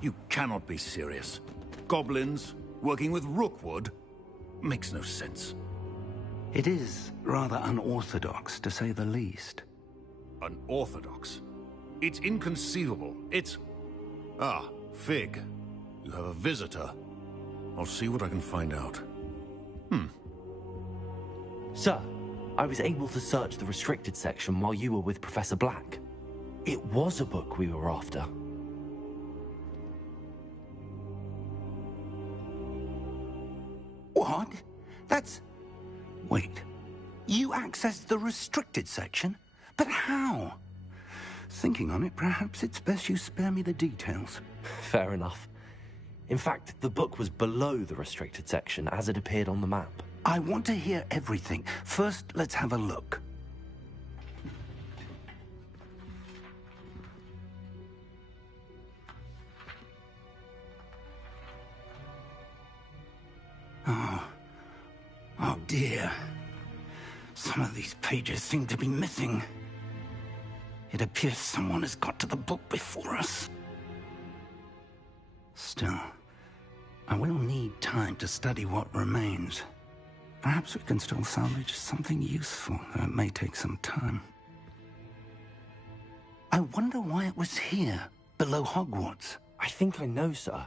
You cannot be serious. Goblins working with Rookwood? Makes no sense. It is rather unorthodox, to say the least. Unorthodox? It's inconceivable. It's... Ah, Fig. You have a visitor. I'll see what I can find out. Sir, I was able to search the restricted section while you were with Professor Black. It was a book we were after. What? That's... Wait. You accessed the restricted section? But how? Thinking on it, perhaps it's best you spare me the details. Fair enough. In fact, the book was below the restricted section as it appeared on the map. I want to hear everything. First, let's have a look. Oh dear. Some of these pages seem to be missing. It appears someone has got to the book before us. Still, I will need time to study what remains. Perhaps we can still salvage something useful, though it may take some time. I wonder why it was here, below Hogwarts. I think I know, sir.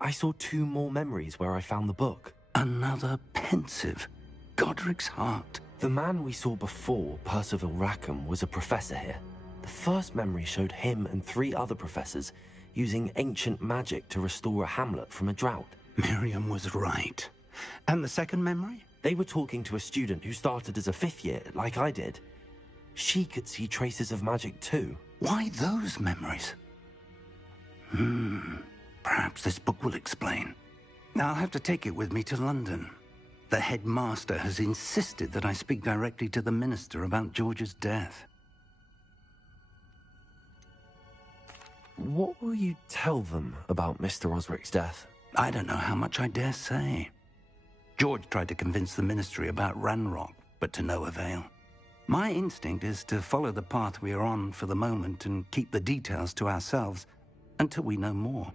I saw 2 more memories where I found the book. Another pensive. Godric's heart. The man we saw before, Percival Rackham, was a professor here. The first memory showed him and 3 other professors using ancient magic to restore a hamlet from a drought. Miriam was right. And the second memory? They were talking to a student who started as a 5th year, like I did. She could see traces of magic too. Why those memories? Perhaps this book will explain. I'll have to take it with me to London. The headmaster has insisted that I speak directly to the minister about George's death. What will you tell them about Mr. Osric's death? I don't know how much I dare say. George tried to convince the ministry about Ranrock, but to no avail. My instinct is to follow the path we are on for the moment and keep the details to ourselves until we know more.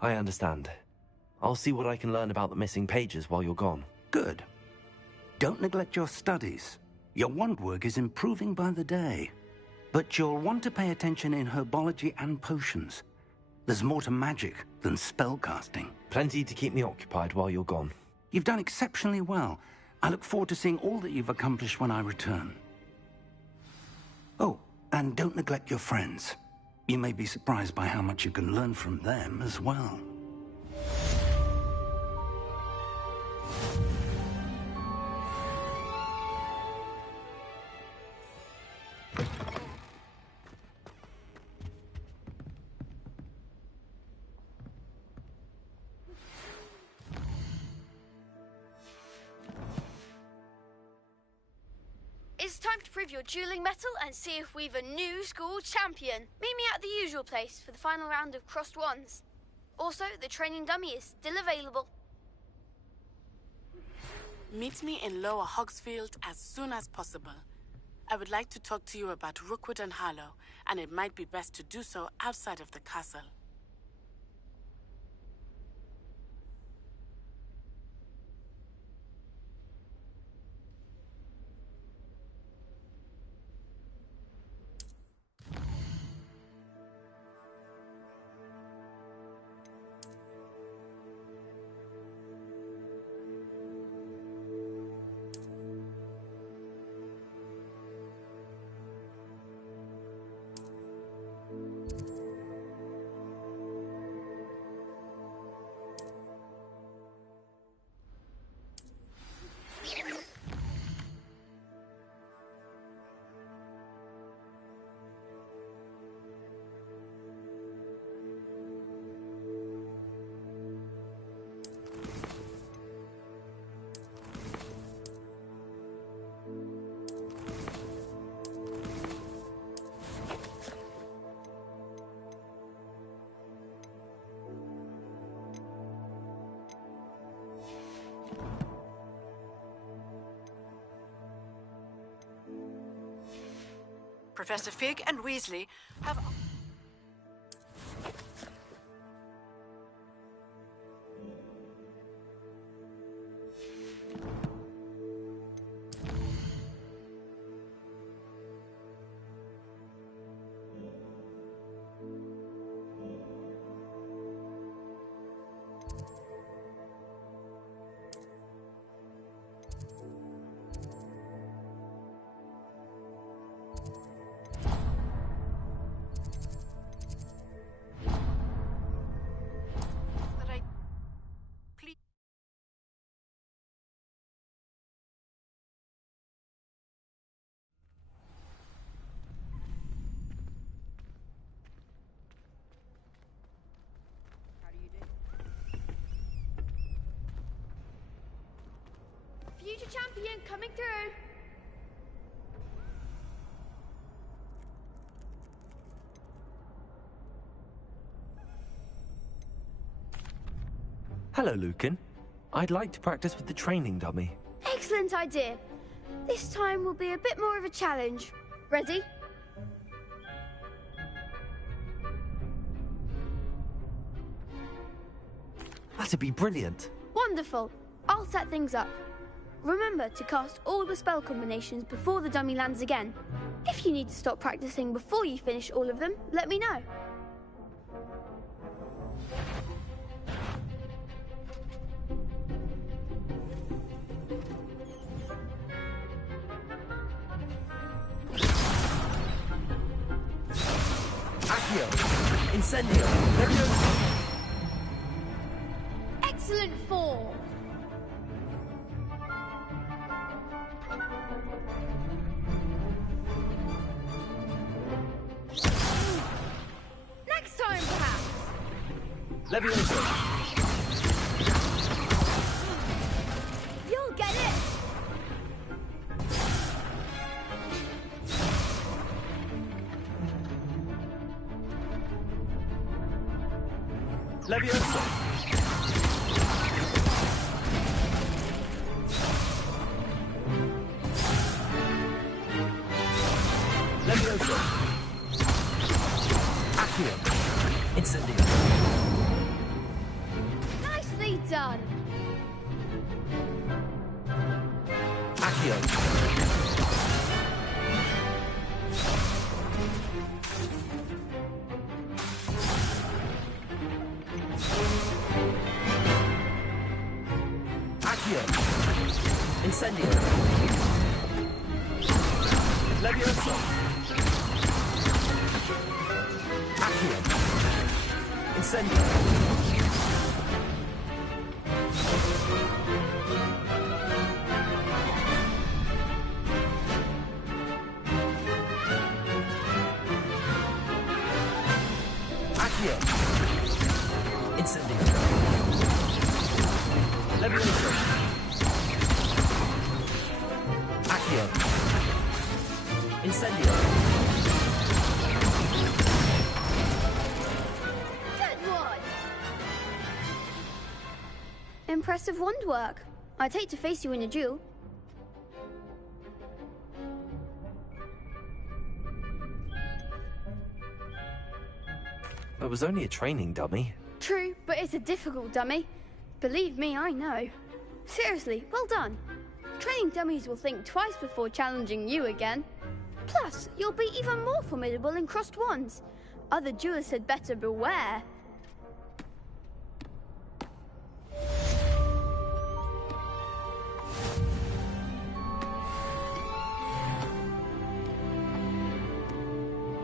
I understand. I'll see what I can learn about the missing pages while you're gone. Good. Don't neglect your studies. Your wand work is improving by the day. But you'll want to pay attention in herbology and potions. There's more to magic than spellcasting. Plenty to keep me occupied while you're gone. You've done exceptionally well. I look forward to seeing all that you've accomplished when I return. Oh, and don't neglect your friends. You may be surprised by how much you can learn from them as well. It's time to prove your dueling mettle and see if we've a new school champion. Meet me at the usual place for the final round of crossed wands. Also, the training dummy is still available. Meet me in Lower Hogsfield as soon as possible. I would like to talk to you about Rookwood and Harlow, and it might be best to do so outside of the castle. Professor Fig and Weasley have... Future champion coming through. Hello, Lucan. I'd like to practice with the training dummy. Excellent idea. This time will be a bit more of a challenge. Ready? That'd be brilliant. Wonderful. I'll set things up. Remember to cast all the spell combinations before the dummy lands again. If you need to stop practicing before you finish all of them, let me know. Accio! Incendio! Leviosa! Excellent form. Next time, perhaps. Leviosa! You'll get it. Leviosa! Leviosa! Accio! Incendio! Nicely done. Accio! Accio! Incendio! Leviosa! Accio! Incendio! Accio. Incendio. Levioso. Accio. Incendio. Good one! Impressive wand work. I'd hate to face you in a duel. It was only a training dummy. True, but it's a difficult dummy. Believe me, I know. Seriously, well done. Training dummies will think twice before challenging you again. Plus, you'll be even more formidable in crossed wands. Other duelists had better beware.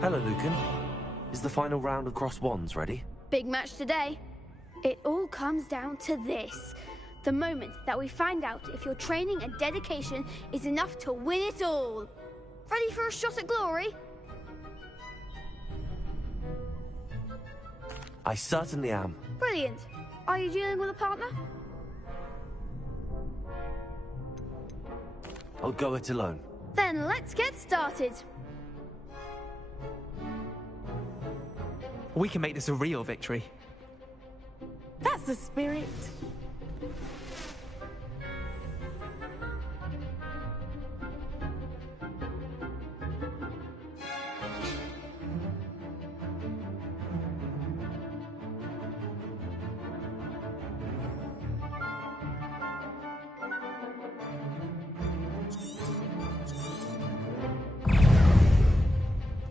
Hello, Lucan. Is the final round of crossed wands ready? Big match today. It all comes down to this. The moment that we find out if your training and dedication is enough to win it all. Ready for a shot at glory? I certainly am. Brilliant. Are you dealing with a partner? I'll go it alone. Then let's get started. We can make this a real victory. That's the spirit.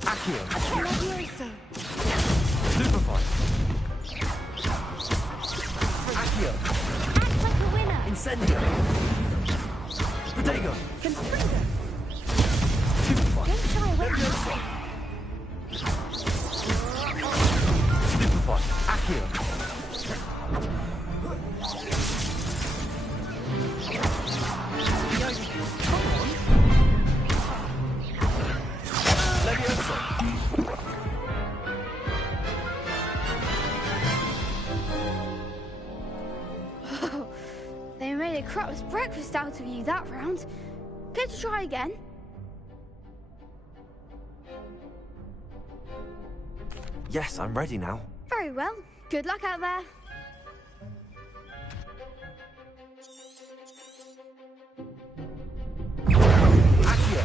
Accio. Levioso. Superfly. Accio. Act like a winner. Incendio. Protego. Conspirator. Superfly. Don't shy away. Levioso. Superfly. Accio. They made a crap's breakfast out of you that round. Care to try again? Yes, I'm ready now. Very well. Good luck out there. Accio.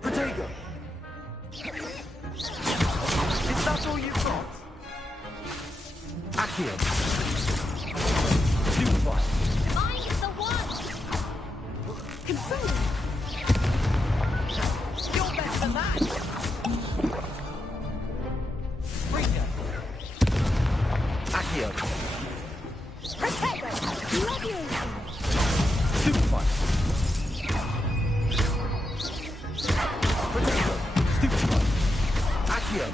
Protego. Is that all you've got? Accio. Superfly. Find the one. Consider. You're better than that! Springer! Accio. Protego. Levioso. Superfly. Protego. Superfly. Accio.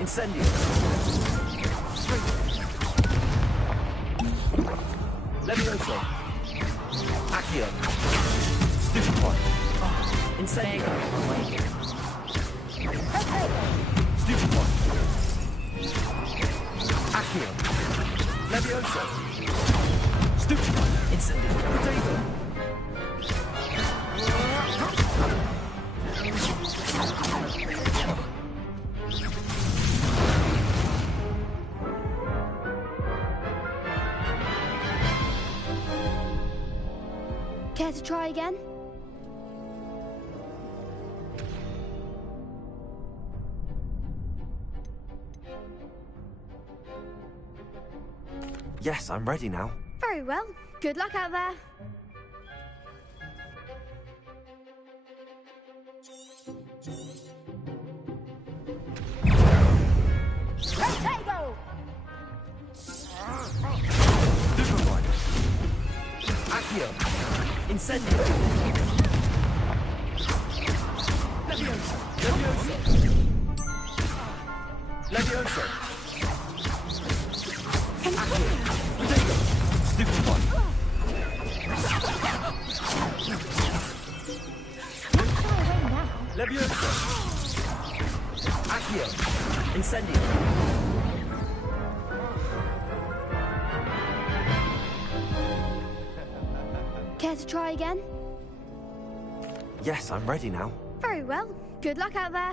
Incendio. Levioso. Accio. Superfly. Incendio. Superfly. Accio. Levioso. Superfly. Incendio. Protego. Care to try again? Yes, I'm ready now. Very well. Good luck out there. Protego! Superfly. Accio. Incendio. Levioso. Levioso. Levioso. Accio. Protego. Superfly. Don't shy away now. Levioso. Care to try again? Yes, I'm ready now. Very well. Good luck out there.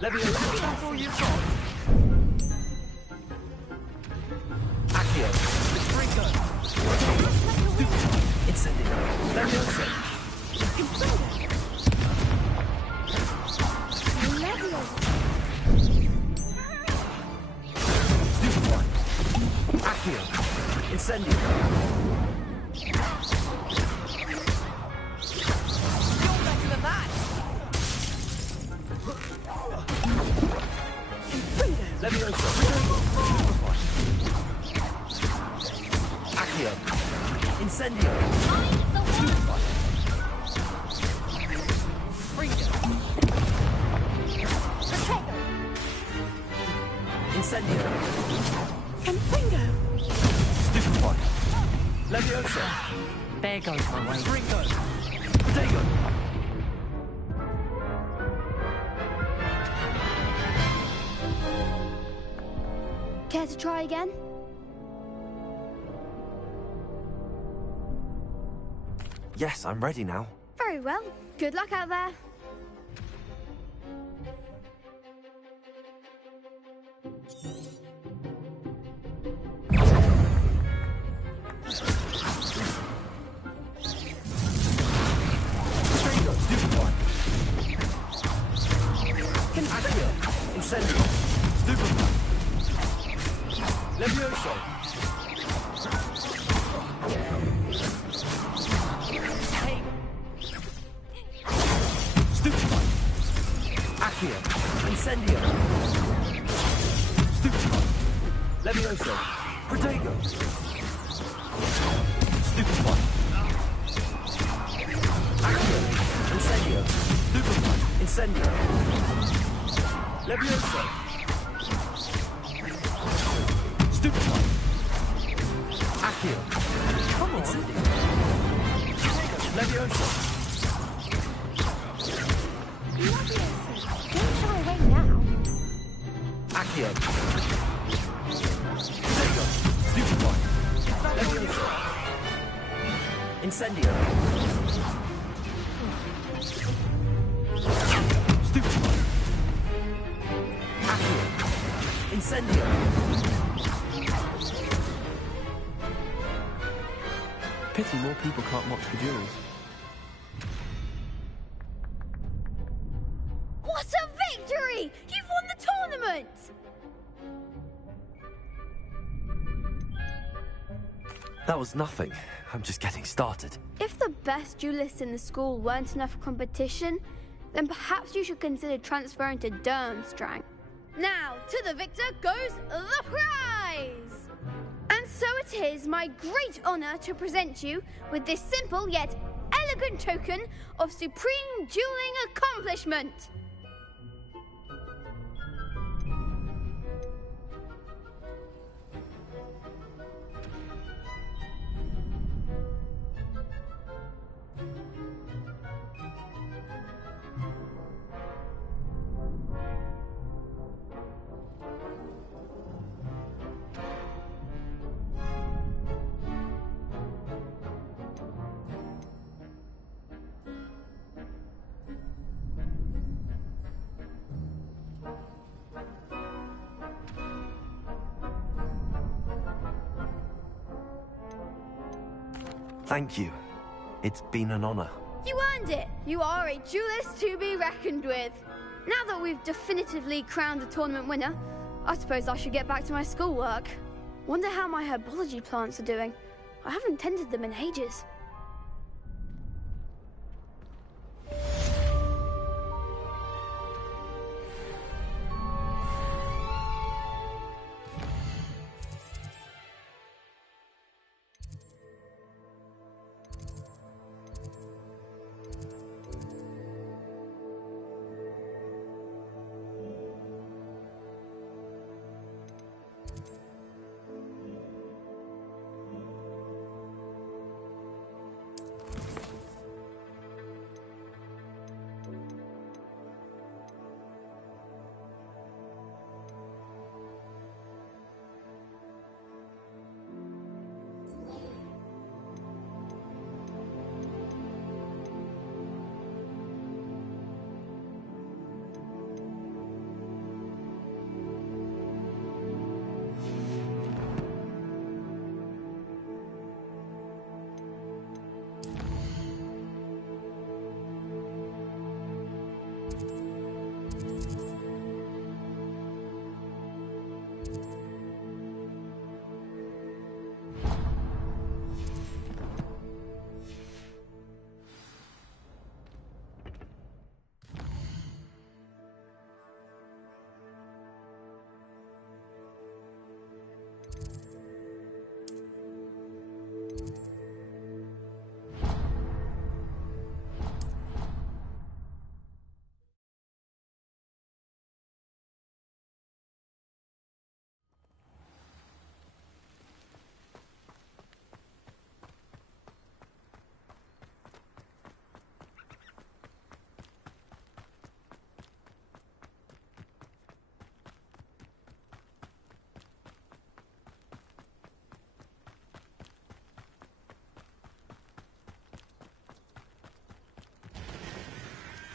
Leviosa. That's all you've got. Accio. Freaker. Incendio. Leviosa. Stupid one. Accio. Incendio. You're better than that. Leviosa. Accio. Incendio. Stupid one. Freaker. Incendio. Confringo! Stupid one. Leviosa. There goes my way. Ringo. Dagon. Care to try again? Yes, I'm ready now. Very well. Good luck out there. Ringo. Stupid one. Accio. Incendio. Stupid one. Leviosa. Stupid one. Accio. Incendio. Stupid one. Leviosa. Protego. Stupid one. Accio. Incendio. Stupid one. Incendio. Leviosa. Stupid one. Accio. Come on. Incendio. Leviosa. Don't shy away now. Accio. Protego. Stupid one. Leviosa. Incendio. Stupid one. Accio. Incendio. Pity more people can't watch the duels. What a victory! You've won the tournament! That was nothing. I'm just getting started. If the best duelists in the school weren't enough for competition, then perhaps you should consider transferring to Durmstrang. Now, to the victor goes the prize! And so it is my great honor to present you with this simple yet elegant token of supreme dueling accomplishment. Thank you. It's been an honor. You earned it! You are a duelist to be reckoned with. Now that we've definitively crowned the tournament winner, I suppose I should get back to my schoolwork. Wonder how my herbology plants are doing. I haven't tended them in ages.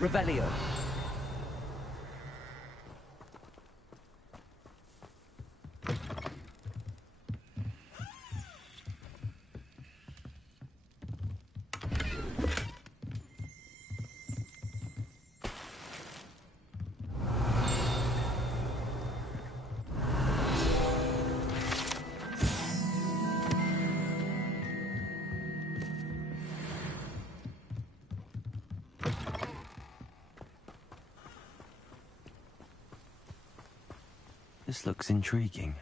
Revelio. This looks intriguing.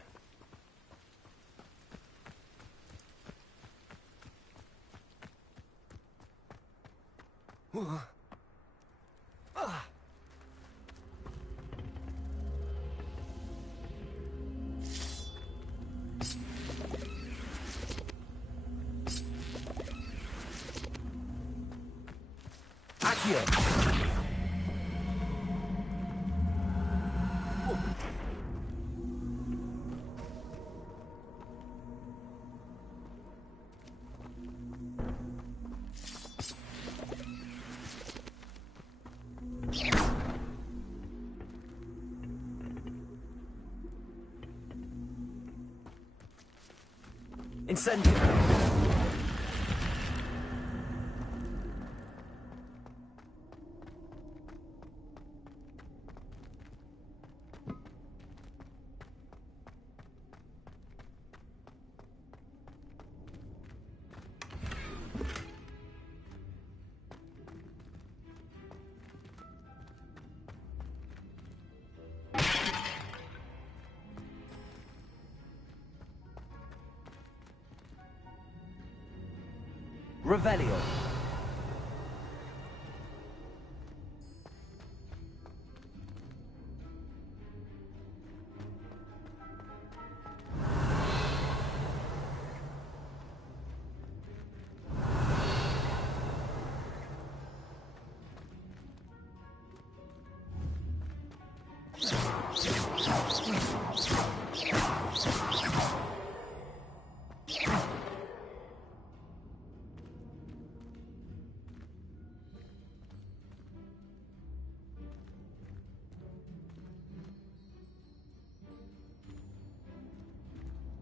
Incendio! Revelio.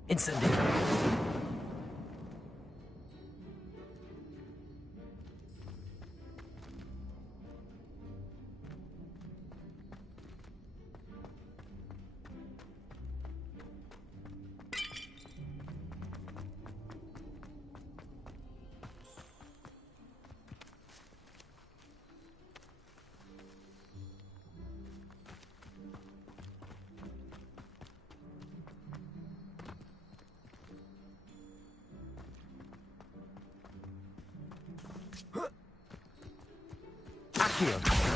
Incendio! Accio.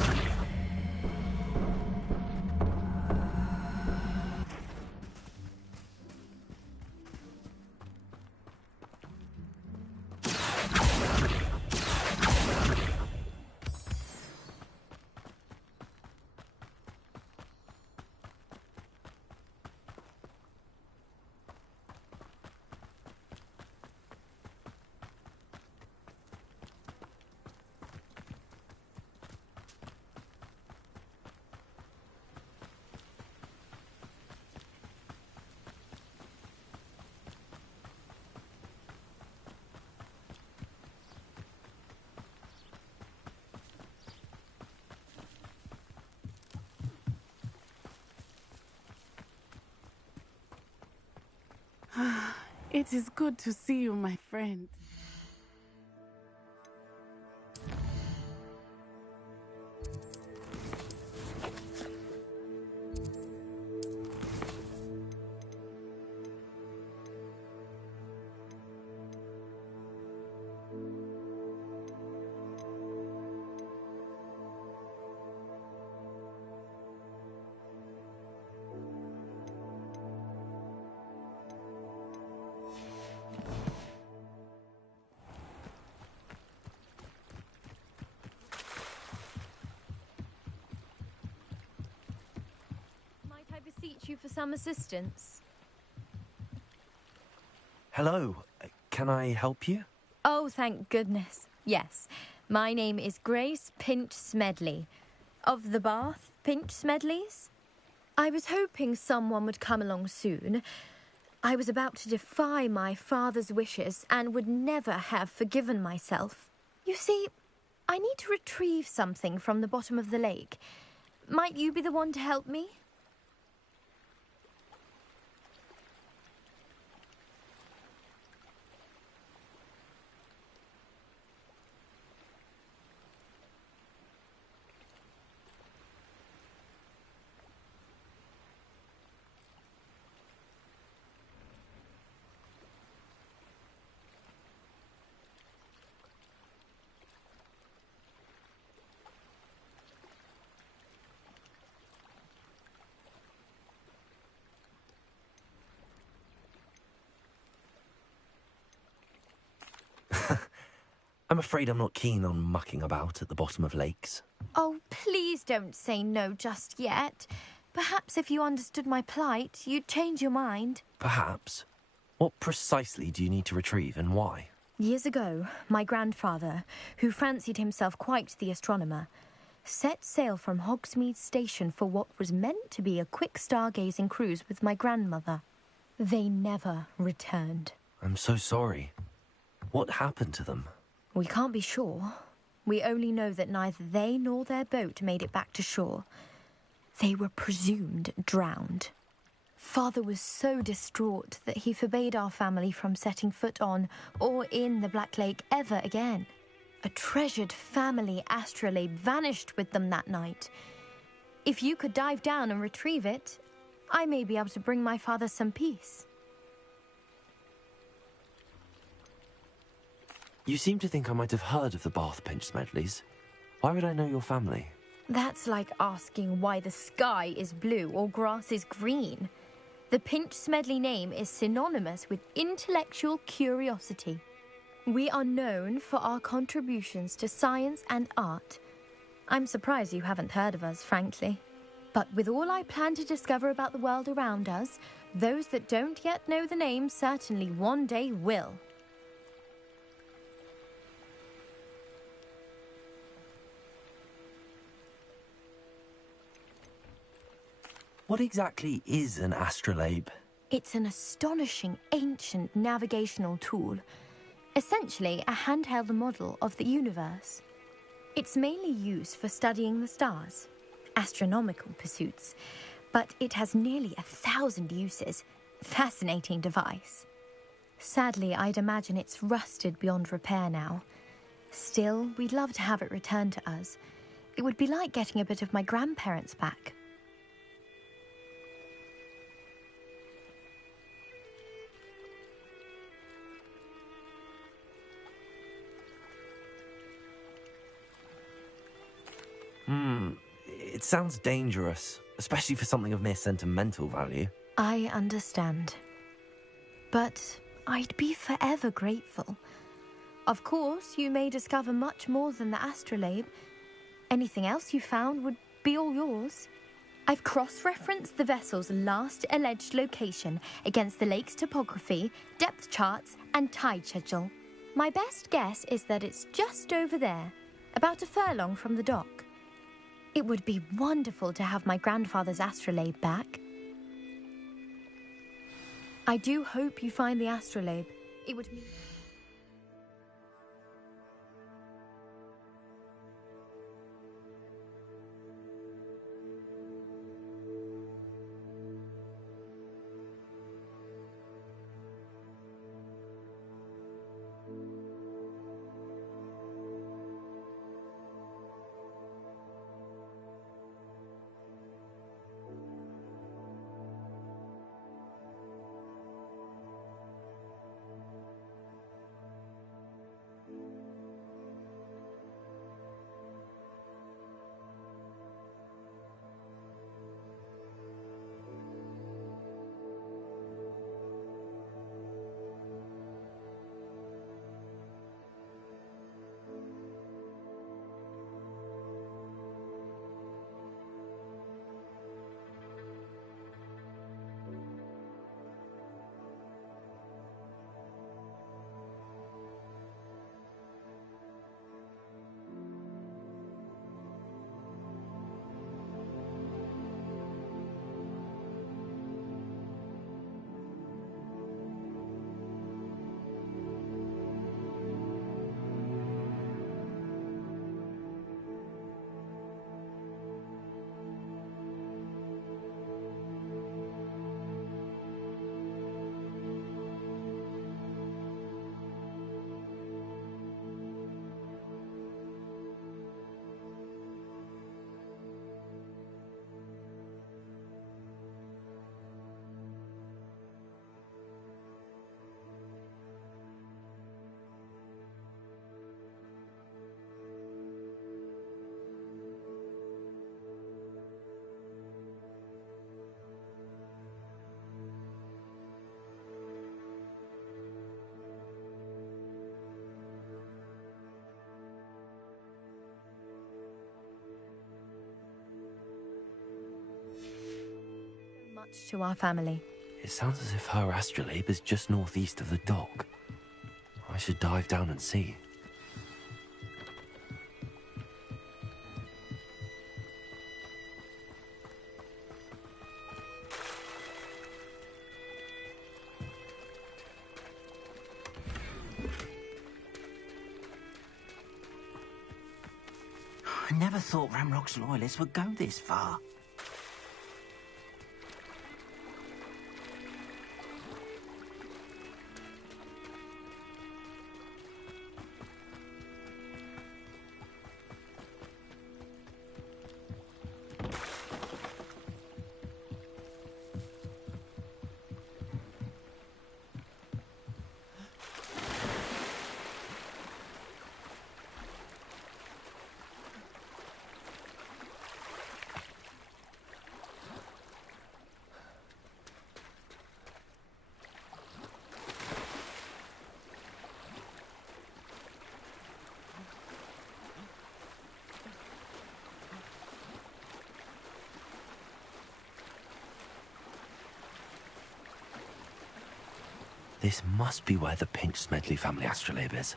It is good to see you, my friend. I beseech you for some assistance? Hello, can I help you? Oh, thank goodness. Yes. My name is Grace Pinch Smedley, of the Bath Pinch Smedleys. I was hoping someone would come along soon. I was about to defy my father's wishes and would never have forgiven myself. You see, I need to retrieve something from the bottom of the lake. Might you be the one to help me? I'm afraid I'm not keen on mucking about at the bottom of lakes. Oh, please don't say no just yet. Perhaps if you understood my plight, you'd change your mind. Perhaps. What precisely do you need to retrieve and why? Years ago, my grandfather, who fancied himself quite the astronomer, set sail from Hogsmeade Station for what was meant to be a quick stargazing cruise with my grandmother. They never returned. I'm so sorry. What happened to them? We can't be sure. We only know that neither they nor their boat made it back to shore. They were presumed drowned. Father was so distraught that he forbade our family from setting foot on or in the Black Lake ever again. A treasured family astrolabe vanished with them that night. If you could dive down and retrieve it, I may be able to bring my father some peace. You seem to think I might have heard of the Bath Pinch Smedleys. Why would I know your family? That's like asking why the sky is blue or grass is green. The Pinch Smedley name is synonymous with intellectual curiosity. We are known for our contributions to science and art. I'm surprised you haven't heard of us, frankly. But with all I plan to discover about the world around us, those that don't yet know the name certainly one day will. What exactly is an astrolabe? It's an astonishing ancient navigational tool. Essentially, a handheld model of the universe. It's mainly used for studying the stars, astronomical pursuits, but it has nearly 1,000 uses. Fascinating device. Sadly, I'd imagine it's rusted beyond repair now. Still, we'd love to have it returned to us. It would be like getting a bit of my grandparents back. It sounds dangerous, especially for something of mere sentimental value. I understand. But I'd be forever grateful. Of course, you may discover much more than the astrolabe. Anything else you found would be all yours. I've cross-referenced the vessel's last alleged location against the lake's topography, depth charts, and tide schedule. My best guess is that it's just over there, about a furlong from the dock. It would be wonderful to have my grandfather's astrolabe back. I do hope you find the astrolabe. It would mean... much to our family. It sounds as if her astrolabe is just northeast of the dock. I should dive down and see. I never thought Ramrock's loyalists would go this far. This must be where the Pinch Smedley family astrolabe is.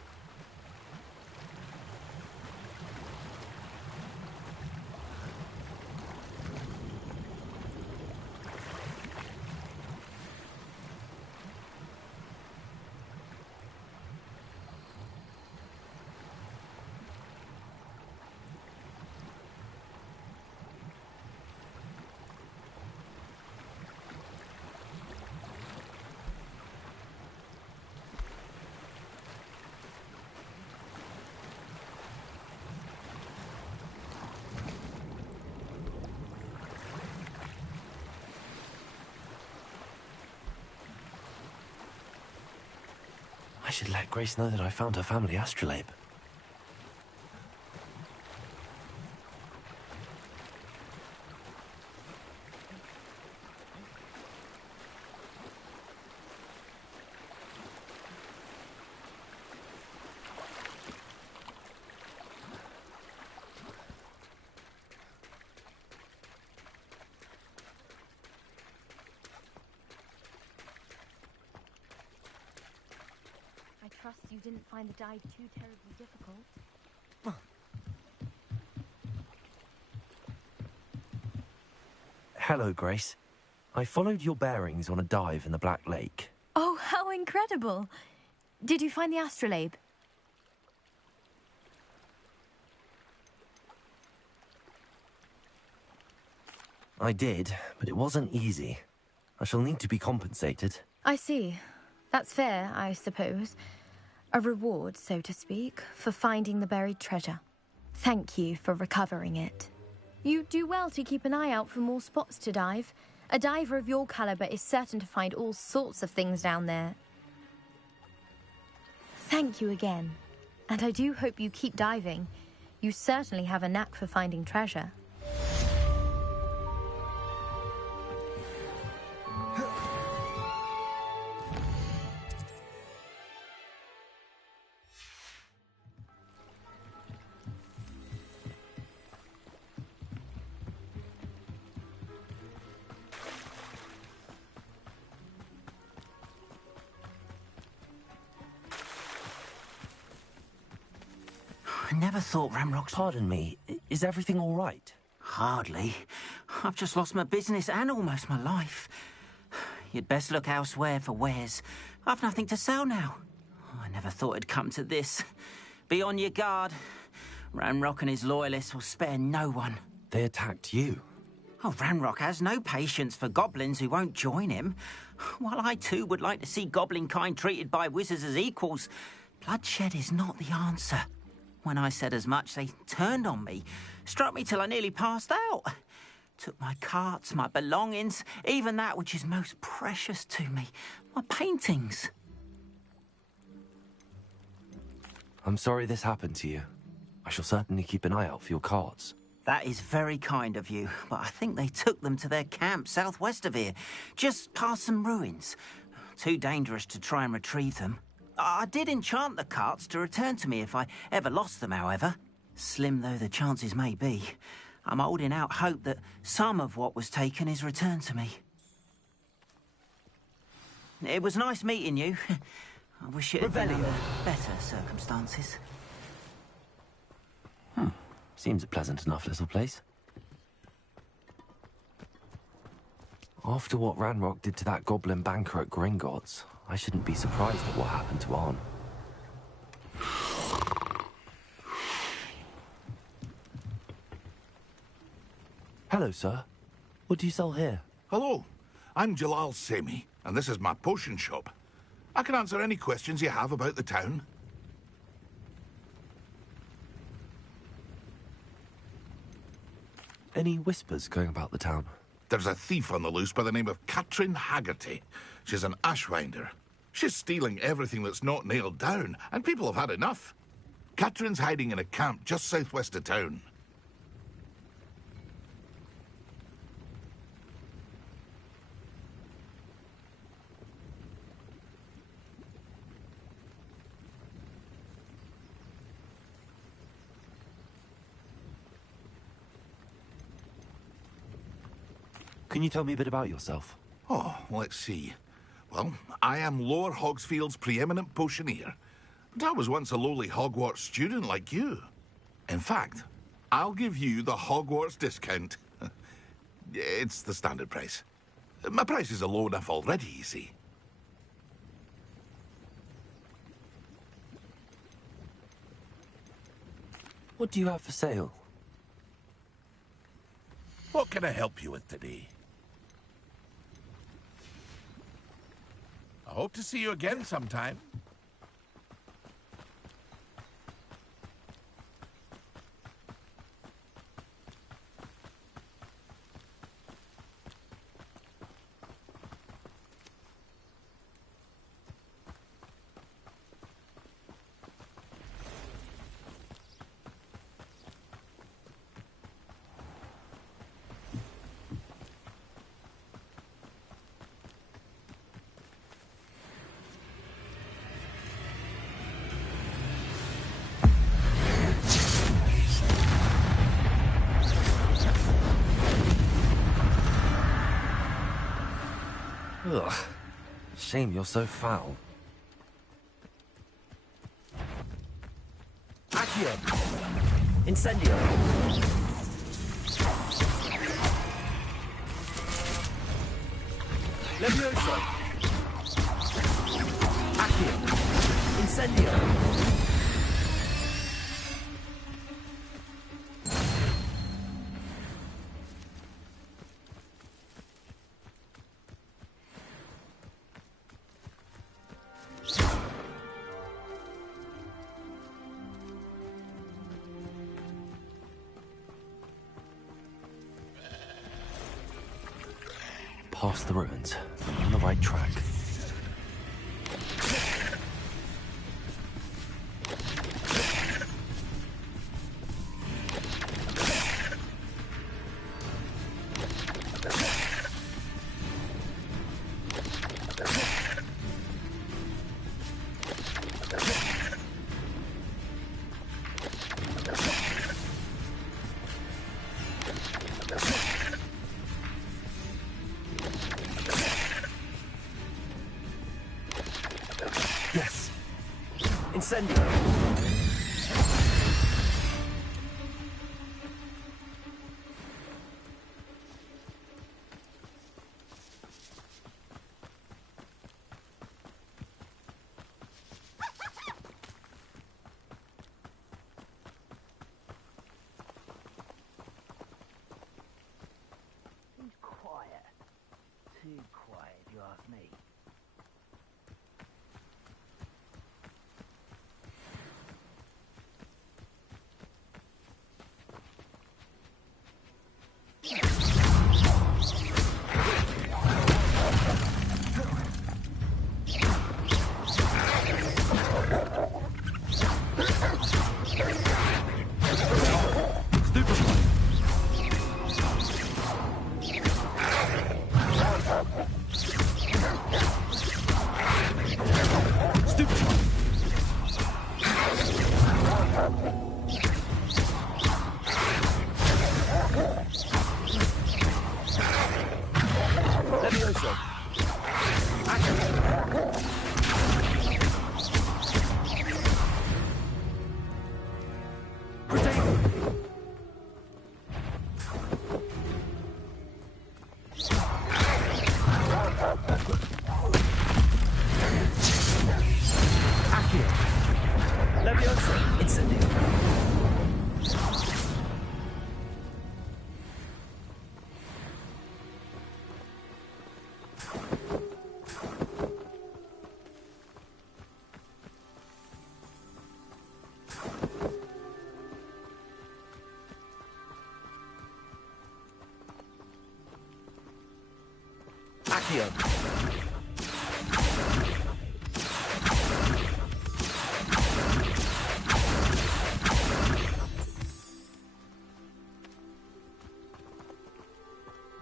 I should let Grace know that I found her family astrolabe. I trust you didn't find the dive too terribly difficult. Hello, Grace. I followed your bearings on a dive in the Black Lake. Oh, how incredible! Did you find the astrolabe? I did, but it wasn't easy. I shall need to be compensated. I see. That's fair, I suppose. A reward, so to speak, for finding the buried treasure. Thank you for recovering it. You do well to keep an eye out for more spots to dive. A diver of your caliber is certain to find all sorts of things down there. Thank you again. And I do hope you keep diving. You certainly have a knack for finding treasure. I never thought Ramrock's... Pardon me, is everything all right? Hardly. I've just lost my business and almost my life. You'd best look elsewhere for wares. I've nothing to sell now. I never thought it'd come to this. Be on your guard. Ramrock and his loyalists will spare no one. They attacked you. Oh, Ramrock has no patience for goblins who won't join him. While I too would like to see goblin kind treated by wizards as equals, bloodshed is not the answer. When I said as much, they turned on me, struck me till I nearly passed out. Took my carts, my belongings, even that which is most precious to me, my paintings. I'm sorry this happened to you. I shall certainly keep an eye out for your carts. That is very kind of you, but I think they took them to their camp southwest of here, just past some ruins. Too dangerous to try and retrieve them. I did enchant the carts to return to me if I ever lost them, however. Slim though the chances may be, I'm holding out hope that some of what was taken is returned to me. It was nice meeting you. I wish it had been under better circumstances. Seems a pleasant enough little place. After what Ranrock did to that goblin banker at Gringotts, I shouldn't be surprised at what happened to Arn. Hello, sir. What do you sell here? Hello, I'm Jalal Semi, and this is my potion shop. I can answer any questions you have about the town. Any whispers going about the town? There's a thief on the loose by the name of Katrin Haggerty. She's an ashwinder. She's stealing everything that's not nailed down, and people have had enough. Katrin's hiding in a camp just southwest of town. Can you tell me a bit about yourself? Oh, let's see. Well, I am Lower Hogsfield's preeminent potioneer. But I was once a lowly Hogwarts student like you. In fact, I'll give you the Hogwarts discount. It's the standard price. My prices are low enough already, you see. What do you have for sale? What can I help you with today? I hope to see you again sometime. Ugh. Shame you're so foul. Accio! Incendio! Levioso! Accio! Incendio! Past the ruins. I'm on the right track. Yes! Incendio! Quiet. Too quiet, if you ask me. Levioso!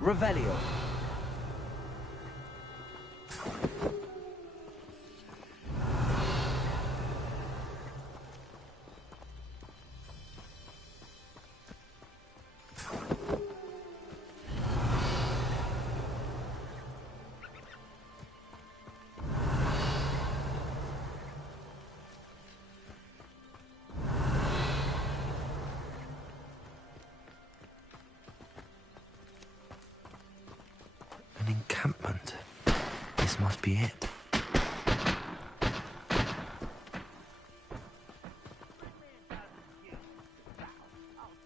Revelio. An encampment. This must be it. I'll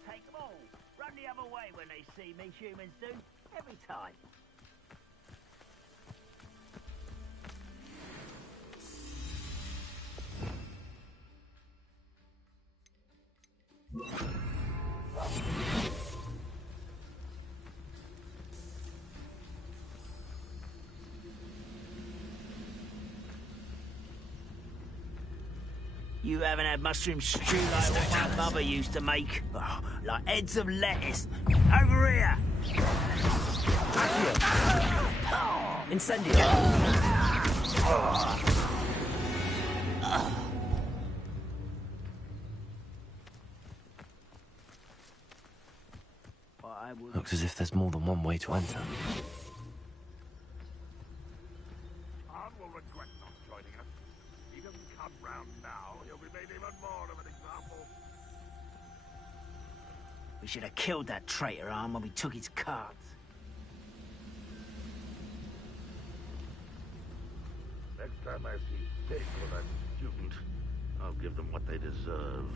take them all. Run the other way when they see me, humans do. Every time. You haven't had mushroom stew like what my mother used to make. Oh, like heads of lettuce. Over here! Incendio. Looks as if there's more than one way to enter. Khan will regret not joining us. If he doesn't come round now, he'll be made even more of an example. We should have killed that traitor arm when we took his cards. Next time I see Fig or that student, I'll give them what they deserve.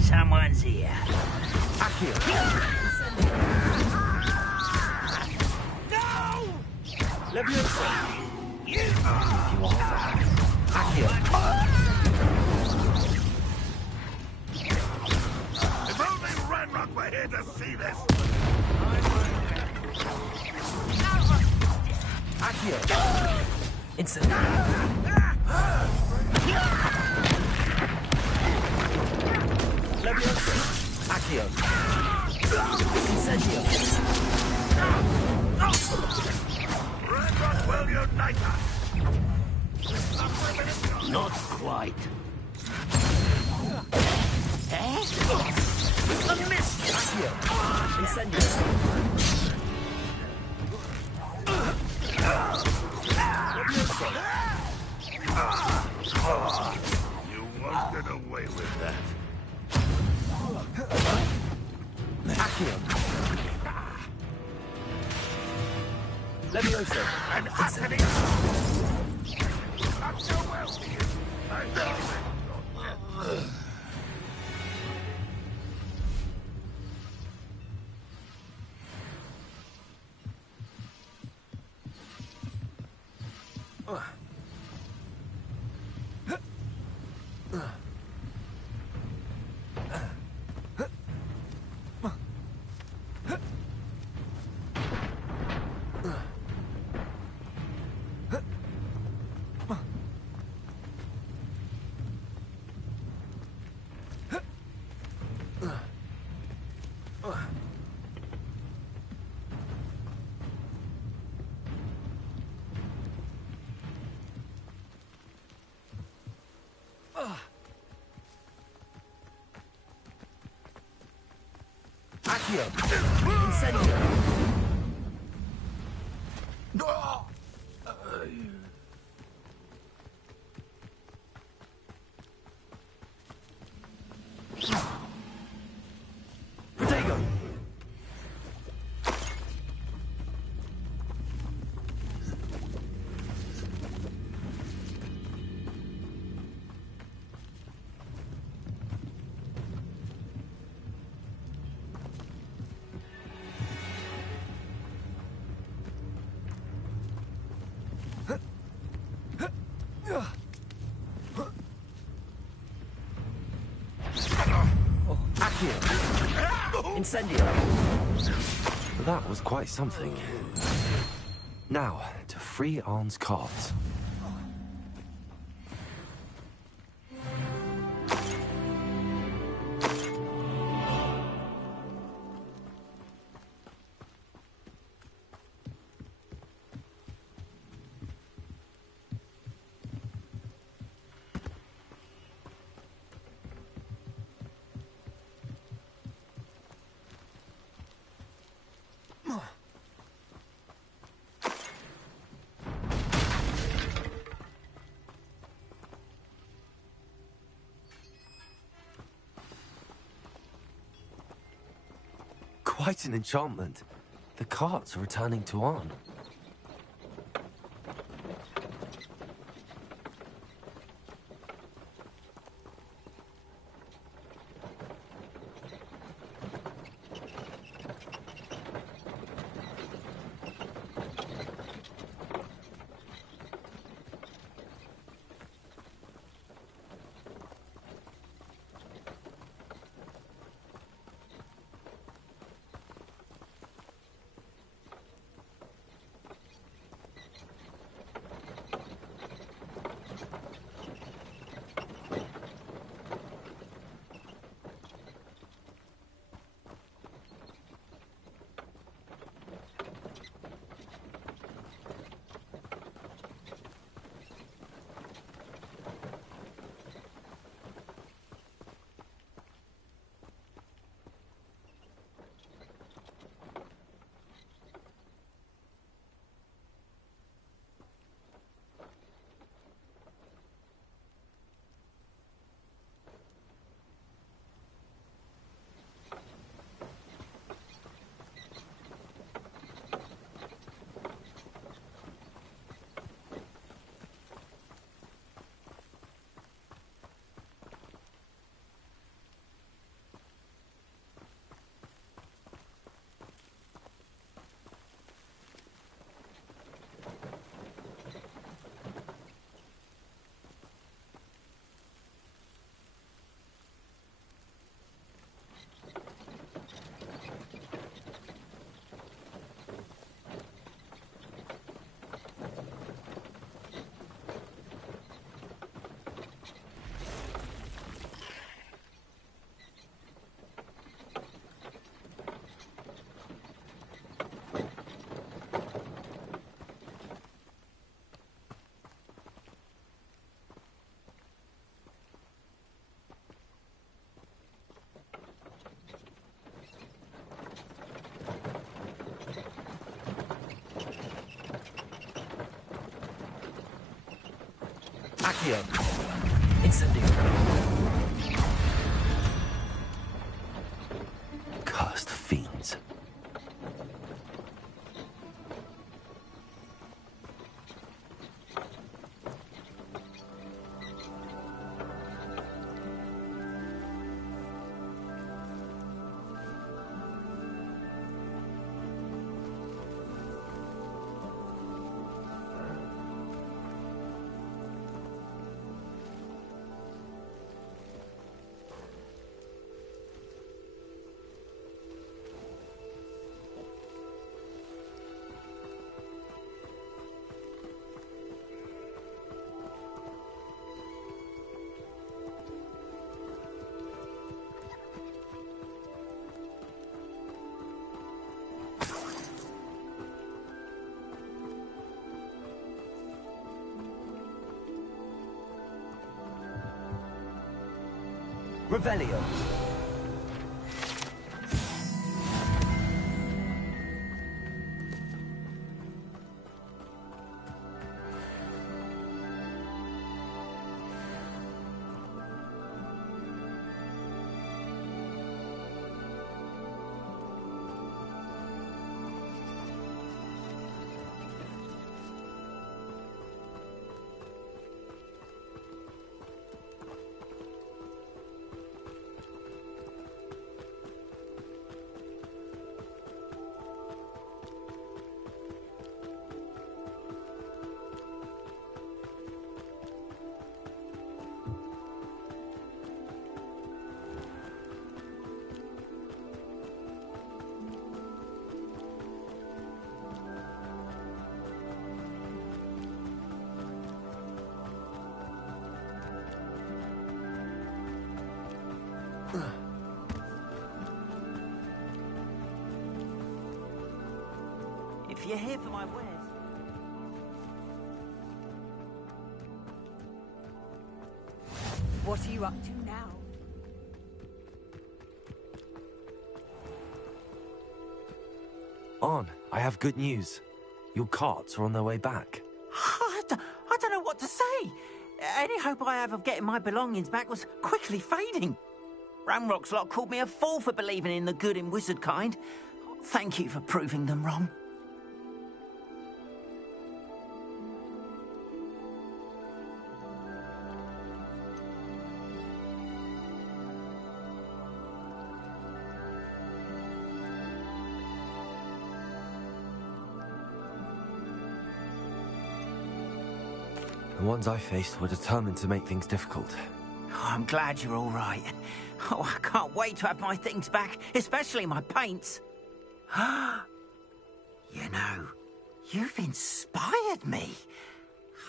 Someone's here. Accio. No! Leviosa. You are. Accio. If only Ranrock were here to see this! Accio. Instant. Leviosa. Accio. Incendio. Ranrock will unite us! Not quite. Eh? A miss! Accio. Incendio. You won't get away with that. Accio. Leviosa. And happening! Not so well, dear. I know it. Accio! Incendio! Protego! Accio! Incendio! That was quite something. Now, to free Arn's cards. Quite an enchantment. The carts are returning to Arn. Accio! Incendio! Cursed fiends. Revelio. If you're here for my wares... What are you up to now? On, I have good news. Your carts are on their way back. I don't know what to say. Any hope I have of getting my belongings back was quickly fading. Ranrock's lot called me a fool for believing in the good in wizard kind. Thank you for proving them wrong. The ones I faced were determined to make things difficult. Oh, I'm glad you're all right. Oh, I can't wait to have my things back, especially my paints. You know, you've inspired me.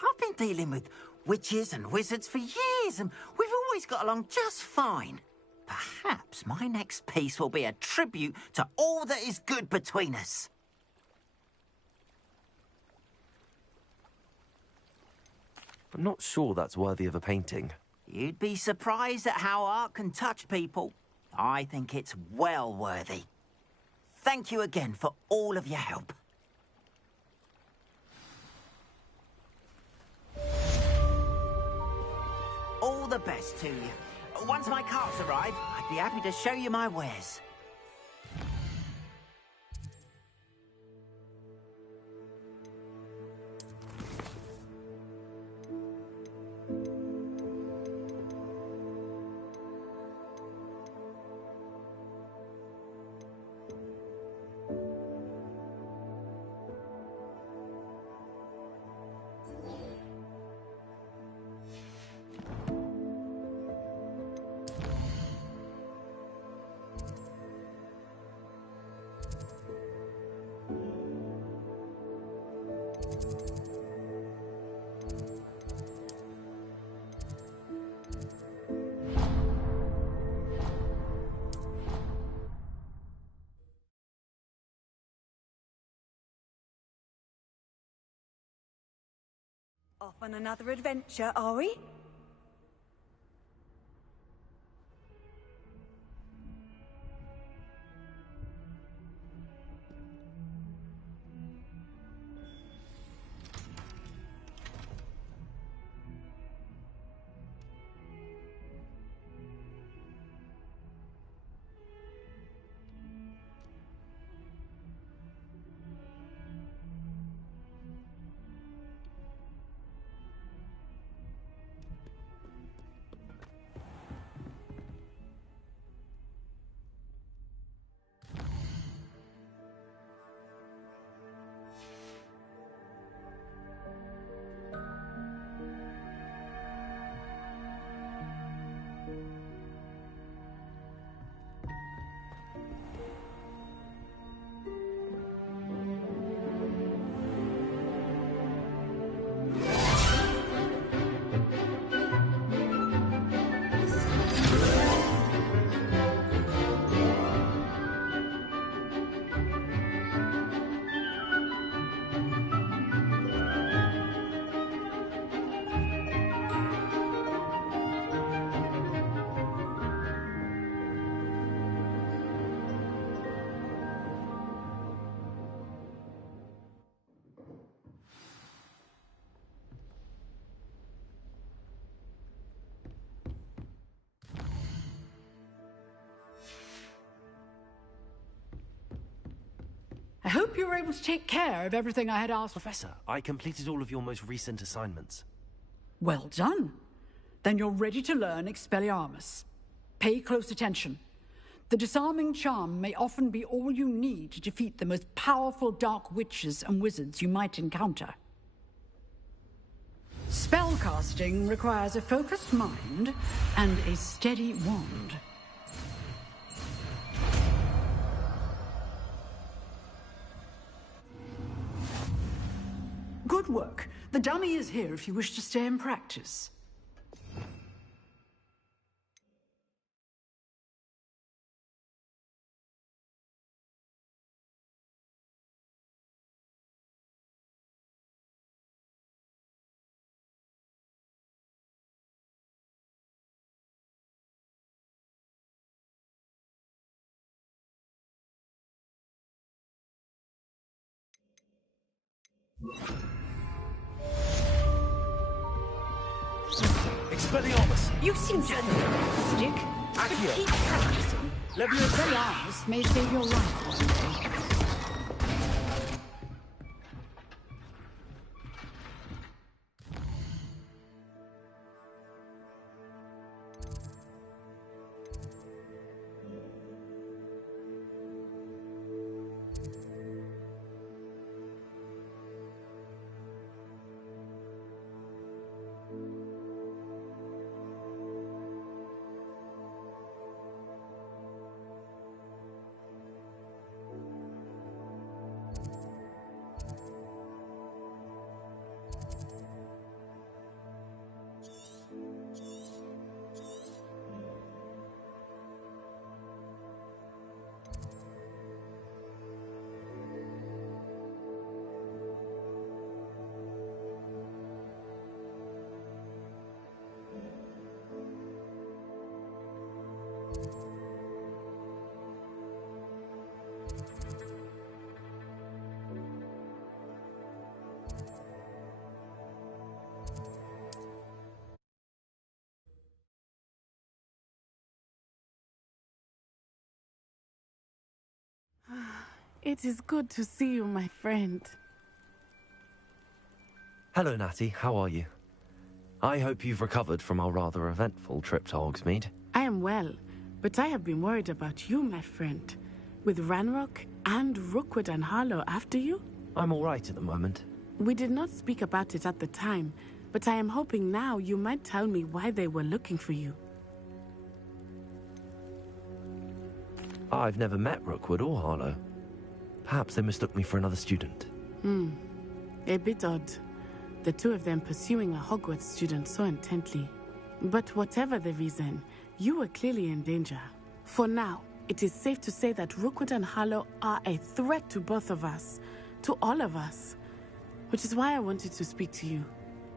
I've been dealing with witches and wizards for years, and we've always got along just fine. Perhaps my next piece will be a tribute to all that is good between us. I'm not sure that's worthy of a painting. You'd be surprised at how art can touch people. I think it's well worthy. Thank you again for all of your help. All the best to you. Once my carts arrive, I'd be happy to show you my wares. Off on another adventure, are we? I hope you were able to take care of everything I had asked. Professor, I completed all of your most recent assignments. Well done. Then you're ready to learn Expelliarmus. Pay close attention. The disarming charm may often be all you need to defeat the most powerful dark witches and wizards you might encounter. Spellcasting requires a focused mind and a steady wand. Good work. The dummy is here if you wish to stay and practice. Expelliarmus! You seem stick. Accio! Keep practicing. Expelliarmus may save your life. It is good to see you, my friend. Hello, Natty. How are you? I hope you've recovered from our rather eventful trip to Hogsmeade. I am well, but I have been worried about you, my friend. With Ranrock and Rookwood and Harlow after you? I'm all right at the moment. We did not speak about it at the time, but I am hoping now you might tell me why they were looking for you. I've never met Rookwood or Harlow. Perhaps they mistook me for another student. A bit odd. The two of them pursuing a Hogwarts student so intently. But whatever the reason, you were clearly in danger. For now, it is safe to say that Rookwood and Harlow are a threat to both of us. To all of us. Which is why I wanted to speak to you.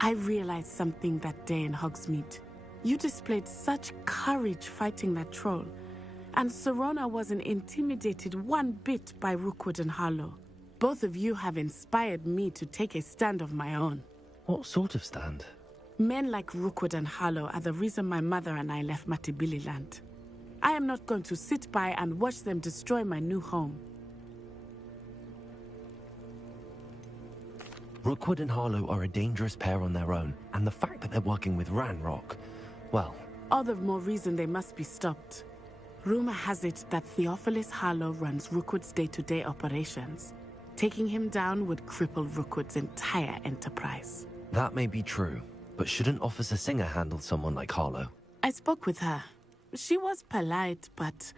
I realized something that day in Hogsmeade. You displayed such courage fighting that troll. And Serona wasn't intimidated one bit by Rookwood and Harlow. Both of you have inspired me to take a stand of my own. What sort of stand? Men like Rookwood and Harlow are the reason my mother and I left Matibili land. I am not going to sit by and watch them destroy my new home. Rookwood and Harlow are a dangerous pair on their own, and the fact that they're working with Ranrock, well... All the more reason they must be stopped. Rumor has it that Theophilus Harlow runs Rookwood's day-to-day operations. Taking him down would cripple Rookwood's entire enterprise. That may be true, but shouldn't Officer Singer handle someone like Harlow? I spoke with her. She was polite, but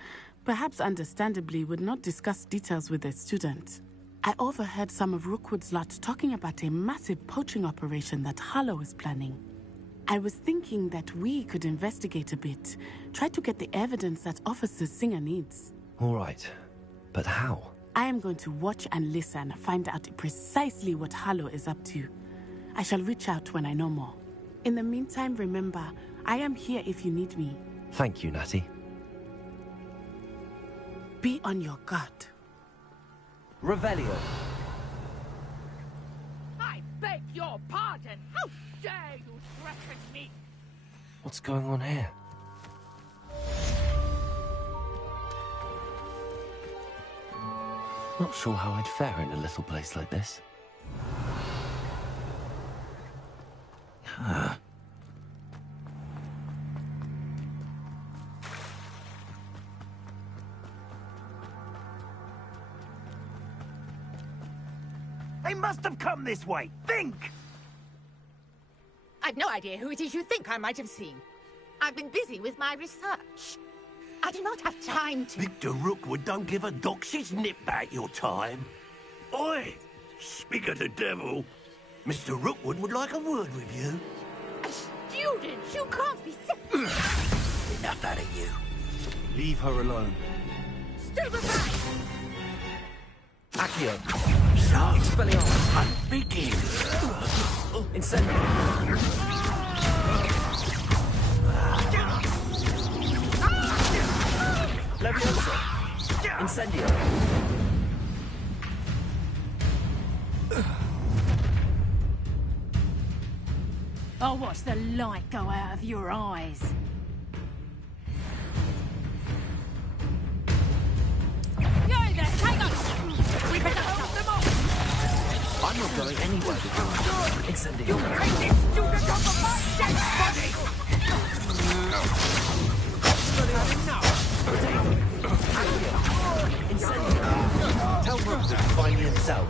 perhaps understandably would not discuss details with a student. I overheard some of Rookwood's lot talking about a massive poaching operation that Harlow is planning. I was thinking that we could investigate a bit, try to get the evidence that Officer Singer needs. All right, but how? I am going to watch and listen, find out precisely what Harlow is up to. I shall reach out when I know more. In the meantime, remember, I am here if you need me. Thank you, Natty. Be on your guard. Revelio. I beg your pardon. How dare you threaten me? What's going on here? Not sure how I'd fare in a little place like this. They must have come this way. Think! I've no idea who it is you think I might have seen. I've been busy with my research. I do not have time to... Victor Rookwood don't give a doxy's nip back your time. Oi! Speak of the devil. Mr. Rookwood would like a word with you. A student? You can't be serious. Enough out of you. Leave her alone. Stupefy! Accio. Expelliarmus. And begin. Incendio. Leviosa. Incendio. I'll watch the light go out of your eyes. You're there, take us! We better help them off! I'm not going anywhere with you. Incendio. You take this student off of my dead body! Incendio. Tell Rookwood to find me himself.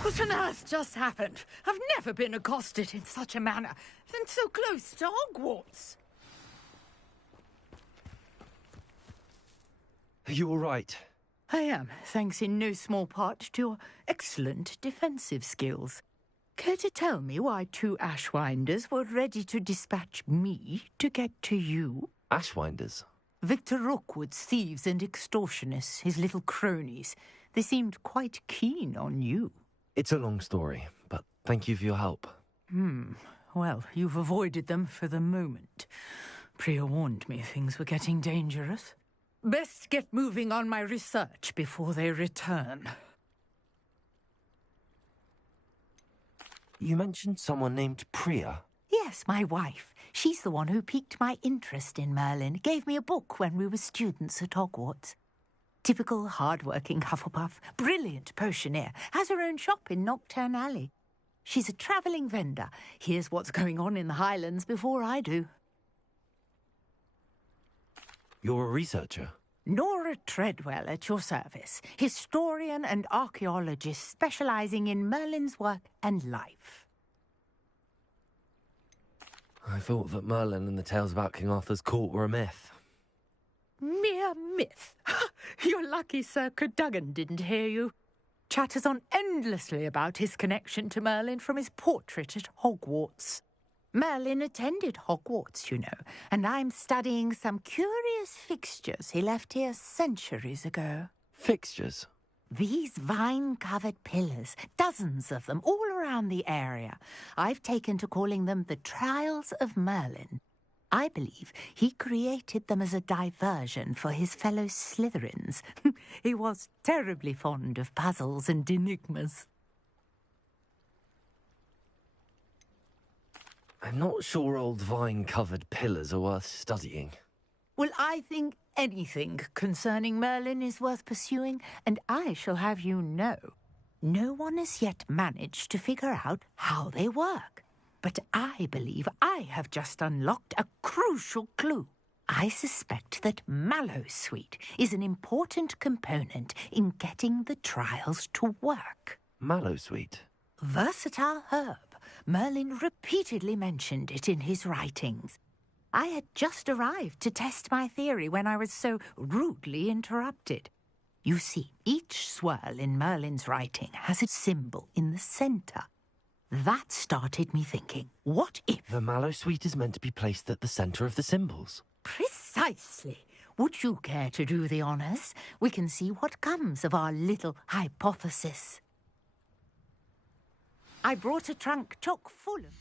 What on earth just happened? I've never been accosted in such a manner, and so close to Hogwarts. Are you all right? I am, thanks in no small part to your excellent defensive skills. Care to tell me why two Ashwinders were ready to dispatch me to get to you? Ashwinders? Victor Rookwood's thieves and extortionists, his little cronies. They seemed quite keen on you. It's a long story, but thank you for your help. Well, you've avoided them for the moment. Priya warned me things were getting dangerous. Best get moving on my research before they return. You mentioned someone named Priya. Yes, my wife. She's the one who piqued my interest in Merlin. Gave me a book when we were students at Hogwarts. Typical hard-working Hufflepuff, brilliant potioneer, has her own shop in Knockturn Alley. She's a travelling vendor. Hears what's going on in the Highlands before I do. You're a researcher? Nora Treadwell at your service, historian and archaeologist specialising in Merlin's work and life. I thought that Merlin and the tales about King Arthur's court were a myth. Mere myth. You're lucky Sir Cadogan didn't hear you. Chatters on endlessly about his connection to Merlin from his portrait at Hogwarts. Merlin attended Hogwarts, you know, and I'm studying some curious fixtures he left here centuries ago. Fixtures? These vine-covered pillars, dozens of them, all around the area. I've taken to calling them the Trials of Merlin. I believe he created them as a diversion for his fellow Slytherins. He was terribly fond of puzzles and enigmas. I'm not sure old vine-covered pillars are worth studying. Well, I think anything concerning Merlin is worth pursuing, and I shall have you know, no one has yet managed to figure out how they work. But I believe I have just unlocked a crucial clue. I suspect that Mallowsweet is an important component in getting the trials to work. Mallowsweet? Versatile herb. Merlin repeatedly mentioned it in his writings. I had just arrived to test my theory when I was so rudely interrupted. You see, each swirl in Merlin's writing has a symbol in the centre. That started me thinking, what if... The Mallowsweet is meant to be placed at the centre of the symbols. Precisely. Would you care to do the honours? We can see what comes of our little hypothesis. I brought a trunk chock full of...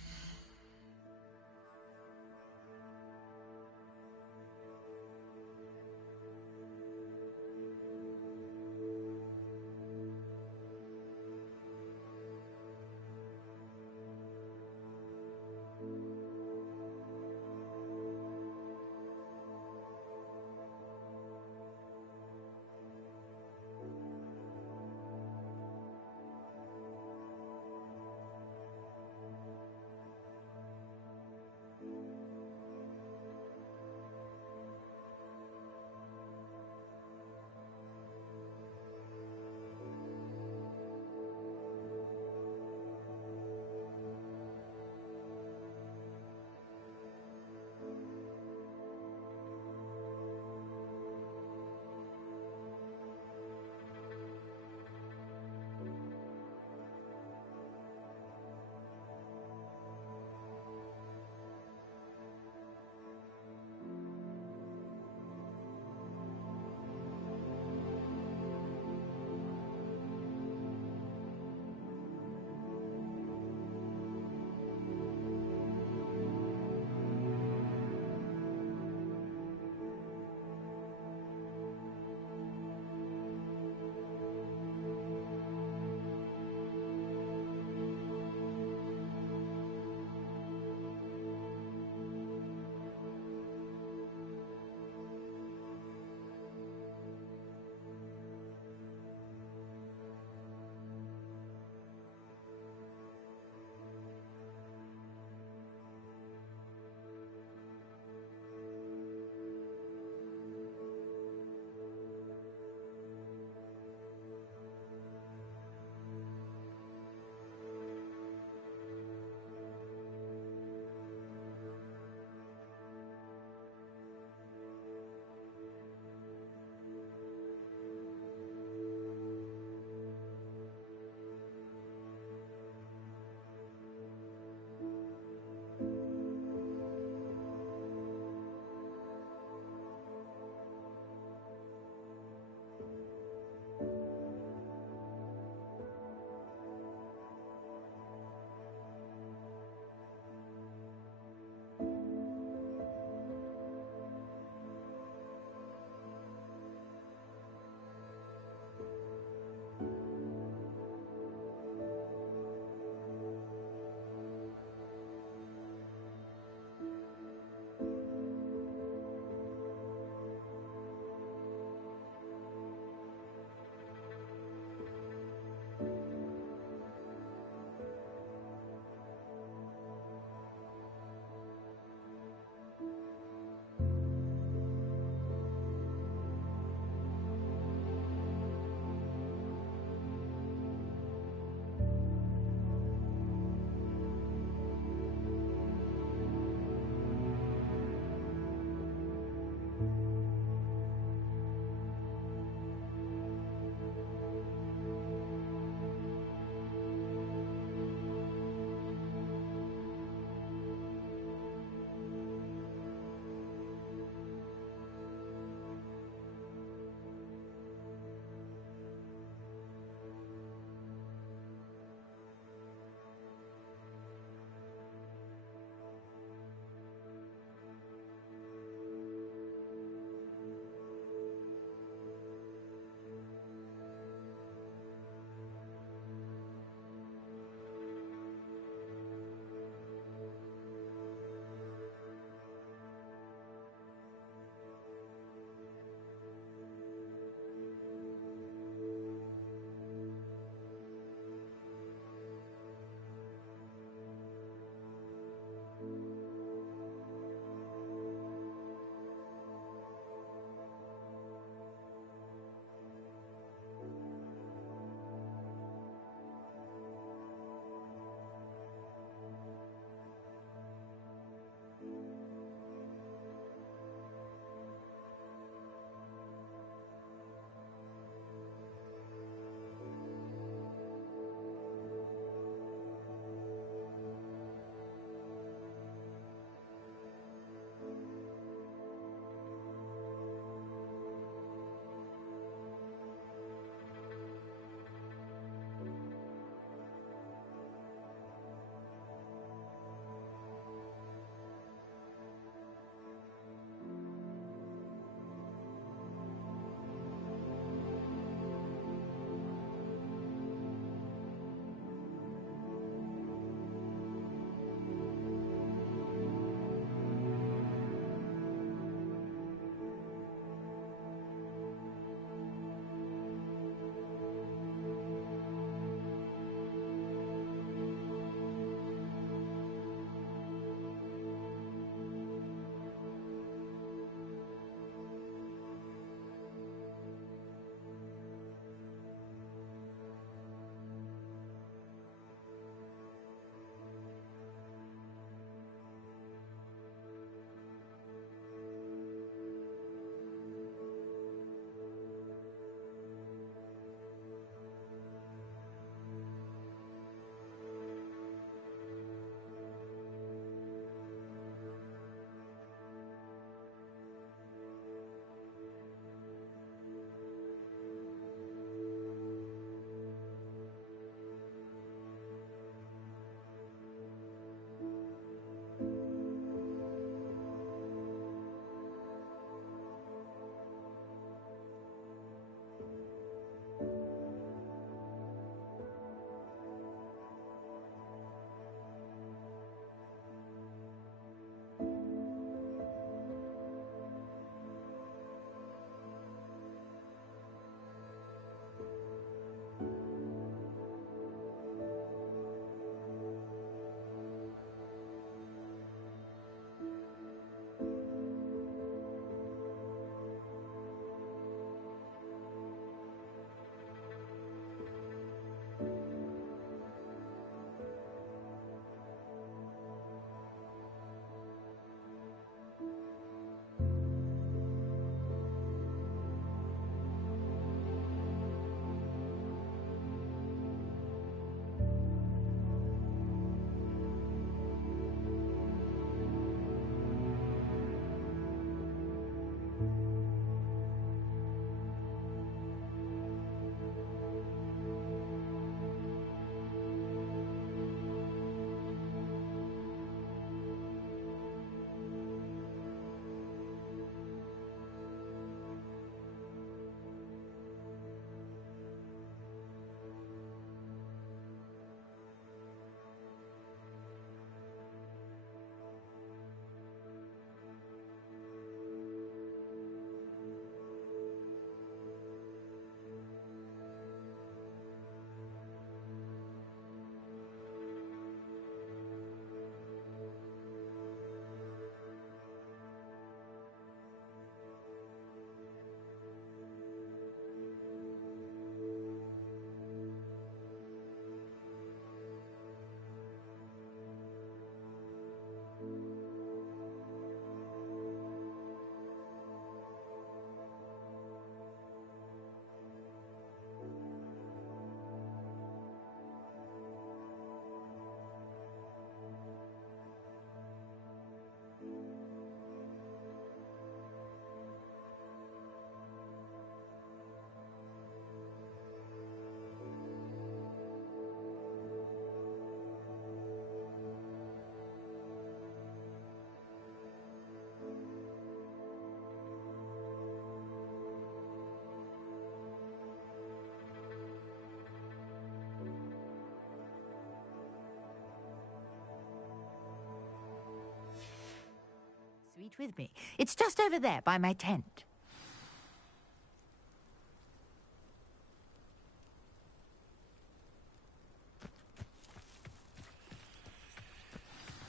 suite with me. It's just over there by my tent.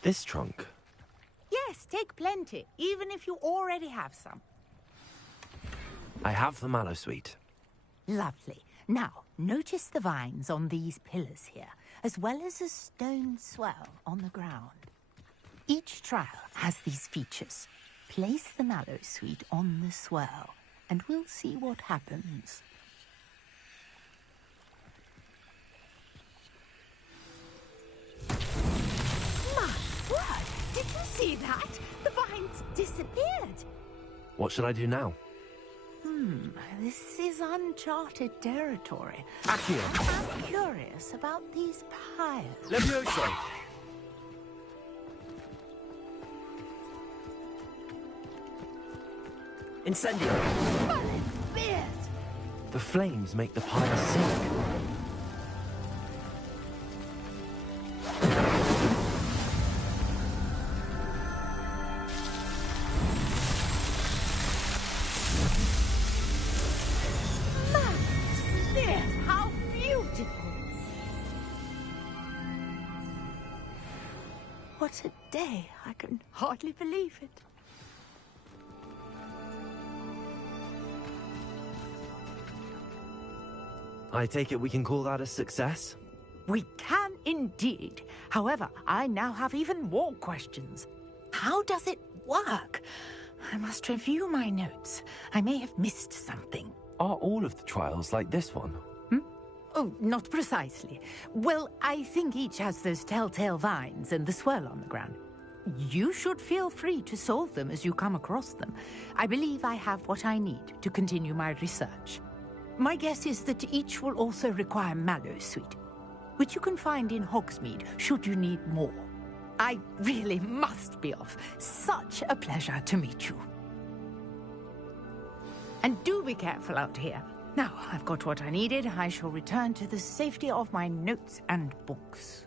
This trunk? Yes, take plenty, even if you already have some. I have the mallow suite. Lovely. Now, notice the vines on these pillars here, as well as a stone swell on the ground. Each trial has these features. Place the mallow suite on the swell, and we'll see what happens. My word! Did you see that? The vines disappeared. What should I do now? This is uncharted territory. Accio! I'm curious about these piles. Levioso! Incendio! The flames make the pyre sink. How beautiful! What a day! I can hardly believe it. I take it we can call that a success? We can indeed. However, I now have even more questions. How does it work? I must review my notes. I may have missed something. Are all of the trials like this one? Oh, not precisely. Well, I think each has those telltale vines and the swirl on the ground. You should feel free to solve them as you come across them. I believe I have what I need to continue my research. My guess is that each will also require mallow suite, which you can find in Hogsmeade should you need more. I really must be off. Such a pleasure to meet you. And do be careful out here. Now, I've got what I needed. I shall return to the safety of my notes and books.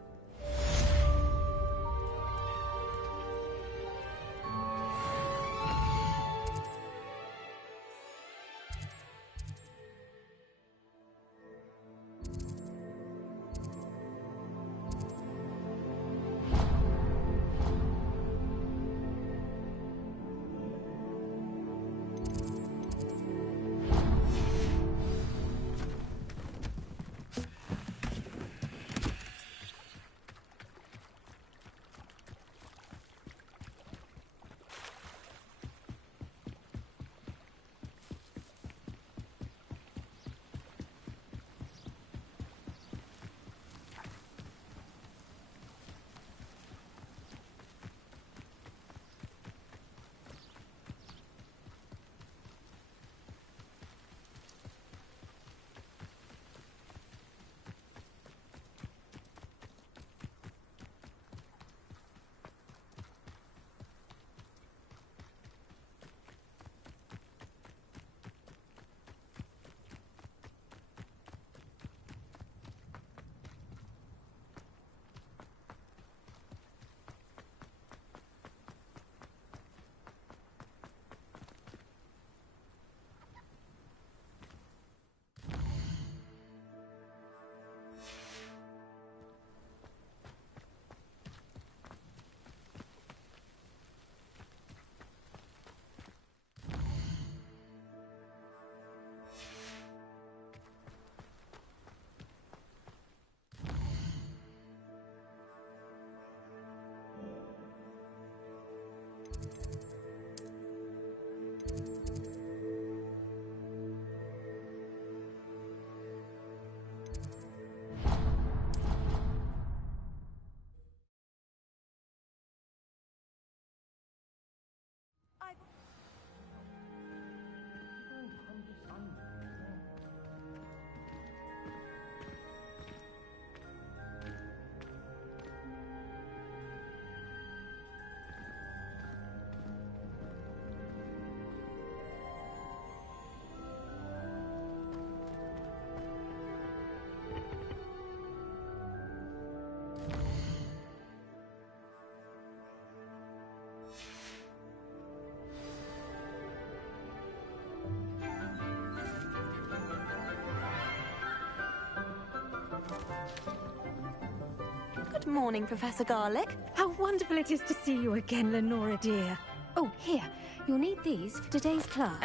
Good morning, Professor Garlick. How wonderful it is to see you again, Lenora dear. Oh, here. You'll need these for today's class.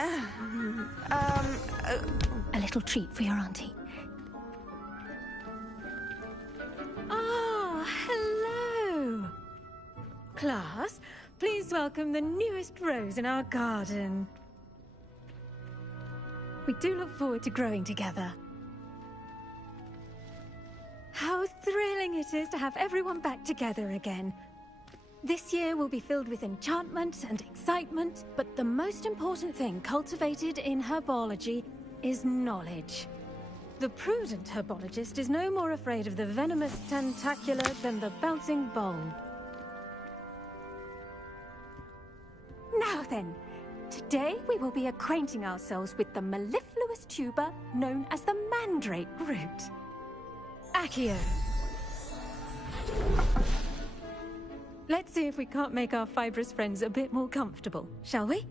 A little treat for your auntie. Ah, hello. Class, please welcome the newest rose in our garden. We do look forward to growing together. How thrilling it is to have everyone back together again. This year will be filled with enchantment and excitement, but the most important thing cultivated in herbology is knowledge. The prudent herbologist is no more afraid of the venomous tentacular than the bouncing bulb. Now then, today we will be acquainting ourselves with the mellifluous tuber known as the mandrake root. Accio. Let's see if we can't make our fibrous friends a bit more comfortable, shall we?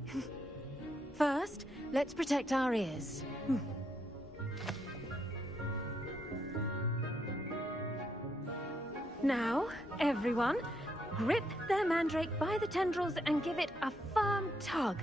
First, let's protect our ears. Now, everyone, grip their mandrake by the tendrils and give it a firm tug.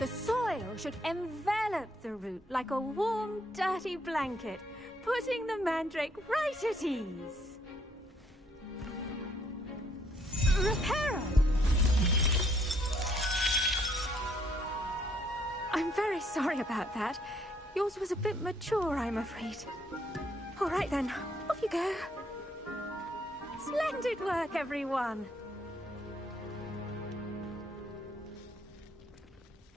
The soil should envelop the root like a warm, dirty blanket, putting the mandrake right at ease. Reparo! I'm very sorry about that. Yours was a bit mature, I'm afraid. All right then, off you go. Splendid work, everyone.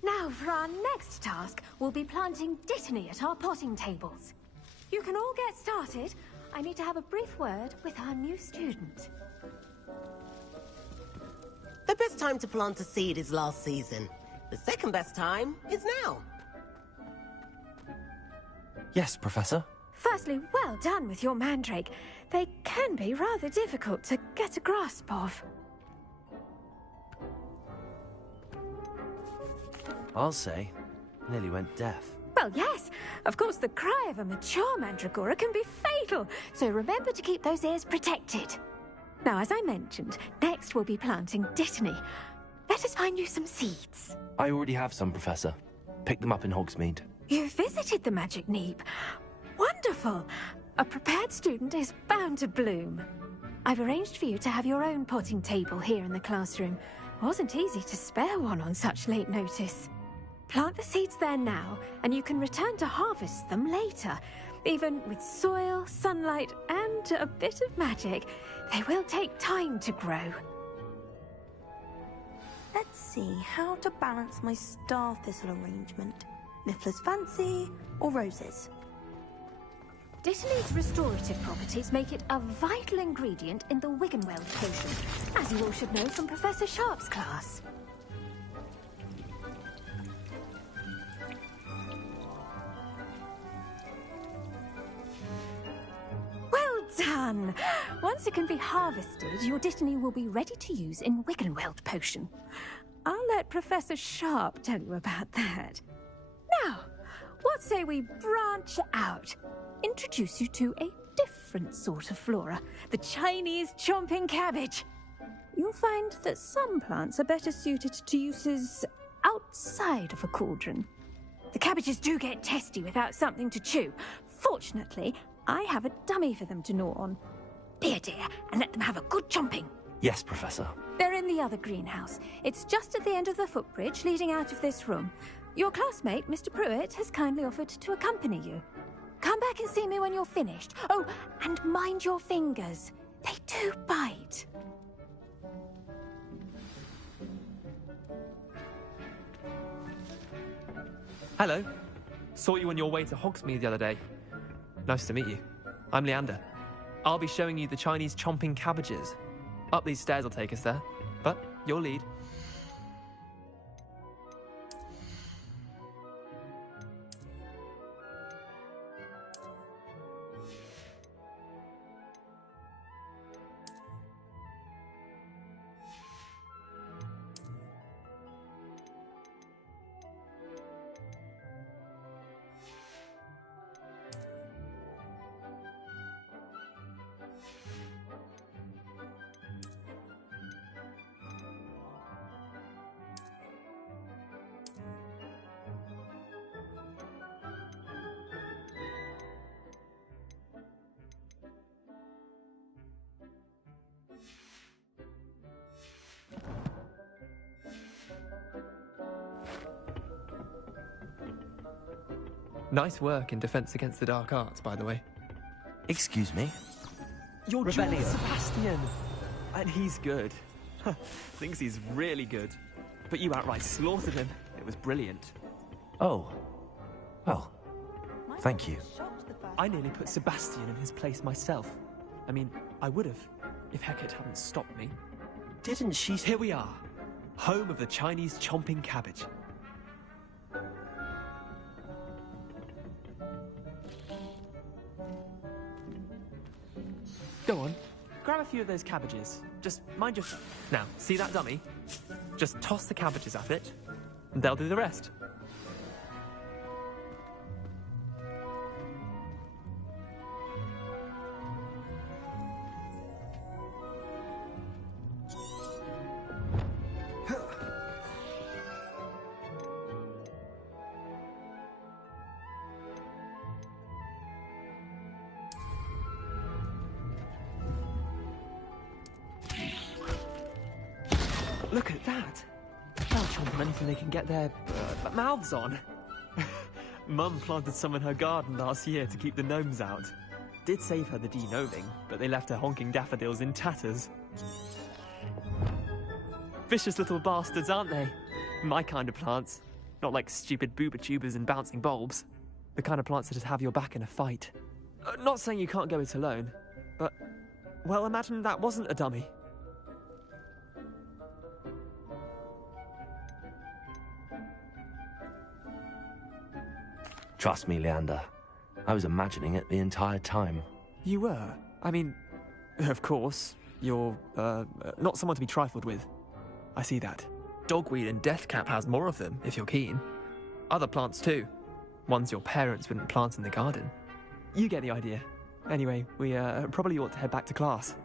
Now, for our next task, we'll be planting dittany at our potting tables. You can all get started. I need to have a brief word with our new student. The best time to plant a seed is last season. The second best time is now. Yes, Professor. Firstly, well done with your mandrake. They can be rather difficult to get a grasp of. I'll say, nearly went deaf. Well, yes. Of course, the cry of a mature mandragora can be fatal, so remember to keep those ears protected. Now, as I mentioned, next we'll be planting dittany. Let us find you some seeds. I already have some, Professor. Picked them up in Hogsmeade. You visited the Magic Neep. Wonderful. A prepared student is bound to bloom. I've arranged for you to have your own potting table here in the classroom. Wasn't easy to spare one on such late notice. Plant the seeds there now, and you can return to harvest them later. Even with soil, sunlight, and a bit of magic, they will take time to grow. Let's see how to balance my star thistle arrangement. Miffler's Fancy or roses? Dittany's restorative properties make it a vital ingredient in the Wiggenweld potion, as you all should know from Professor Sharp's class. Well done! Once it can be harvested, your dittany will be ready to use in Wiggenweld potion. I'll let Professor Sharp tell you about that. Now, what say we branch out? Introduce you to a different sort of flora, the Chinese chomping cabbage. You'll find that some plants are better suited to uses outside of a cauldron. The cabbages do get testy without something to chew. Fortunately, I have a dummy for them to gnaw on. Be a dear and let them have a good chomping. Yes, Professor. They're in the other greenhouse. It's just at the end of the footbridge leading out of this room. Your classmate, Mr. Pruitt, has kindly offered to accompany you. Come back and see me when you're finished. Oh, and mind your fingers. They do bite. Hello. Saw you on your way to Hogsmeade the other day. Nice to meet you. I'm Leander. I'll be showing you the Chinese chomping cabbages. Up these stairs will take us there, but your lead. Nice work in Defense Against the Dark Arts, by the way. Excuse me? You're Rebellion. George Sebastian! And he's good. Thinks he's really good. But you outright slaughtered him. It was brilliant. Oh. Well, thank you. I nearly put Sebastian in his place myself. I mean, I would have, if Hecate hadn't stopped me. Didn't she... Here we are. Home of the Chinese chomping cabbage. Go on, grab a few of those cabbages. Just mind your... Now, see that dummy? Just toss the cabbages at it, and they'll do the rest. Look at that! They'll chomp on anything they can get their mouths on. Mum planted some in her garden last year to keep the gnomes out. Did save her the de-gnoming, but they left her honking daffodils in tatters. Vicious little bastards, aren't they? My kind of plants. Not like stupid booba tubers and bouncing bulbs. The kind of plants that just have your back in a fight. Not saying you can't go it alone, but... Well, imagine that wasn't a dummy. Trust me, Leander. I was imagining it the entire time. You were? I mean, of course, you're, not someone to be trifled with. I see that. Dogweed and deathcap has more of them, if you're keen. Other plants too. Ones your parents wouldn't plant in the garden. You get the idea. Anyway, we, probably ought to head back to class.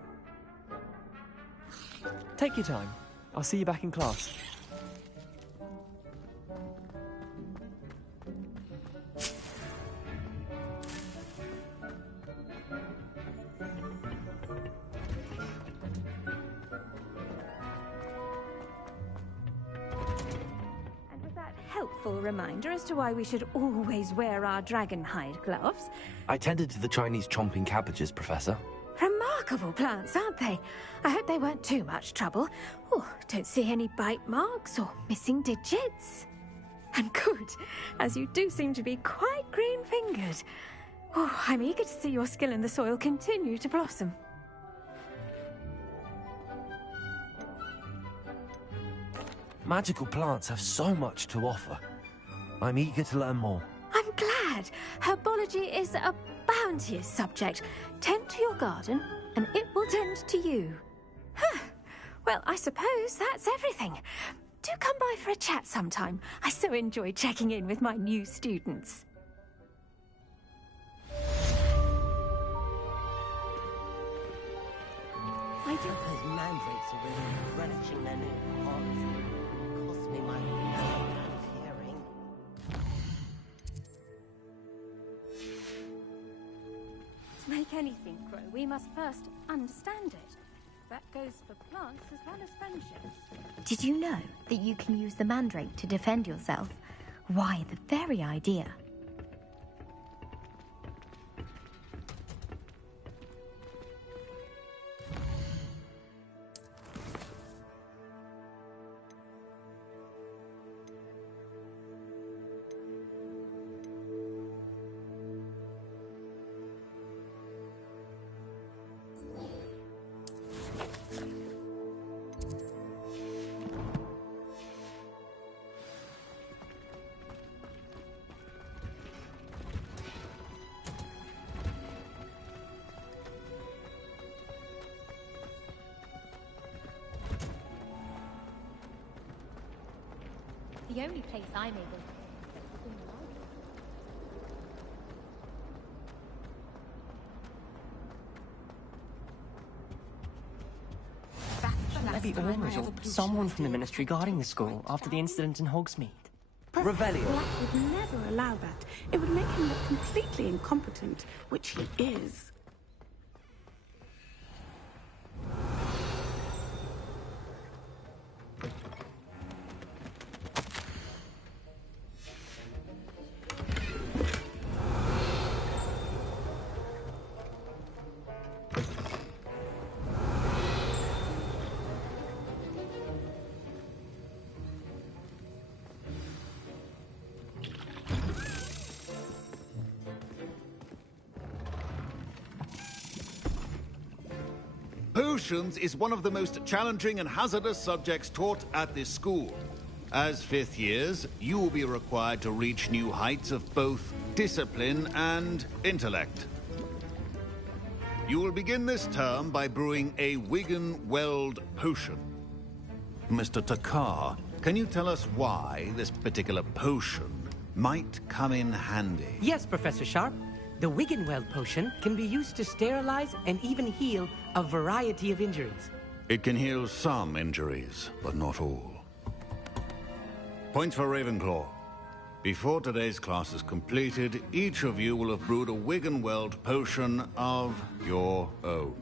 Take your time. I'll see you back in class. Helpful reminder as to why we should always wear our dragon hide gloves. I tended to the Chinese chomping cabbages, Professor. Remarkable plants, aren't they? I hope they weren't too much trouble. Oh, don't see any bite marks or missing digits. And good, as you do seem to be quite green-fingered. Oh, I'm eager to see your skill in the soil continue to blossom. Magical plants have so much to offer. I'm eager to learn more. I'm glad. Herbology is a bounteous subject. Tend to your garden, and it will tend to you. Huh. Well, I suppose that's everything. Do come by for a chat sometime. I so enjoy checking in with my new students. I do those mandrakes are really relishing their new pots. Cost me my hearing. To make anything grow, we must first understand it. That goes for plants as well as friendships. Did you know that you can use the mandrake to defend yourself? Why, the very idea. The only place I'm able Maybe Aurors or someone from the Ministry guarding the school after the incident in Hogsmeade. Revelio. Black would never allow that. It would make him look completely incompetent, which he is. Potions is one of the most challenging and hazardous subjects taught at this school. As fifth years, you will be required to reach new heights of both discipline and intellect. You will begin this term by brewing a Wiggenweld potion. Mr. Takar, can you tell us why this particular potion might come in handy? Yes, Professor Sharp. The Wiggenweld potion can be used to sterilize and even heal a variety of injuries. It can heal some injuries, but not all. Points for Ravenclaw. Before today's class is completed, each of you will have brewed a Wiggenweld potion of your own.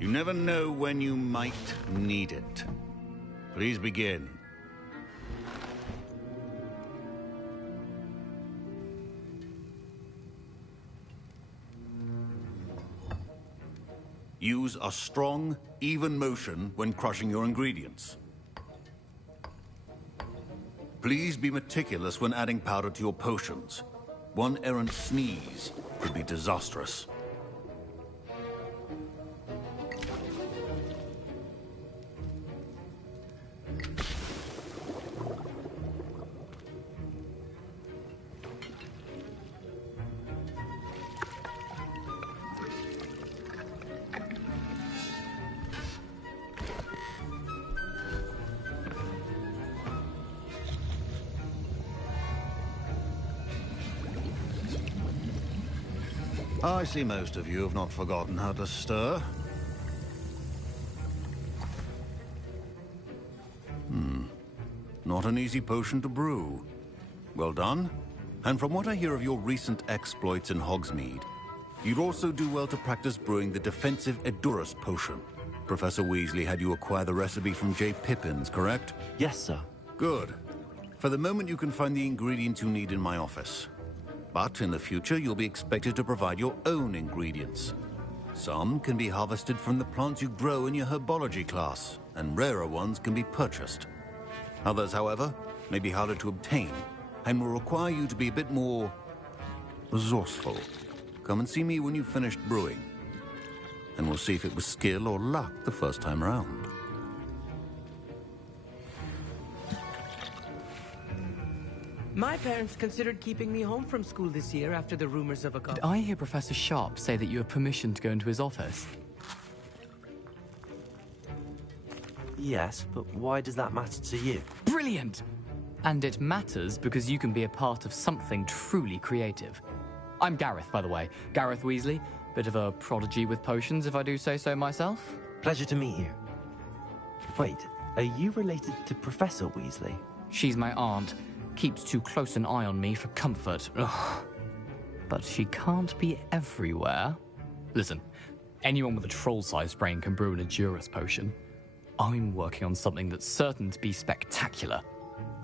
You never know when you might need it. Please begin. Use a strong, even motion when crushing your ingredients. Please be meticulous when adding powder to your potions. One errant sneeze could be disastrous. I see most of you have not forgotten how to stir. Not an easy potion to brew. Well done. And from what I hear of your recent exploits in Hogsmeade, you'd also do well to practice brewing the defensive Edurus potion. Professor Weasley had you acquire the recipe from J. Pippins, correct? Yes, sir. Good. For the moment, you can find the ingredients you need in my office. But in the future, you'll be expected to provide your own ingredients. Some can be harvested from the plants you grow in your herbology class, and rarer ones can be purchased. Others, however, may be harder to obtain, and will require you to be a bit more resourceful. Come and see me when you've finished brewing, and we'll see if it was skill or luck the first time around. My parents considered keeping me home from school this year after the rumors of a Did I hear Professor Sharp say that you have permission to go into his office? Yes, but why does that matter to you? Brilliant! And it matters because you can be a part of something truly creative. I'm Gareth, by the way. Gareth Weasley. Bit of a prodigy with potions, if I do say so myself. Pleasure to meet you. Wait, are you related to Professor Weasley? She's my aunt. Keeps too close an eye on me for comfort. Ugh. But she can't be everywhere. Listen, anyone with a troll-sized brain can brew an Edurus potion. I'm working on something that's certain to be spectacular.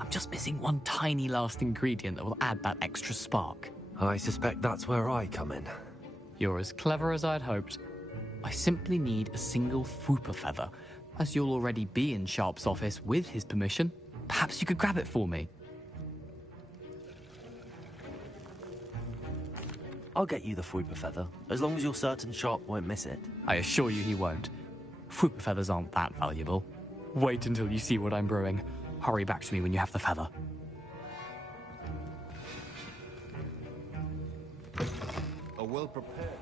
I'm just missing one tiny last ingredient that will add that extra spark. I suspect that's where I come in. You're as clever as I'd hoped. I simply need a single Fwooper feather. As you'll already be in Sharp's office with his permission, perhaps you could grab it for me. I'll get you the Fwooper feather, as long as you're certain Sharp won't miss it. I assure you he won't. Fwooper feathers aren't that valuable. Wait until you see what I'm brewing. Hurry back to me when you have the feather. A well-prepared...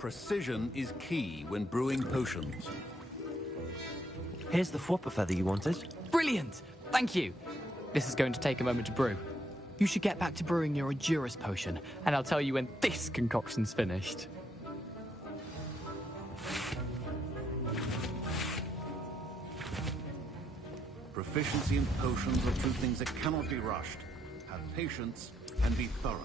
Precision is key when brewing potions. Here's the whopper feather you wanted. Brilliant! Thank you. This is going to take a moment to brew. You should get back to brewing your Edurus potion, and I'll tell you when this concoction's finished. Proficiency in potions are two things that cannot be rushed. Have patience and be thorough.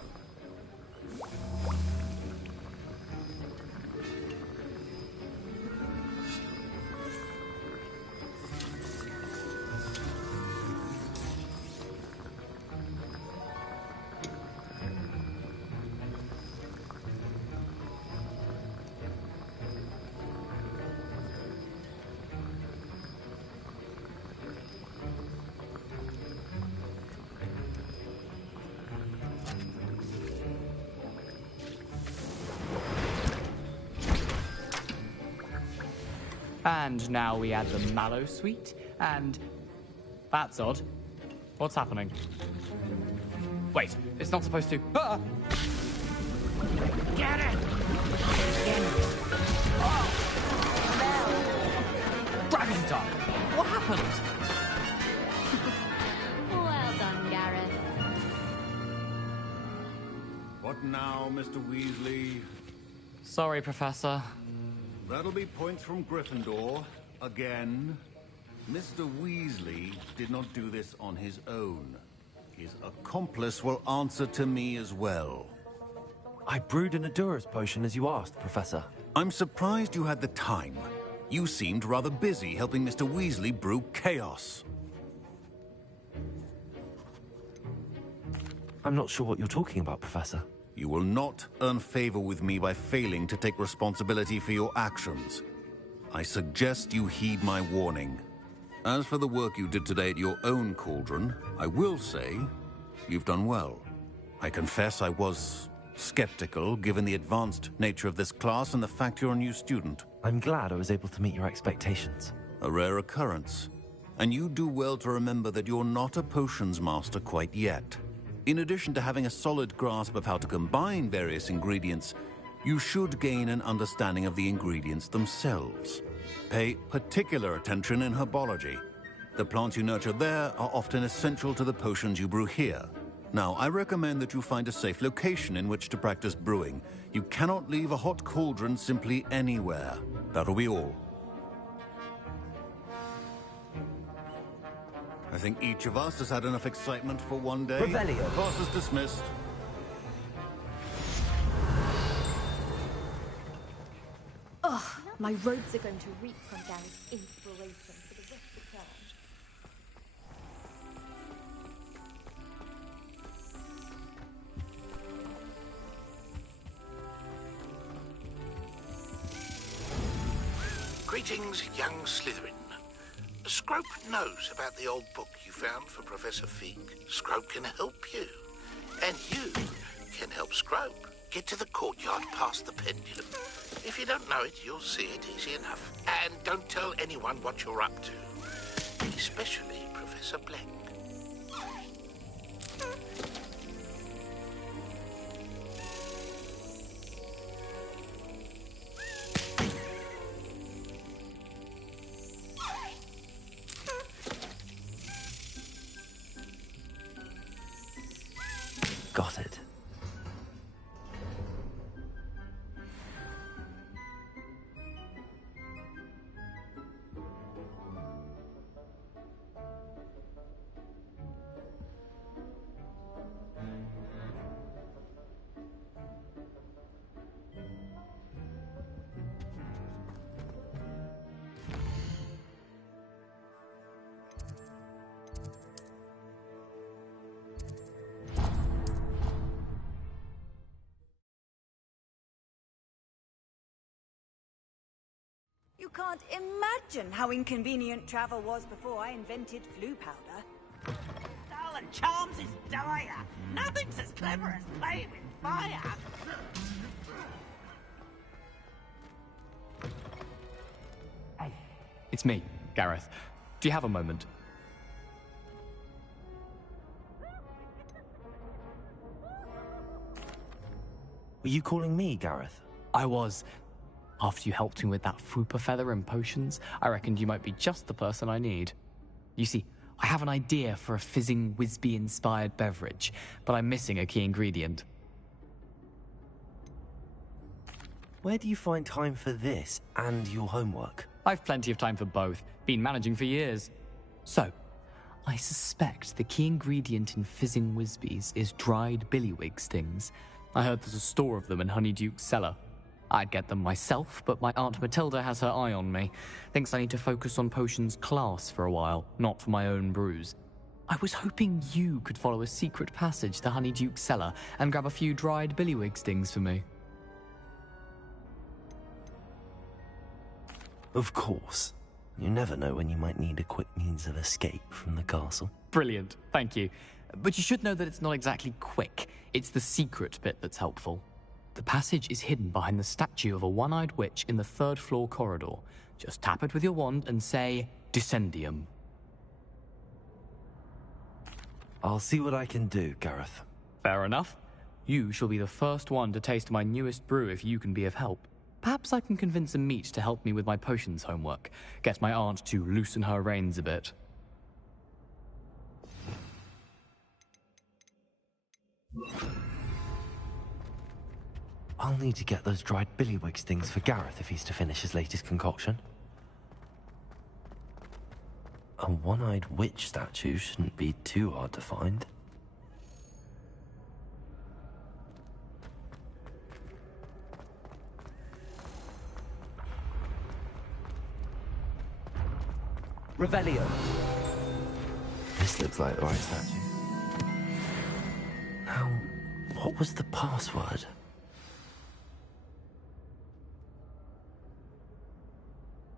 And now we add the mallow sweet, and... That's odd. What's happening? Wait, it's not supposed to... Ah! Get it! Dragon Dog! What happened? Well done, Gareth. What now, Mr. Weasley? Sorry, Professor. That'll be points from Gryffindor. Again. Mr. Weasley did not do this on his own. His accomplice will answer to me as well. I brewed an Edurus potion as you asked, Professor. I'm surprised you had the time. You seemed rather busy helping Mr. Weasley brew chaos. I'm not sure what you're talking about, Professor. You will not earn favor with me by failing to take responsibility for your actions. I suggest you heed my warning. As for the work you did today at your own cauldron, I will say you've done well. I confess I was skeptical, given the advanced nature of this class and the fact you're a new student. I'm glad I was able to meet your expectations. A rare occurrence. And you do well to remember that you're not a potions master quite yet. In addition to having a solid grasp of how to combine various ingredients, you should gain an understanding of the ingredients themselves. Pay particular attention in herbology. The plants you nurture there are often essential to the potions you brew here. Now, I recommend that you find a safe location in which to practice brewing. You cannot leave a hot cauldron simply anywhere. That'll be all. I think each of us has had enough excitement for one day. Revelio. Class is dismissed. Ugh, my robes are going to reek from Gareth's inspiration for the rest of the term. Greetings, young Slytherin. Scrope knows about the old book you found for Professor Fig. Scrope can help you. And you can help Scrope get to the courtyard past the pendulum. If you don't know it, you'll see it easy enough. And don't tell anyone what you're up to. Especially Professor Blank. Got it. You can't imagine how inconvenient travel was before I invented flu powder. Darling, charms is dire. Nothing's as clever as playing with fire. It's me, Gareth. Do you have a moment? Were you calling me, Gareth? I was. After you helped me with that Fupa feather and potions, I reckoned you might be just the person I need. You see, I have an idea for a fizzing Whizbee-inspired beverage, but I'm missing a key ingredient. Where do you find time for this and your homework? I've plenty of time for both. Been managing for years. So, I suspect the key ingredient in fizzing Whizbees is dried billywig stings. I heard there's a store of them in Honeyduke's cellar. I'd get them myself, but my Aunt Matilda has her eye on me. Thinks I need to focus on potions class for a while, not for my own brews. I was hoping you could follow a secret passage to Honeyduke's cellar and grab a few dried billywig stings for me. Of course. You never know when you might need a quick means of escape from the castle. Brilliant, thank you. But you should know that it's not exactly quick. It's the secret bit that's helpful. The passage is hidden behind the statue of a one-eyed witch in the 3rd floor corridor. Just tap it with your wand and say, Descendium. I'll see what I can do, Gareth. Fair enough. You shall be the first one to taste my newest brew if you can be of help. Perhaps I can convince a meat to help me with my potions homework. Get my aunt to loosen her reins a bit. I'll need to get those dried billywig stings for Gareth if he's to finish his latest concoction. A one-eyed witch statue shouldn't be too hard to find. Revelio. This looks like the right statue. Now, what was the password?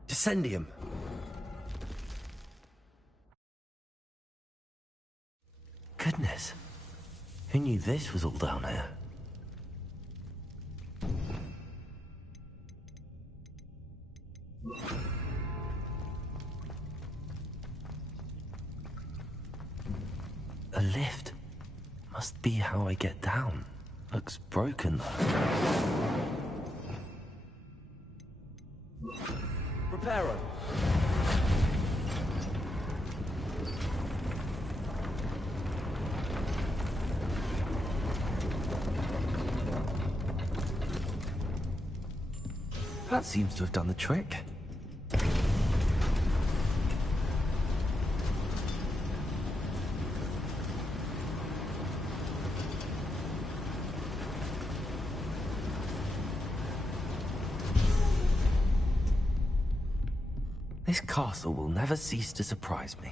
Descendium. Goodness. Who knew this was all down here? A lift. Must be how I get down. Looks broken though. Reparo. That seems to have done the trick. This castle will never cease to surprise me.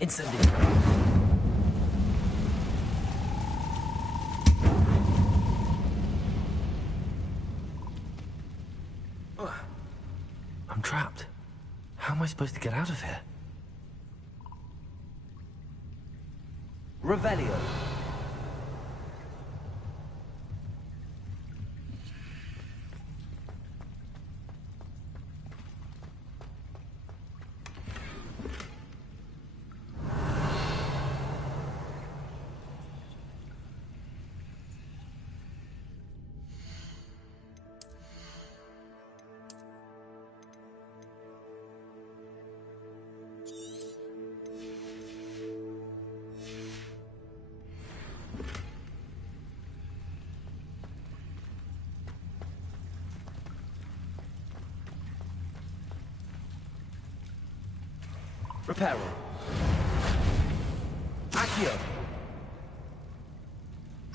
Incendiary. I'm trapped. How am I supposed to get out of here? Revelio. Reparo. Accio.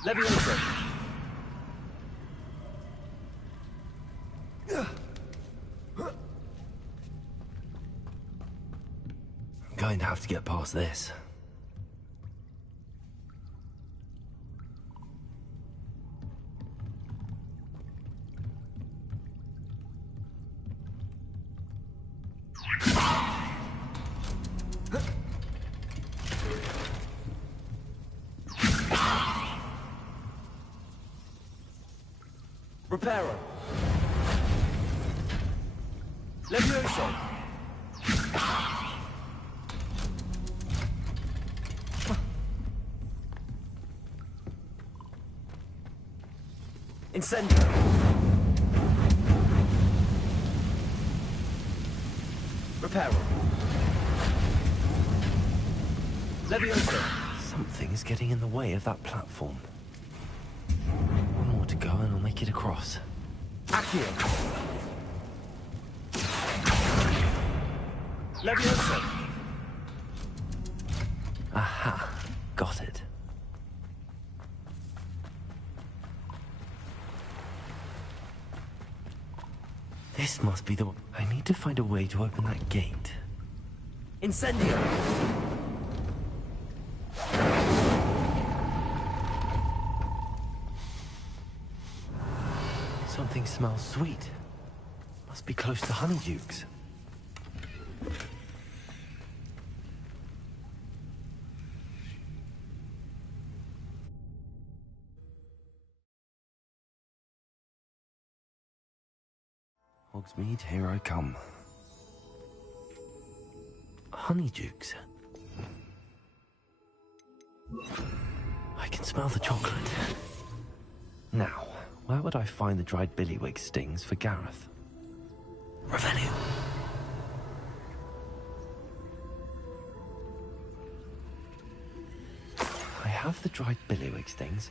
Leviosa. I'm going to have to get past this. Reparo. Levioso. Incendio. Reparo. Levioso. Something is getting in the way of that platform. One more to go and I'll make it across. Accio. Levioso. Aha. Got it. This must be the... I need to find a way to open that gate. Incendio! Something smells sweet. Must be close to Honeydukes. Hogsmeade, here I come. Honeydukes. I can smell the chocolate. Now, where would I find the dried billywig stings for Gareth? Revelio. I have the dried billywig stings.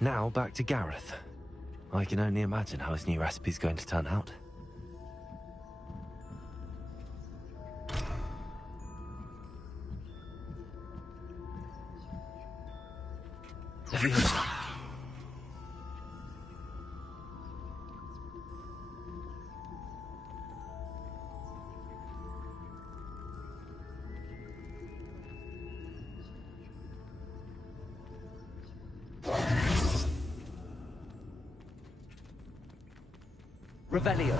Now back to Gareth. I can only imagine how his new recipe's going to turn out. Leviosa. Revelio.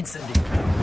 Incendio.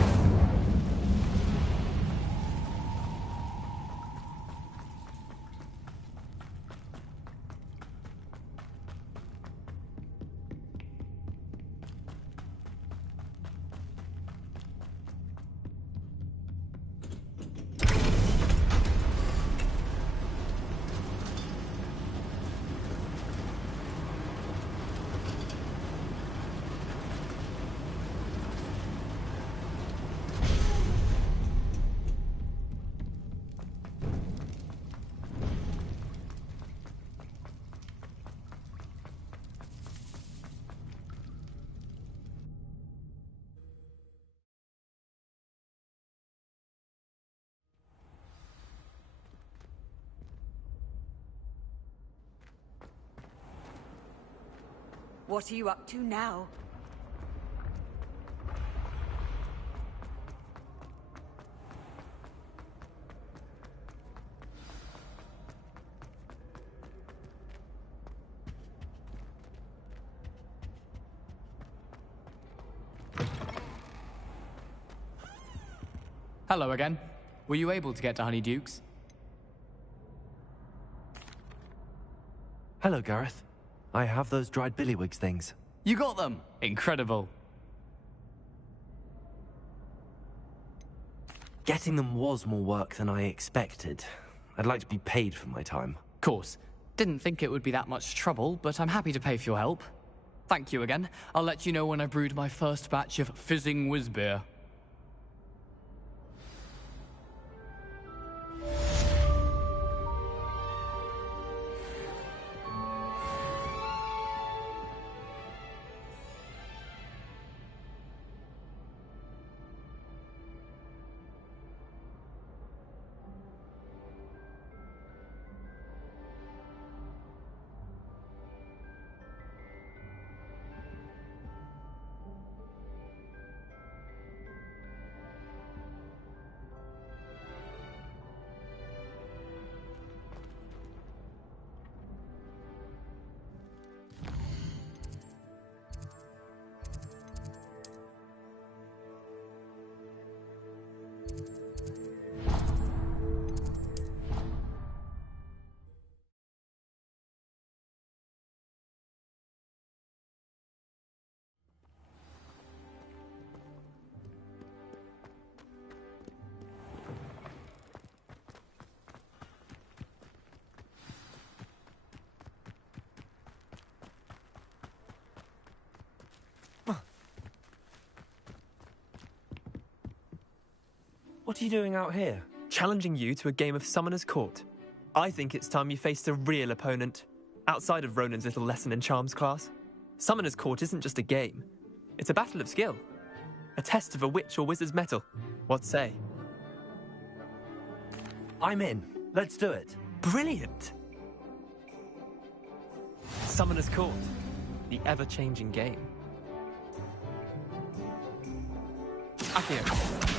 What are you up to now? Hello again. Were you able to get to Honeydukes? Hello, Gareth. I have those dried billywig things. You got them! Incredible. Getting them was more work than I expected. I'd like to be paid for my time. Course. Didn't think it would be that much trouble, but I'm happy to pay for your help. Thank you again. I'll let you know when I've brewed my first batch of fizzing whiz beer. What are you doing out here? Challenging you to a game of Summoner's Court. I think it's time you faced a real opponent, outside of Ronan's little lesson in charms class. Summoner's Court isn't just a game. It's a battle of skill. A test of a witch or wizard's mettle. What say? I'm in. Let's do it. Brilliant! Summoner's Court. The ever-changing game. Accio.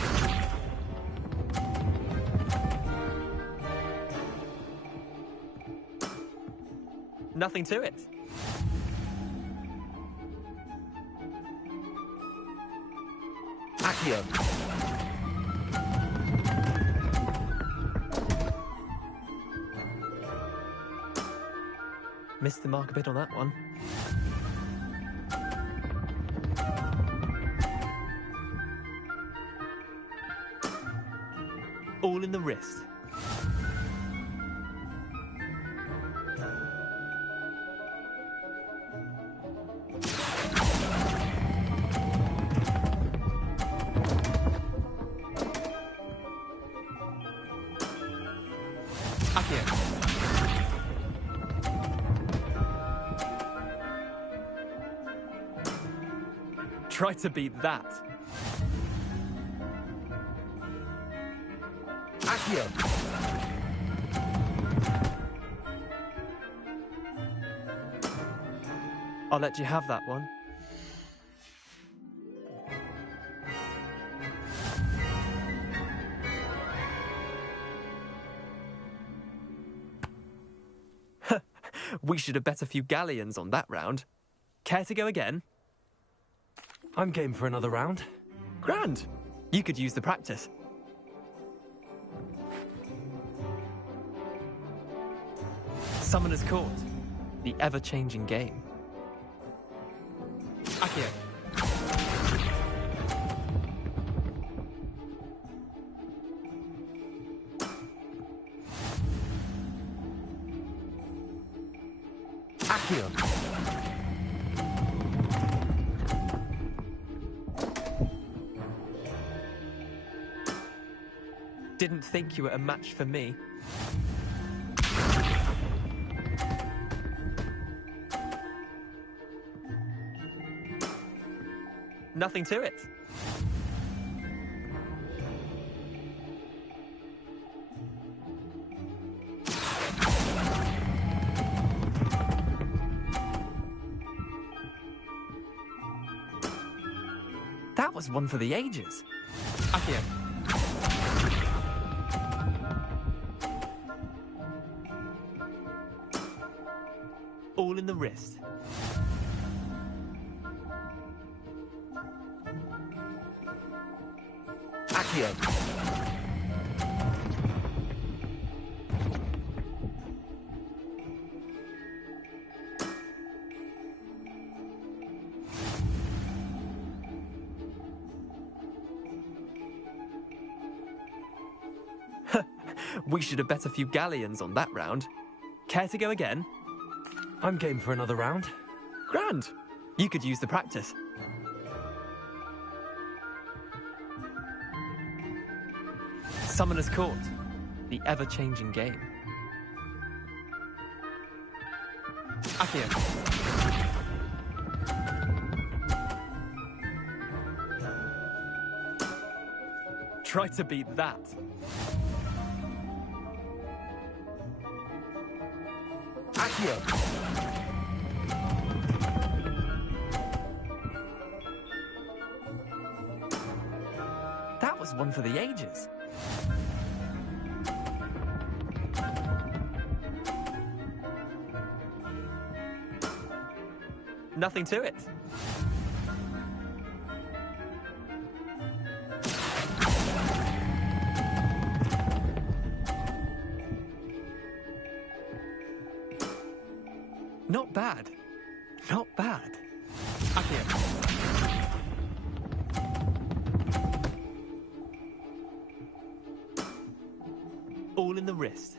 Nothing to it. Accio. Missed the mark a bit on that one. All in the wrist. Try to beat that. Accio. I'll let you have that one. We should have bet a few galleons on that round. Care to go again? I'm game for another round. Grand. You could use the practice. Summoner's Court. The ever-changing game. Accio. Accio. Didn't think you were a match for me. Nothing to it. That was one for the ages. Accio. All in the wrist. Accio. We should have bet a few galleons on that round. Care to go again? I'm game for another round. Grand. You could use the practice. Summoner's Court. The ever-changing game. Accio. Try to beat that. Accio. That was one for the ages. Nothing to it. Not bad. Not bad. Accio. All in the wrist.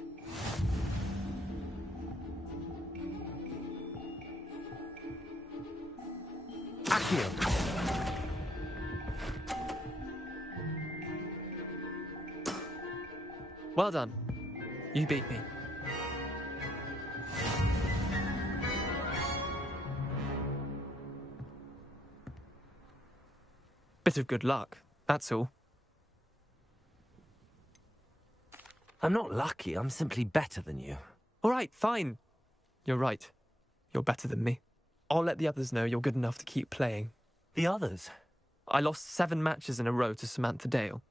Accio. Well done. You beat me. Bit of good luck, that's all. I'm not lucky, I'm simply better than you. All right, fine. You're right. You're better than me. I'll let the others know you're good enough to keep playing. The others? I lost 7 matches in a row to Samantha Dale.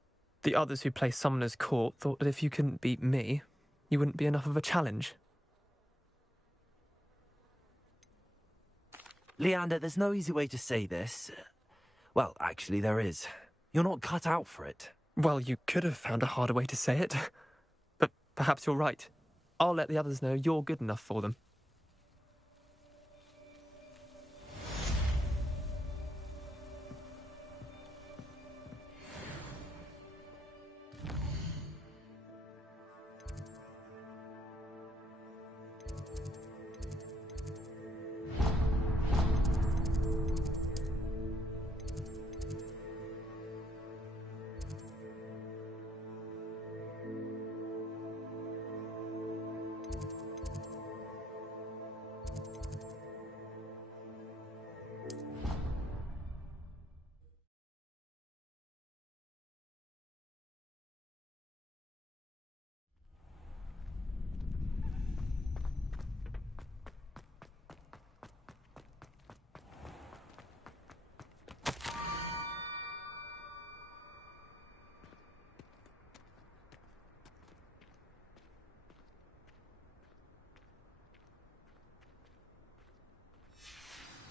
The others who play Summoner's Court thought that if you couldn't beat me, you wouldn't be enough of a challenge. Leander, there's no easy way to say this. Well, actually, there is. You're not cut out for it. Well, you could have found a harder way to say it. But perhaps you're right. I'll let the others know you're good enough for them.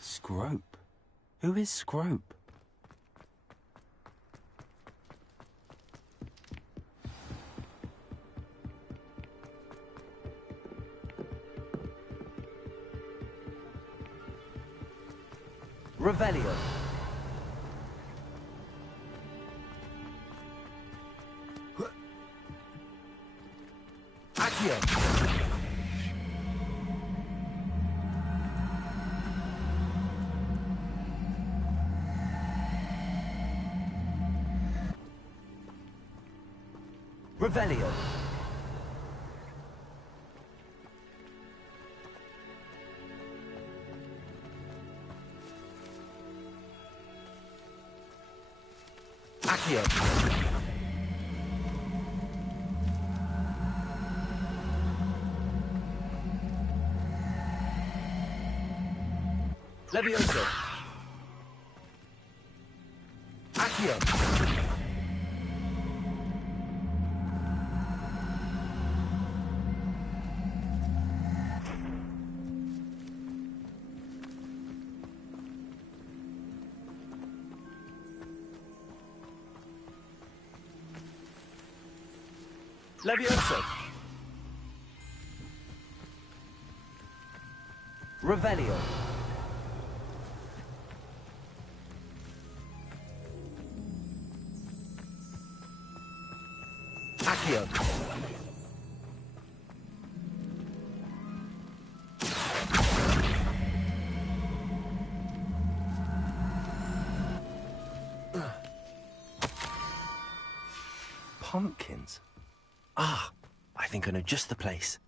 Scrope? Who is Scrope? Revelio. Accio. Revelio. Accio. Levioso. Accio. Levioso. Revelio. Accio. Pumpkins. Ah, I think I know just the place.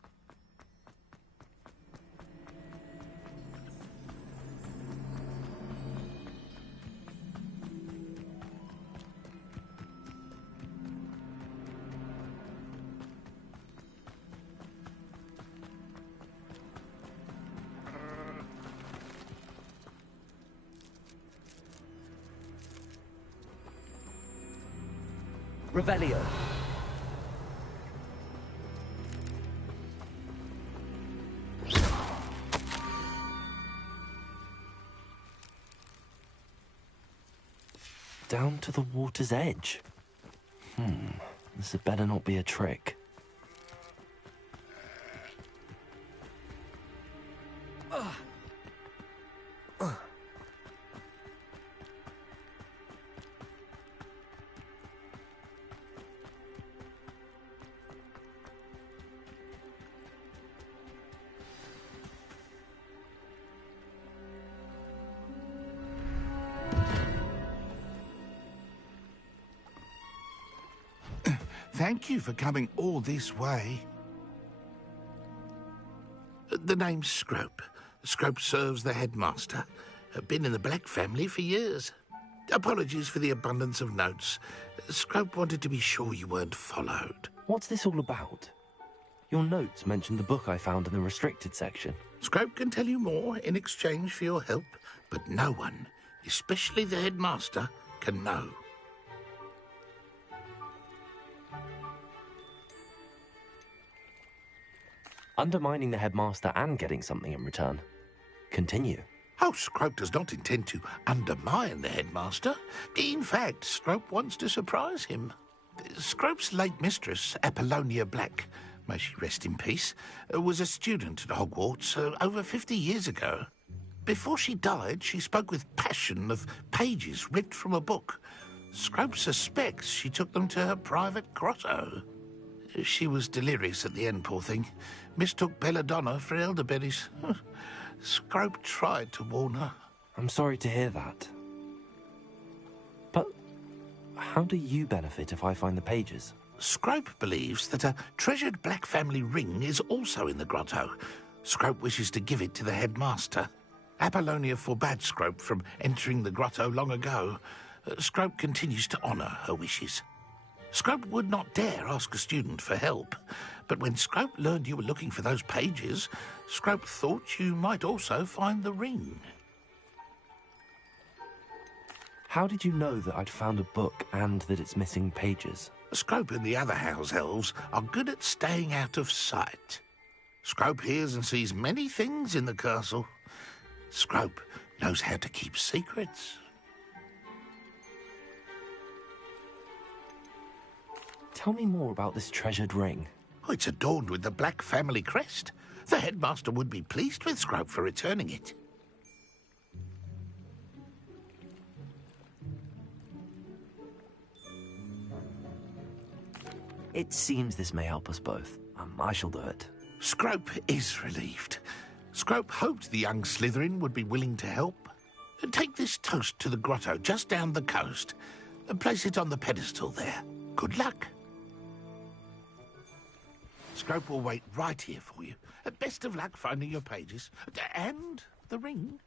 Revelio. Down to the water's edge. This had better not be a trick. Ugh. Thank you for coming all this way. The name's Scrope. Scrope serves the headmaster. Been in the Black family for years. Apologies for the abundance of notes. Scrope wanted to be sure you weren't followed. What's this all about? Your notes mentioned the book I found in the restricted section. Scrope can tell you more in exchange for your help, but no one, especially the headmaster, can know. Undermining the headmaster and getting something in return. Continue. Oh, Scrope does not intend to undermine the headmaster. In fact, Scrope wants to surprise him. Scrope's late mistress, Apollonia Black, may she rest in peace, was a student at Hogwarts over 50 years ago. Before she died, she spoke with passion of pages ripped from a book. Scrope suspects she took them to her private grotto. She was delirious at the end, poor thing. Mistook belladonna for elderberries. Scrope tried to warn her. I'm sorry to hear that. But how do you benefit if I find the pages? Scrope believes that a treasured Black family ring is also in the grotto. Scrope wishes to give it to the headmaster. Apollonia forbade Scrope from entering the grotto long ago. Scrope continues to honour her wishes. Scrope would not dare ask a student for help, but when Scrope learned you were looking for those pages, Scrope thought you might also find the ring. How did you know that I'd found a book and that it's missing pages? Scrope and the other house elves are good at staying out of sight. Scrope hears and sees many things in the castle. Scrope knows how to keep secrets. Tell me more about this treasured ring. Oh, it's adorned with the Black family crest. The headmaster would be pleased with Scrope for returning it. It seems this may help us both. I shall do it. Scrope is relieved. Scrope hoped the young Slytherin would be willing to help. Take this toast to the grotto just down the coast and place it on the pedestal there. Good luck. Scrope will wait right here for you. Best of luck finding your pages. And the ring.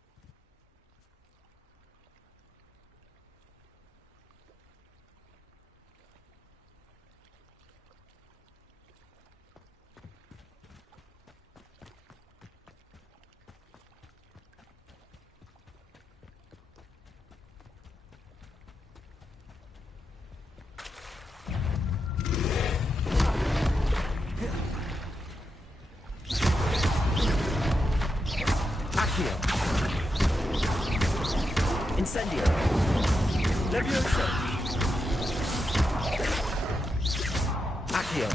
Incendio. Leviosa. Accio.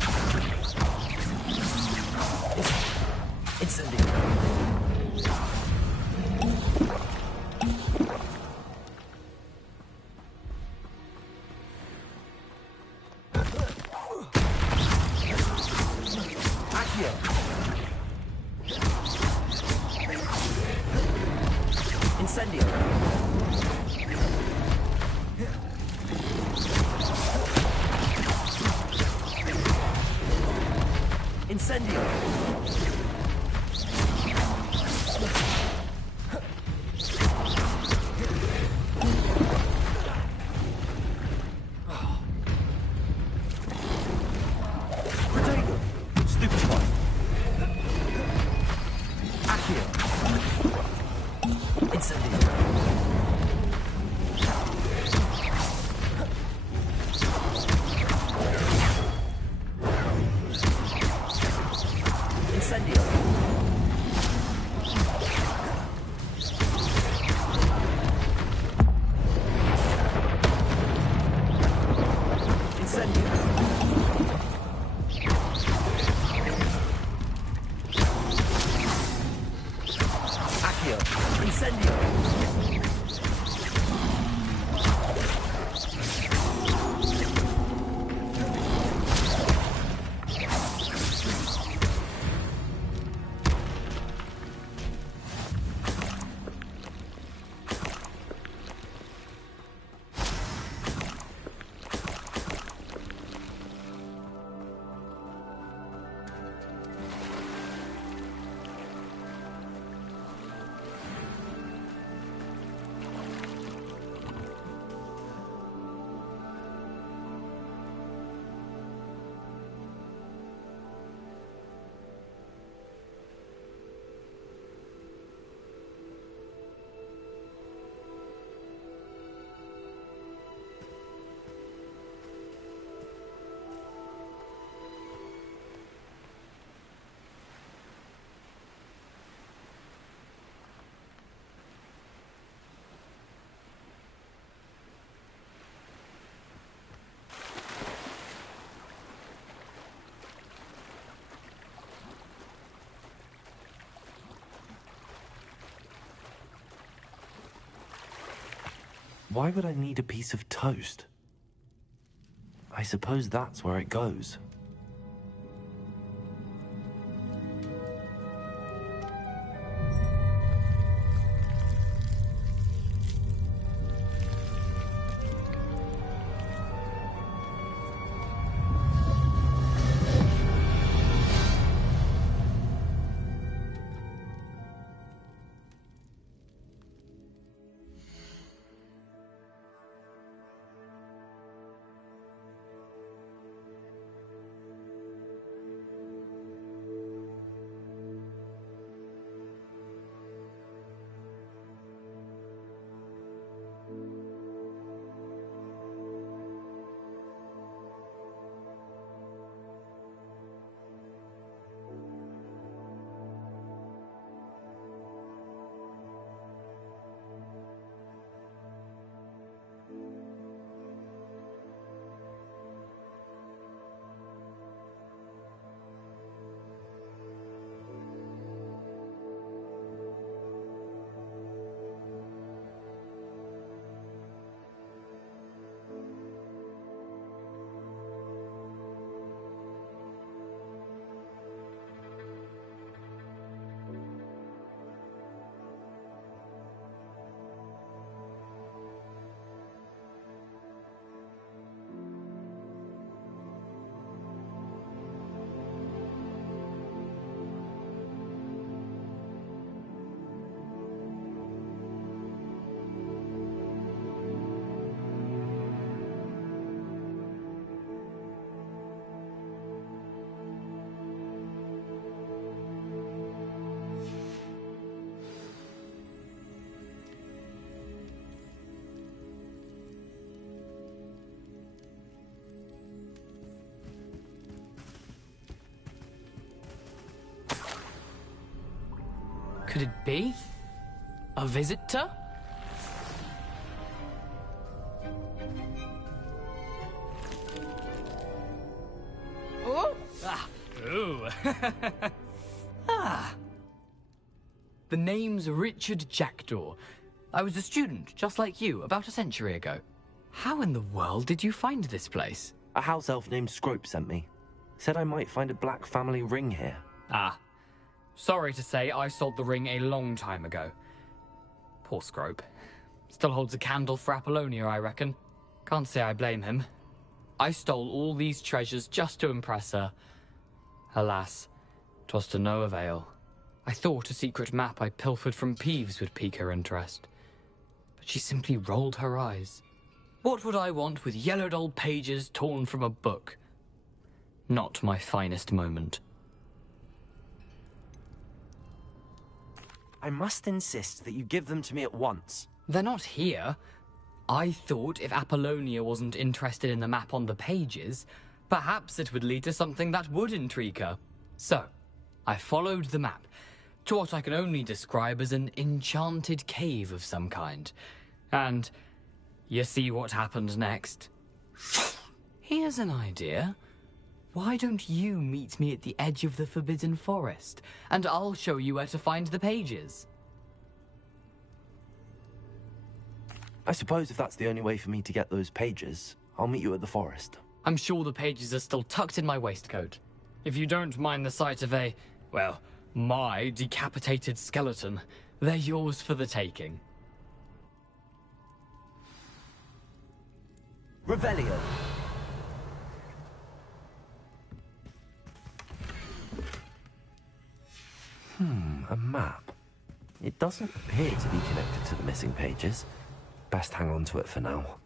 Incendio. Accio. Incendio. Incendio. Protego. Stupefy. Accio. Incendio. Why would I need a piece of toast? I suppose that's where it goes. Could it be? A visitor? Oh! Ah! Ooh! Ah! The name's Richard Jackdaw. I was a student, just like you, about a century ago. How in the world did you find this place? A house elf named Scrope sent me. Said I might find a black family ring here. Ah. Sorry to say, I sold the ring a long time ago. Poor Scrope. Still holds a candle for Apollonia, I reckon. Can't say I blame him. I stole all these treasures just to impress her. Alas, 'twas to no avail. I thought a secret map I pilfered from Peeves would pique her interest. But she simply rolled her eyes. What would I want with yellowed old pages torn from a book? Not my finest moment. I must insist that you give them to me at once. They're not here. I thought if Apollonia wasn't interested in the map on the pages, perhaps it would lead to something that would intrigue her. So, I followed the map to what I can only describe as an enchanted cave of some kind. And you see what happened next? Here's an idea. Why don't you meet me at the edge of the Forbidden Forest, and I'll show you where to find the pages? I suppose if that's the only way for me to get those pages, I'll meet you at the forest. I'm sure the pages are still tucked in my waistcoat. If you don't mind the sight of a, well, my decapitated skeleton, they're yours for the taking. Revelio. A map. It doesn't appear to be connected to the missing pages. Best hang on to it for now.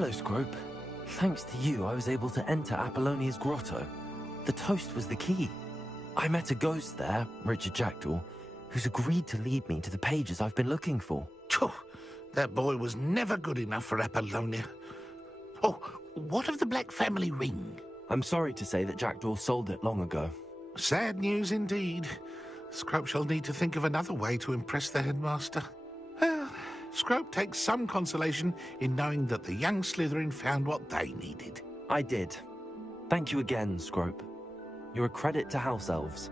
Hello, Scrope. Thanks to you, I was able to enter Apollonia's grotto. The toast was the key. I met a ghost there, Richard Jackdaw, who's agreed to lead me to the pages I've been looking for. Phew, that boy was never good enough for Apollonia. Oh, what of the Black family ring? I'm sorry to say that Jackdaw sold it long ago. Sad news indeed. Scrope shall need to think of another way to impress the headmaster. Well, Scrope takes some consolation in knowing that the young Slytherin found what they needed. I did. Thank you again, Scrope. You're a credit to House Elves.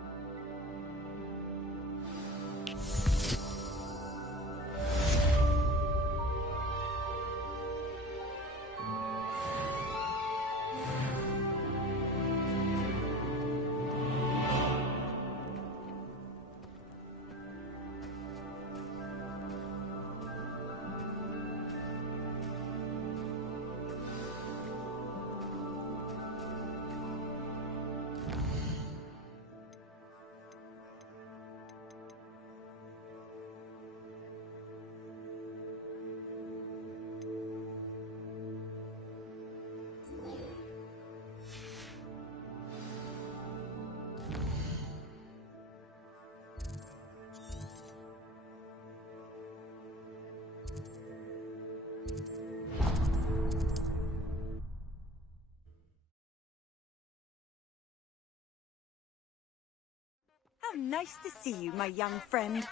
How nice to see you, my young friend.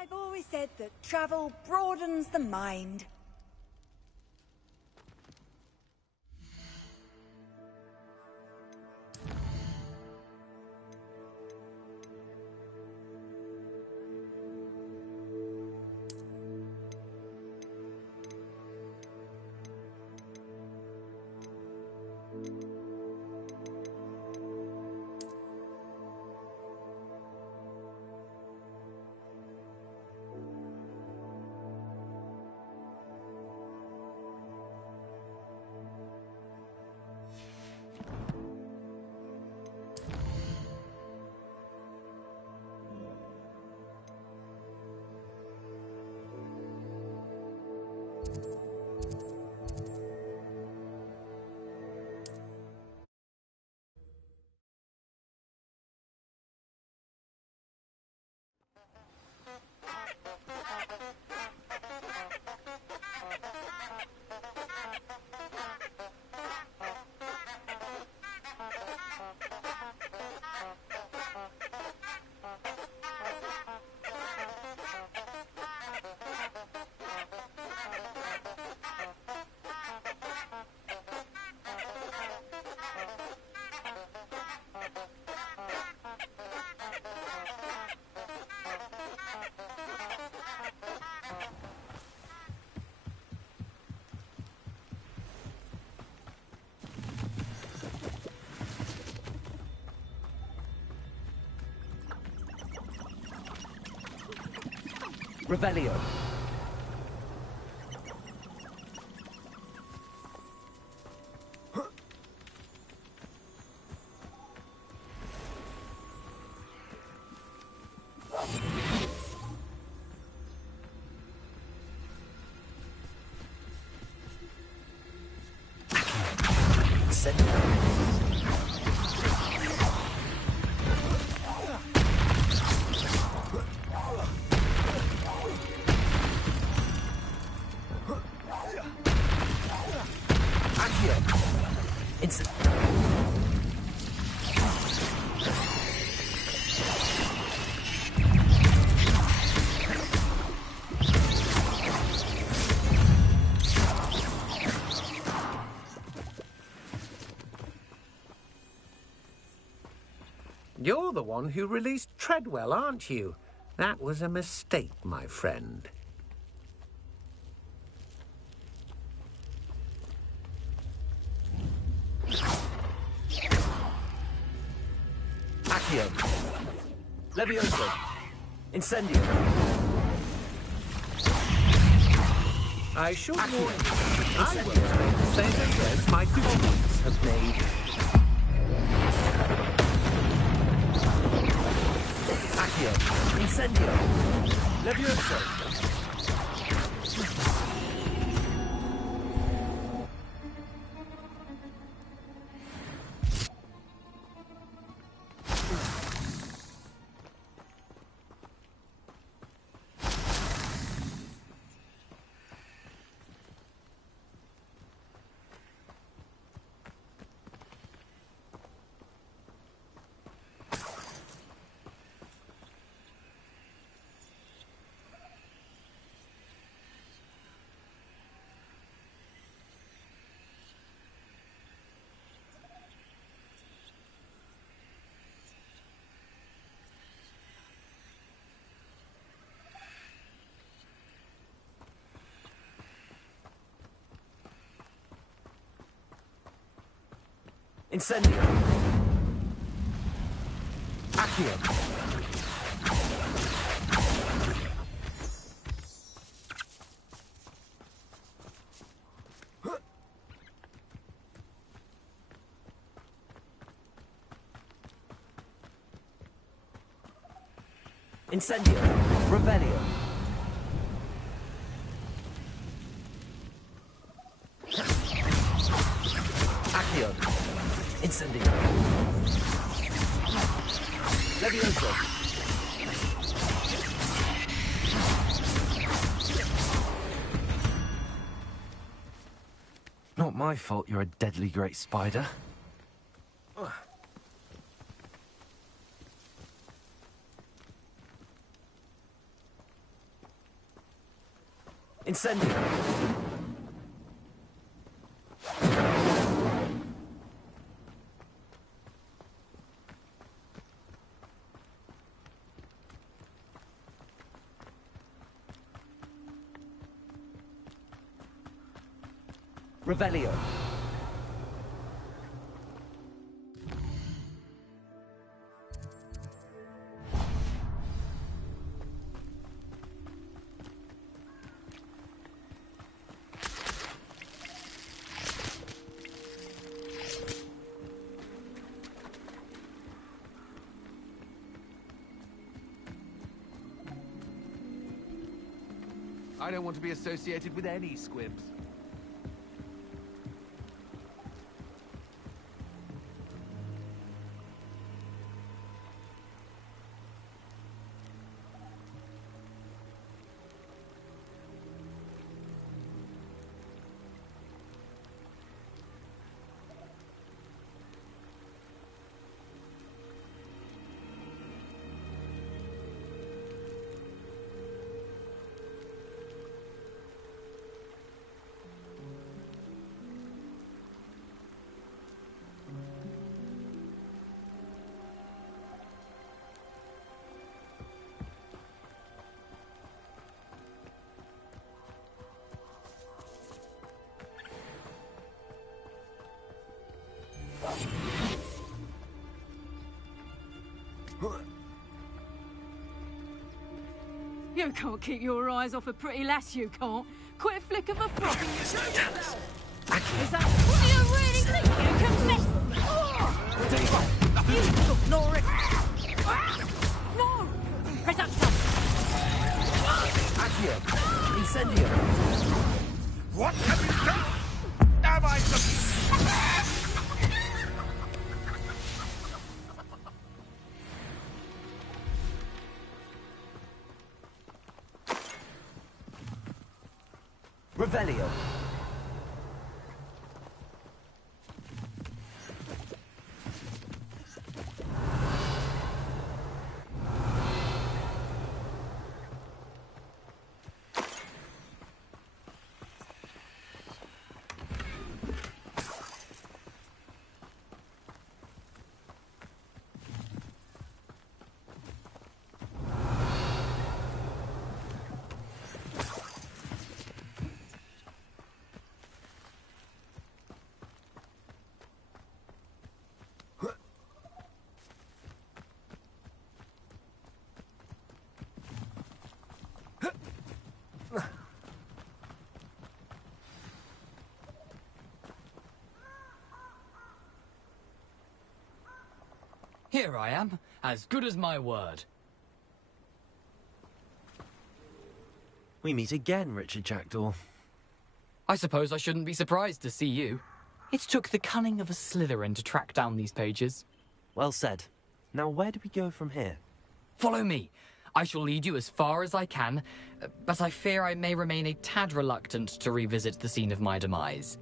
I've always said that travel broadens the mind. Revelio. You're the one who released Treadwell, aren't you? That was a mistake, my friend. Accio. Levioso. Incendio. I should warn you, I won't make the same mistakes my students have made. Accio. Incendio. Levioso. Incendio. Accio. Incendio. Revelio. Accio. Incendio. Levioso. Not my fault you're a deadly great spider. Incendio. Revelio. I don't want to be associated with any squibs. You can't keep your eyes off a pretty lass, you can't. Quit a flick of a frock and you show yourself. Is that what do you really think you can mess? What do you want? You ignore it. No! Reduction! Accio! Incendio! What have you done? Am I Revelio. Here I am, as good as my word. We meet again, Richard Jackdaw. I suppose I shouldn't be surprised to see you. It took the cunning of a Slytherin to track down these pages. Well said. Now where do we go from here? Follow me. I shall lead you as far as I can, but I fear I may remain a tad reluctant to revisit the scene of my demise.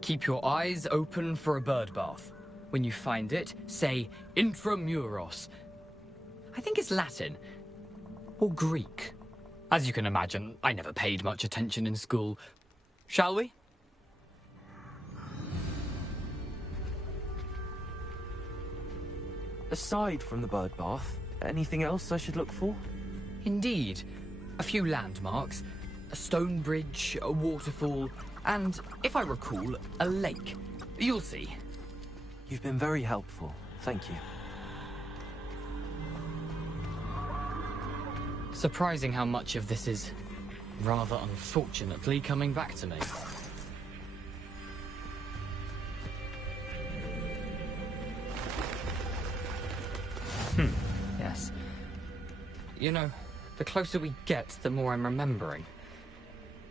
Keep your eyes open for a bird bath. When you find it, say intramuros. I think it's Latin. Or Greek. As you can imagine, I never paid much attention in school. Shall we? Aside from the bird bath, anything else I should look for? Indeed. A few landmarks. A stone bridge, a waterfall, and, if I recall, a lake. You'll see. You've been very helpful. Thank you. Surprising how much of this is, rather unfortunately, coming back to me. Yes. You know, the closer we get, the more I'm remembering.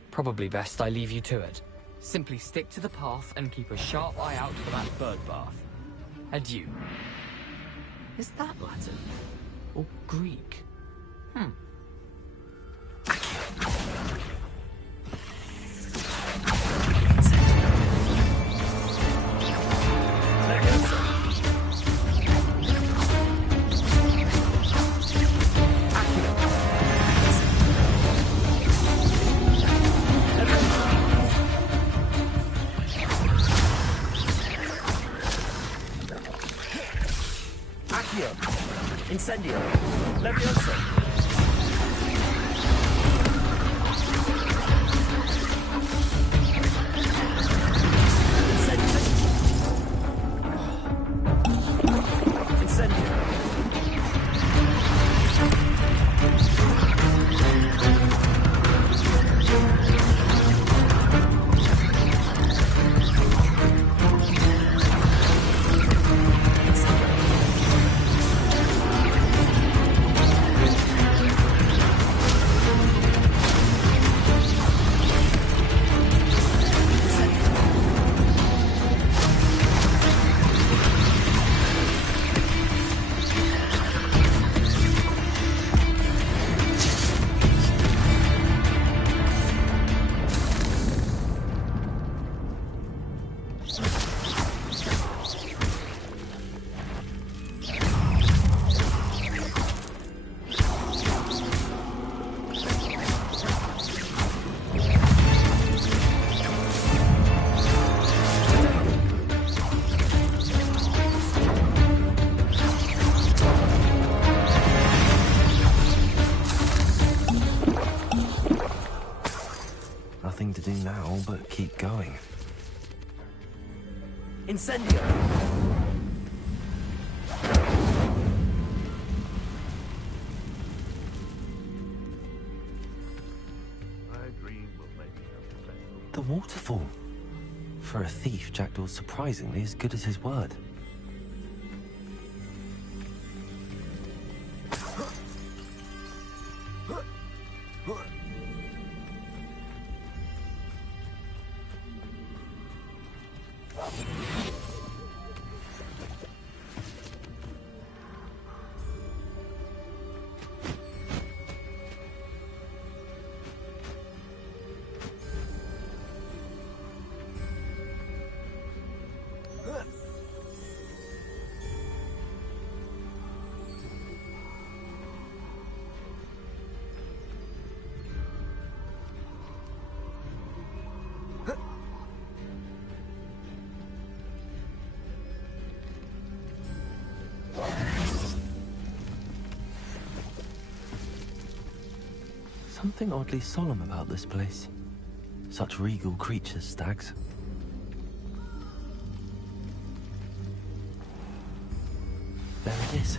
Probably best I leave you to it. Simply stick to the path and keep a sharp eye out for that bird bath. Adieu. Is that Latin? Or Greek? Incendio. Levioso. Nothing to do now but keep going. Incendio! The waterfall. For a thief, Jackdaw's surprisingly as good as his word. Something oddly solemn about this place. Such regal creatures, stags. There it is,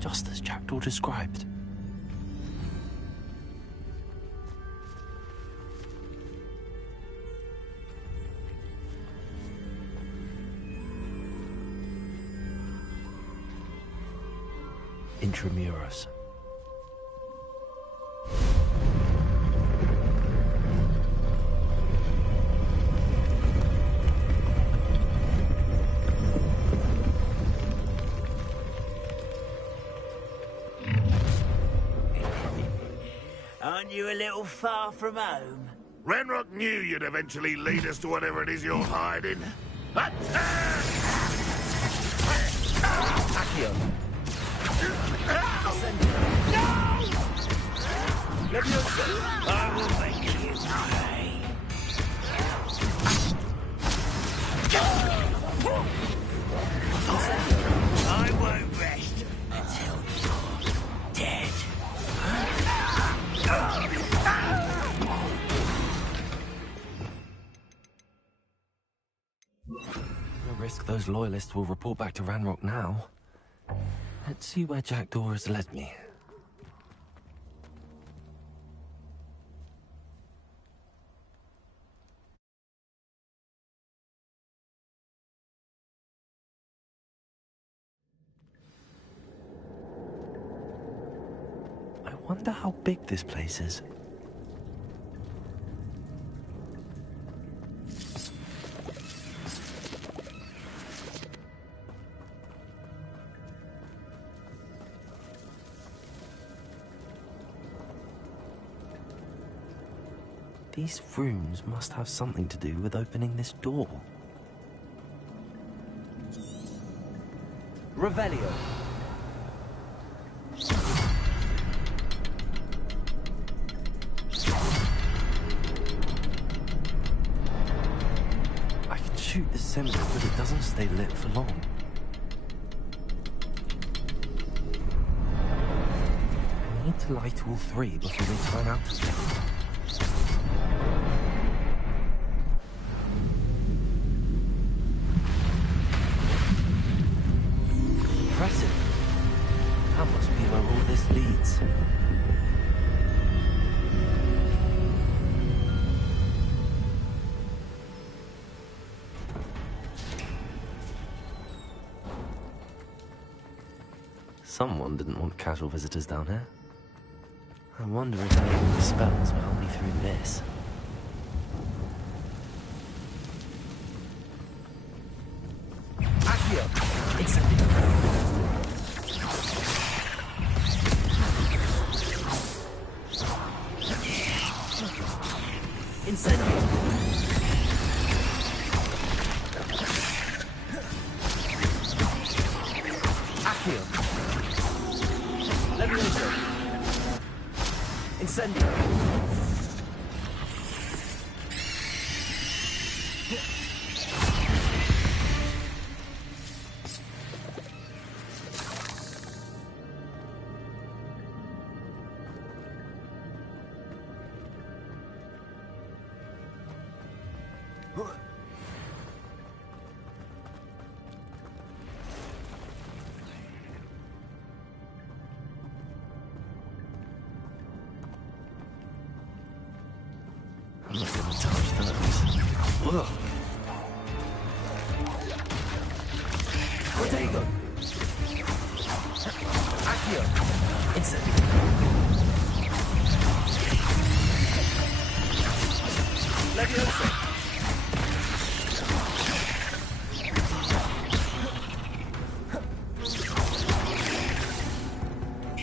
just as Jackdaw described. Intramuros. Aren't you a little far from home? Ranrock knew you'd eventually lead us to whatever it is you're hiding. Attack! Accio. I will make you pay. I won't rest until you're dead. No risk those loyalists will report back to Ranrock now. Let's see where Jackdaw has led me. I wonder how big this place is. These rooms must have something to do with opening this door. Revelio. I can shoot the symbol, but it doesn't stay lit for long. I need to light all three before they turn out of it. Impressive. That must be where all this leads. Someone didn't want casual visitors down here. I wonder if any of the spells will help me through this. Accio. Incendio. Incendio. Accio. Levioso. Incendio. I'm not going to touch those. Protego! Accio! Incendio! Levioso!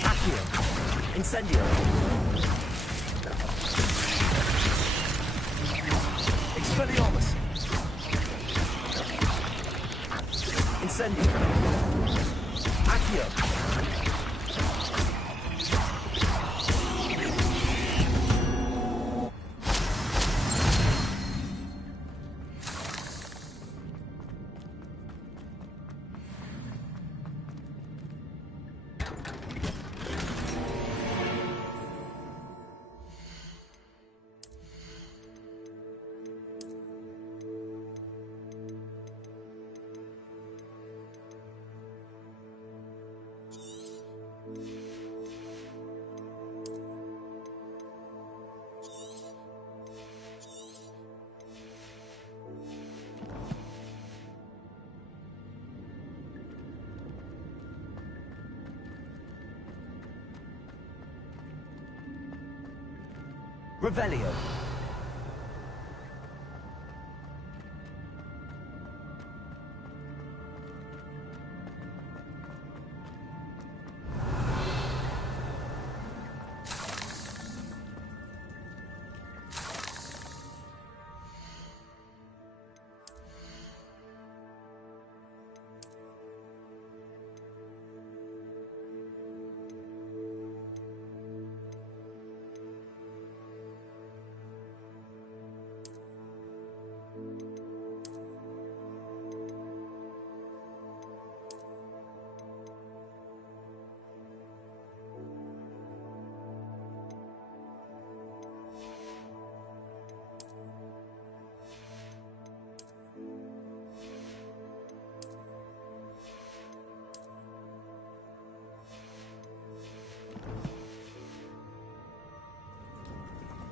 Accio! Incendio! Expelliarmus! Incendio! Accio! Revelio.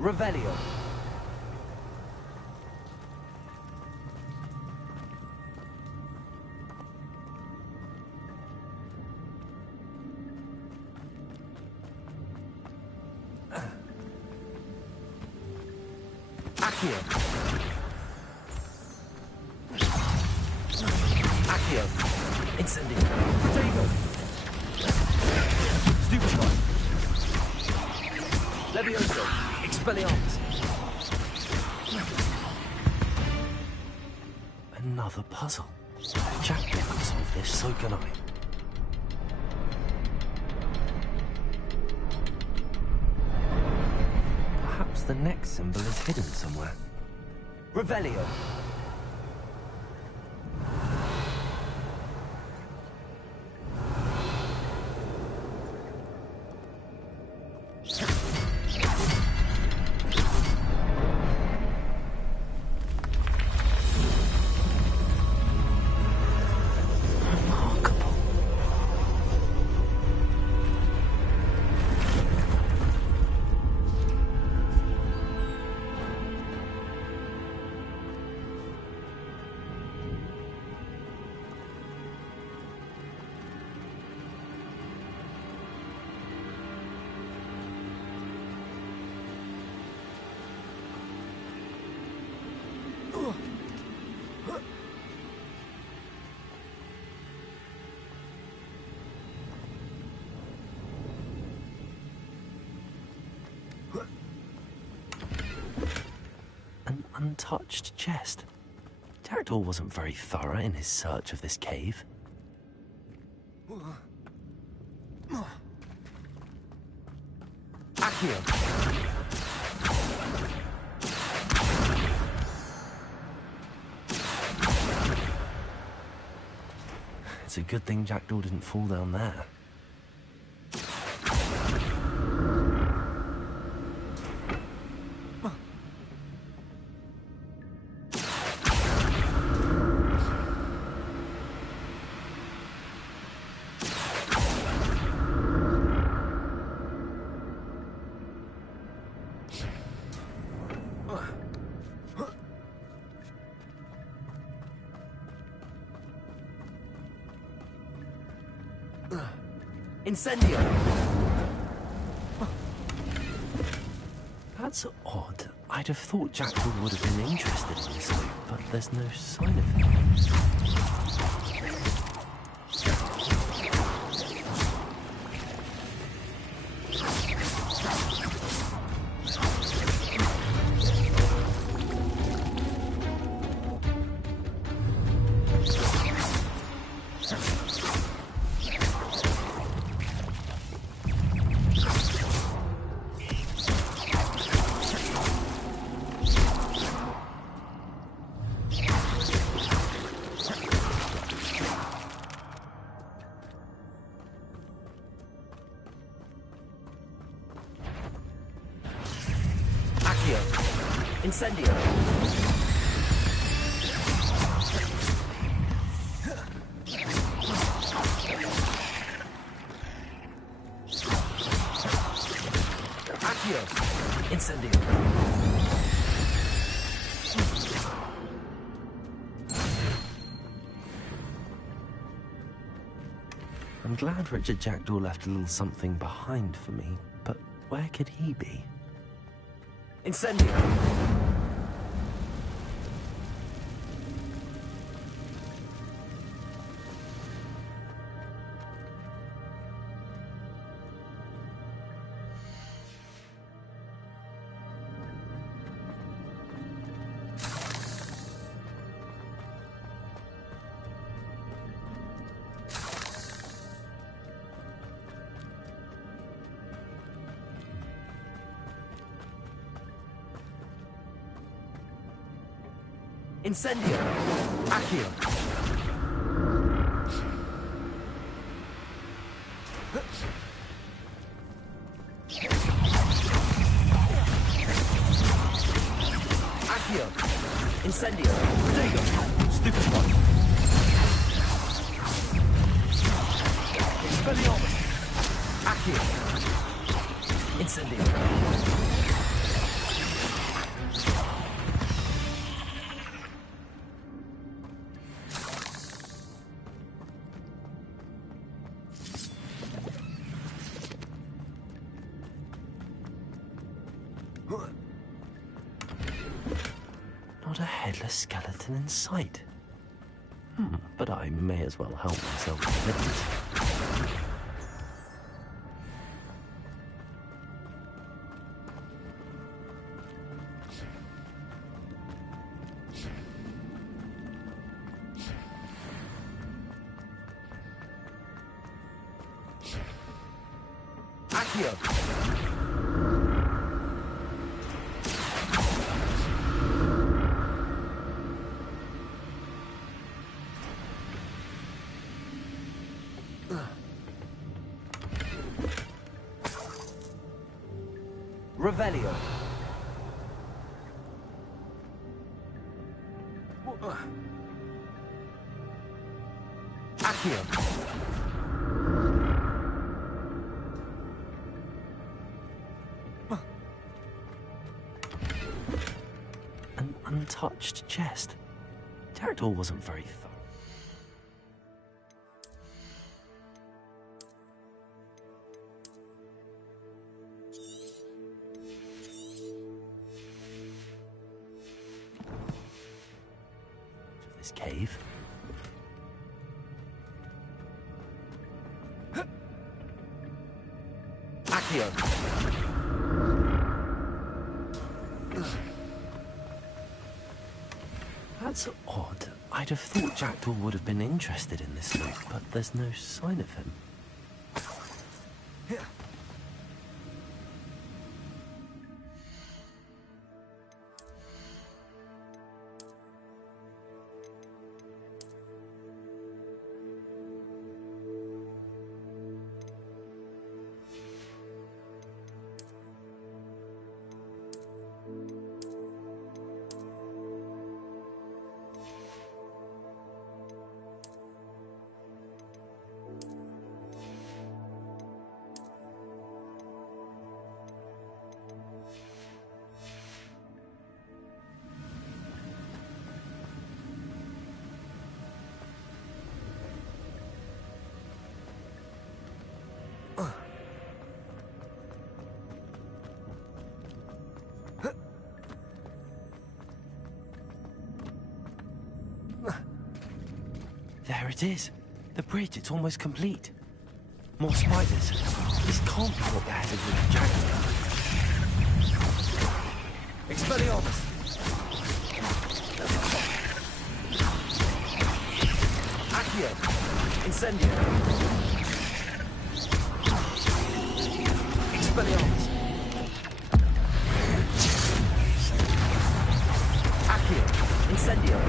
Revelio. Accio. Accio. Incendio. Protego. Stupefy. Levioso. Expelliarmus. Another puzzle. Jack can solve this, so can I. Perhaps the next symbol is hidden somewhere. Revelio. An untouched chest. Jackdaw wasn't very thorough in his search of this cave. Accio. It's a good thing Jackdaw didn't fall down there. Incendio! That's odd. I'd have thought Jackdaw would have been interested in this loot, but there's no sign of him. Incendio! Accio! Incendio! I'm glad Richard Jackdaw left a little something behind for me, but where could he be? Incendio! Incendio! Accio! Accio! Incendio! Protego! Stupid one! Expelliarmus! Accio! Incendio! Not a headless skeleton in sight. But I may as well help myself with it. Accio! Revelio. Accio. An untouched chest. Jackdaw wasn't very thorough. This cave. Accio. That's odd. I'd have thought Jackdaw would have been interested in this loot, but there's no sign of him. it is. The bridge, it's almost complete. More spiders. This can't be what the head of the jaguar. Expelliarmus! Accio! Incendio! Expelliarmus! Accio! Incendio!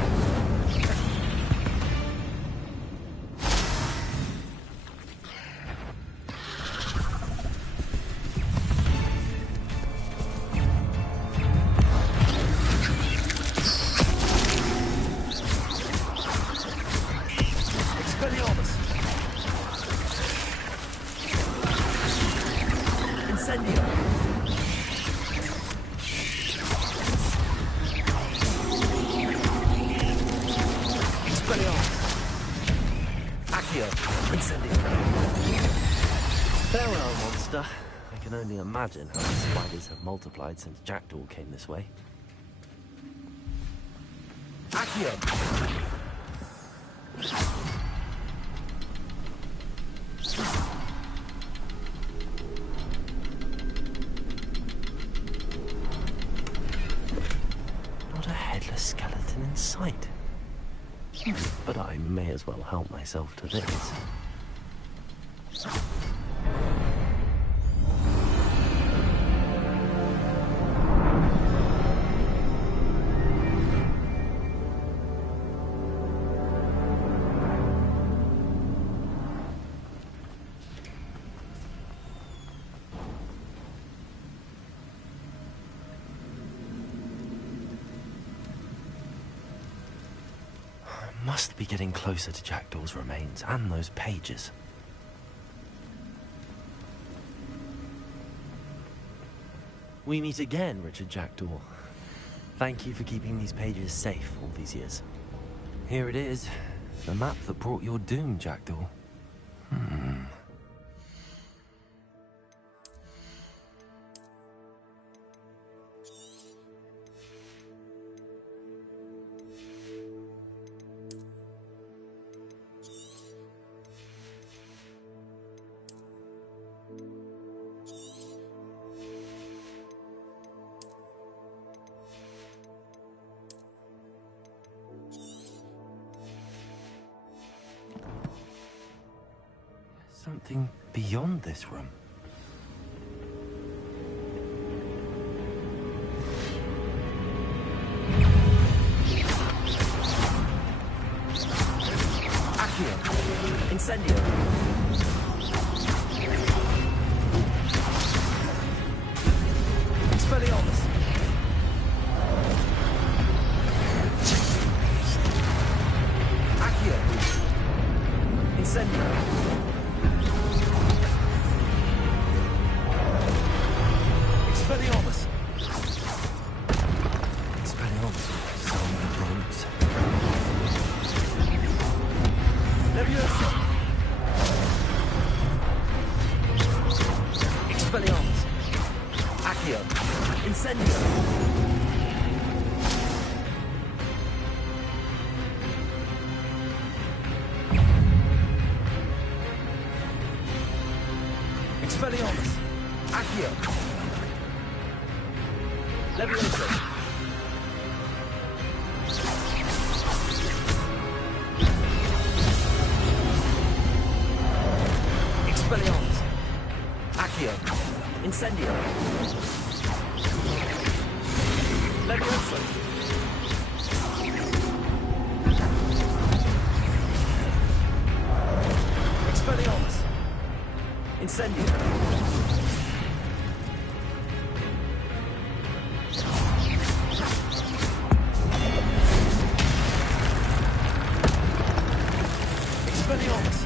Imagine how the spiders have multiplied since Jackdaw came this way. Accio! Not a headless skeleton in sight. But I may as well help myself to this. Must be getting closer to Jackdaw's remains and those pages. We meet again, Richard Jackdaw. Thank you for keeping these pages safe all these years. Here it is, the map that brought your doom, Jackdaw. Something beyond this room. Accio! Incendio! Expelliarmus! Accio! Incendio! Expelliarmus! Expelliarmus with so many ropes. Leviosa! Expelliarmus! Accio! Incendio! Expelliarmus! Accio! Leviosa! Expelliarmus! Accio! Incendio! Leviosa! Expelliarmus! Incendio! Expelliarmus!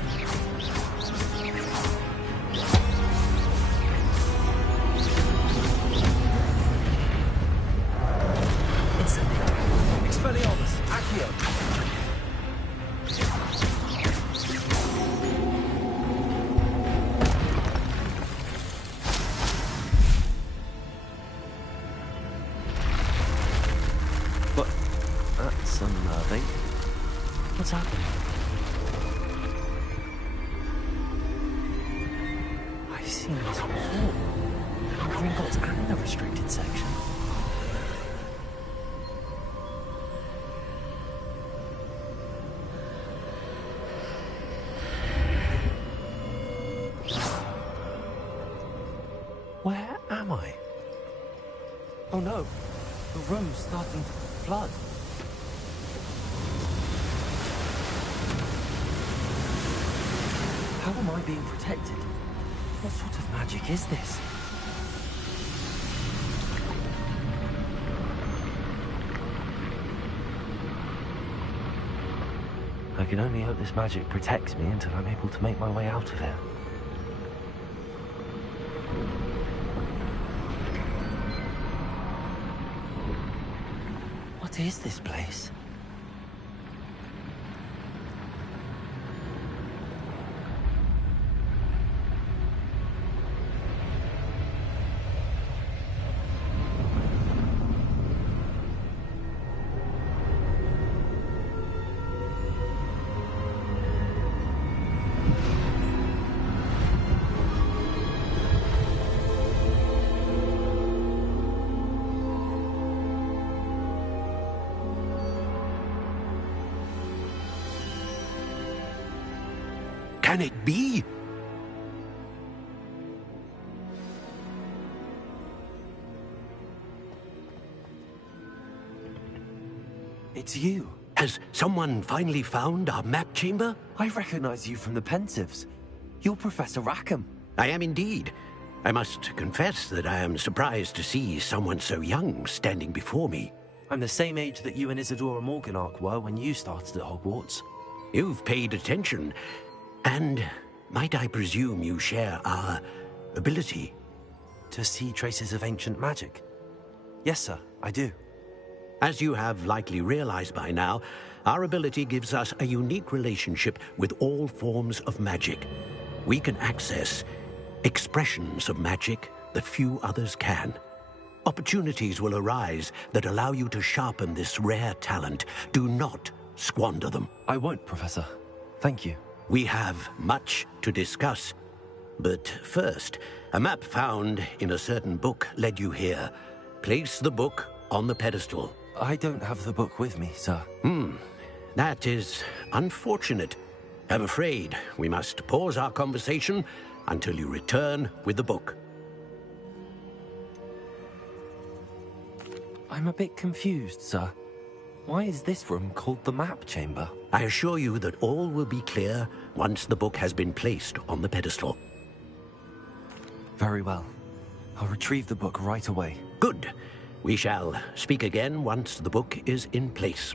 Incendio! Expelliarmus! Accio! But that's unnerving. What's happening? seen this before. Gringotts and the restricted section. Where am I? Oh no, the room's starting to flood. How am I being protected? What sort of magic is this? I can only hope this magic protects me until I'm able to make my way out of here. What is this place? Can it be? It's you. Has someone finally found our map chamber? I recognize you from the Pensives. You're Professor Rackham. I am indeed. I must confess that I am surprised to see someone so young standing before me. I'm the same age that you and Isadora Morganach were when you started at Hogwarts. You've paid attention. And might I presume you share our ability? To see traces of ancient magic? Yes, sir, I do. As you have likely realized by now, our ability gives us a unique relationship with all forms of magic. We can access expressions of magic that few others can. Opportunities will arise that allow you to sharpen this rare talent. Do not squander them. I won't, Professor. Thank you. We have much to discuss. But first, a map found in a certain book led you here. Place the book on the pedestal. I don't have the book with me, sir. That is unfortunate. I'm afraid we must pause our conversation until you return with the book. I'm a bit confused, sir. Why is this room called the map chamber? I assure you that all will be clear once the book has been placed on the pedestal. Very well. I'll retrieve the book right away. Good. We shall speak again once the book is in place.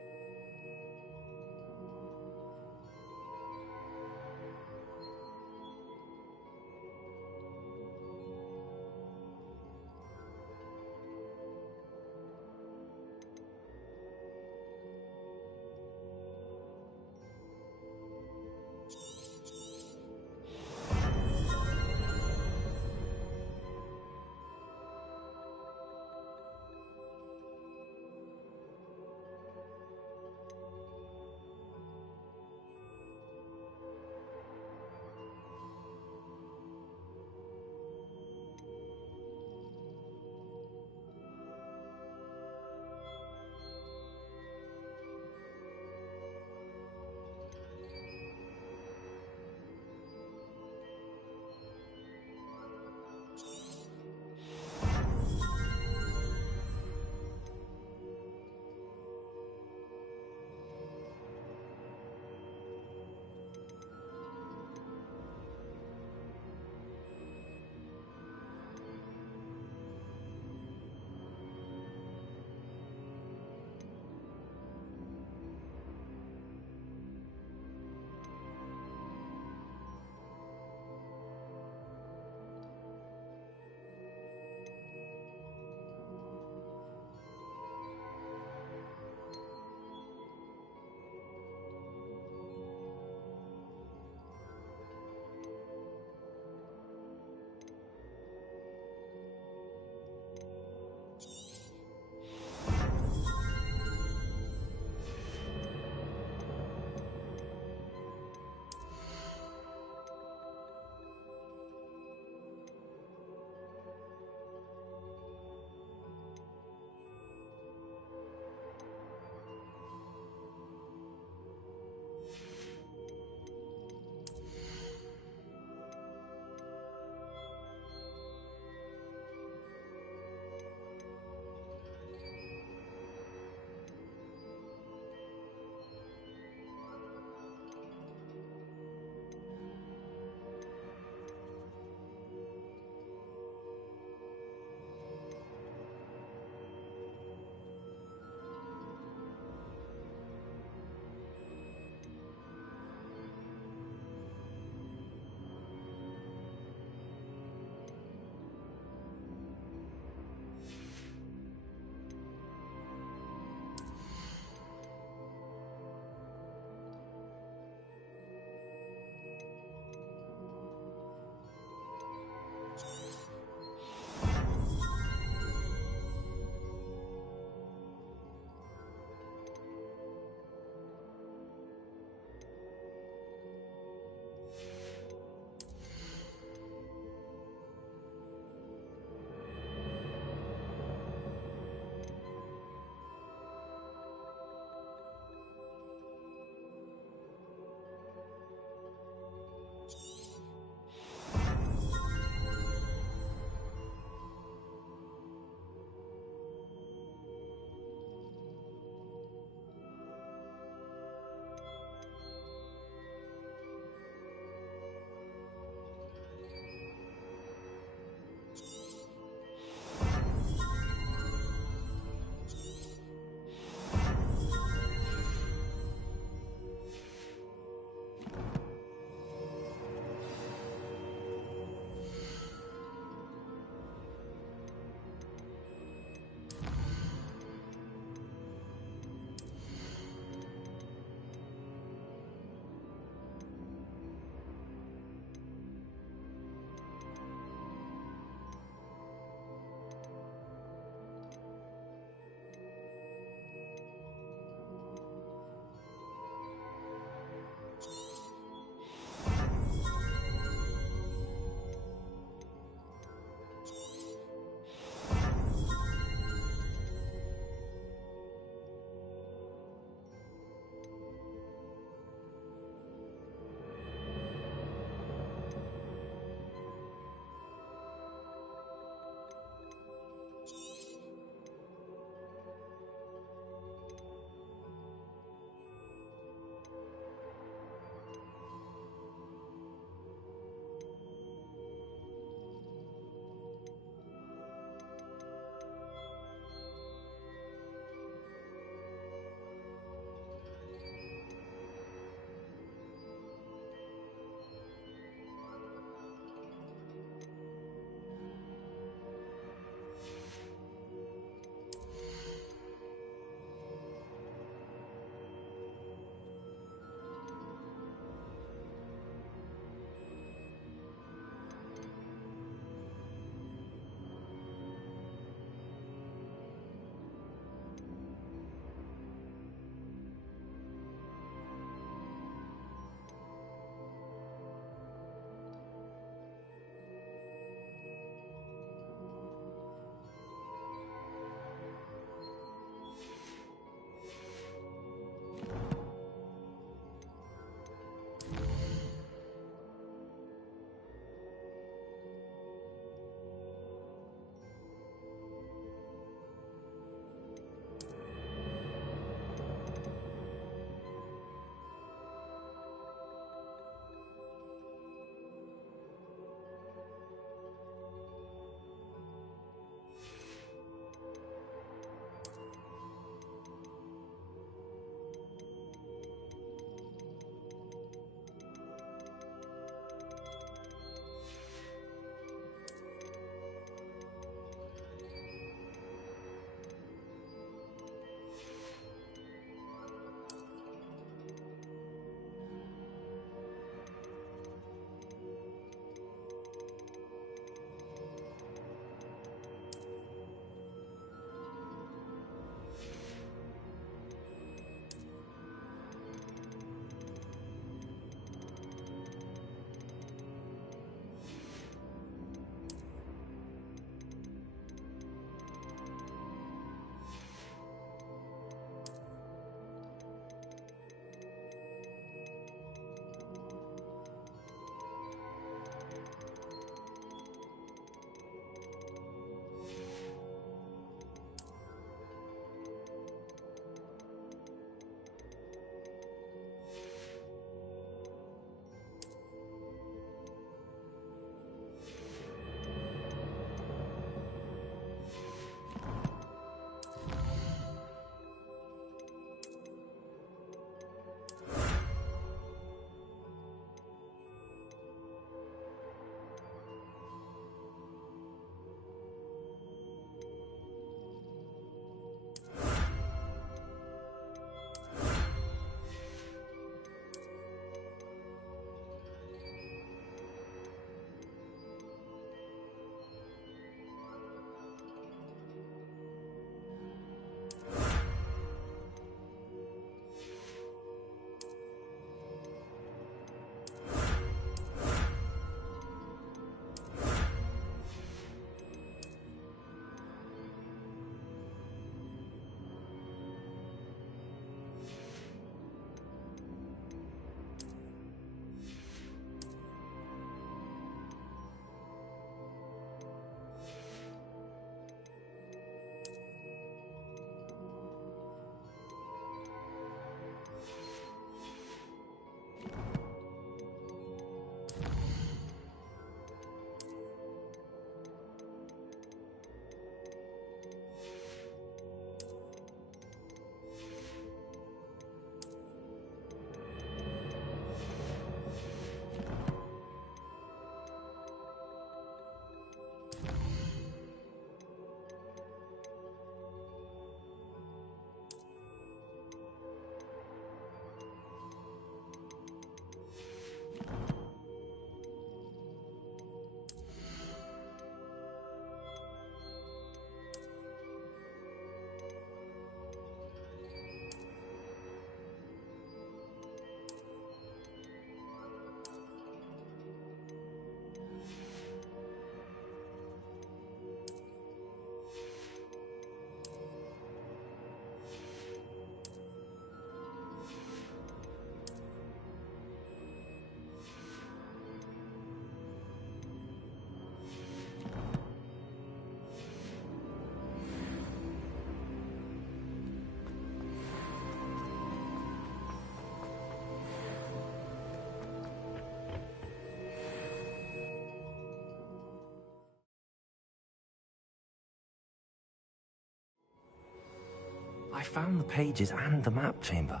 I found the pages and the map chamber.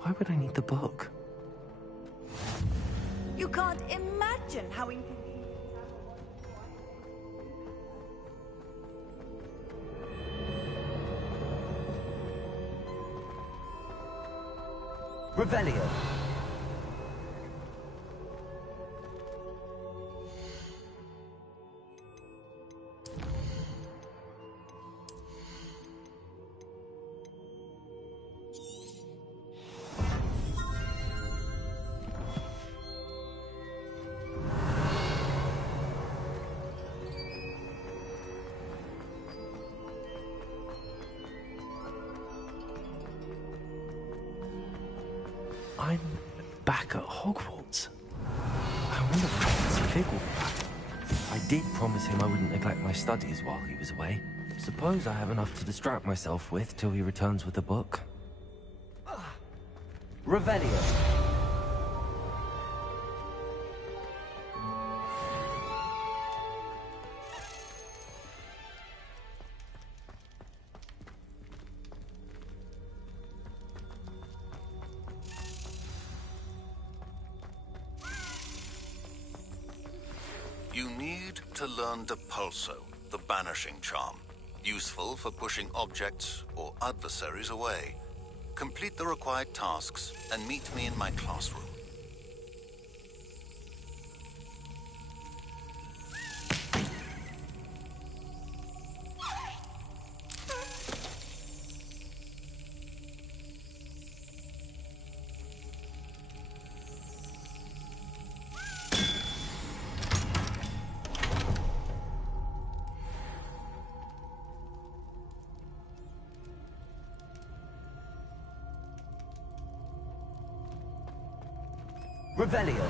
Why would I need the book? You can't imagine how inconvenient. Revelio. I'm back at Hogwarts. I wonder if Professor Fig will be back. I did promise him I wouldn't neglect my studies while he was away. Suppose I have enough to distract myself with till he returns with the book. Revelio. You need to learn Depulso, the banishing charm. Useful for pushing objects or adversaries away. Complete the required tasks and meet me in my classroom. Revelio.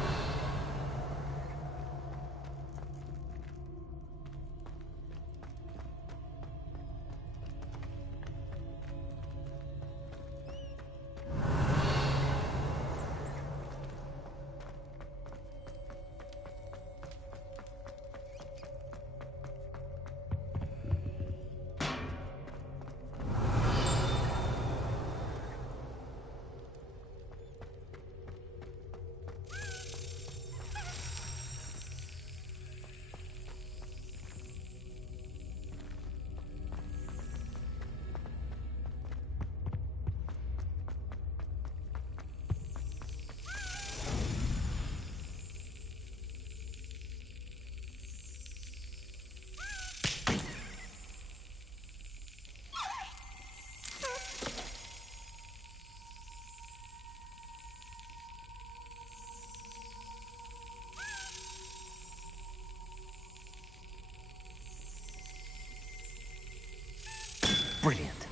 Brilliant.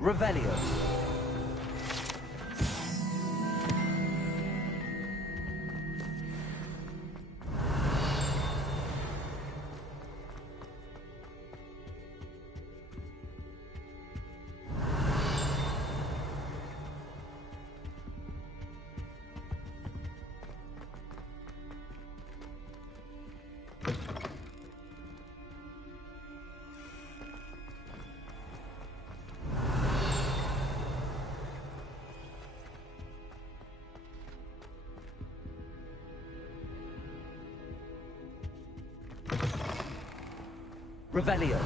Revelio. Revelio.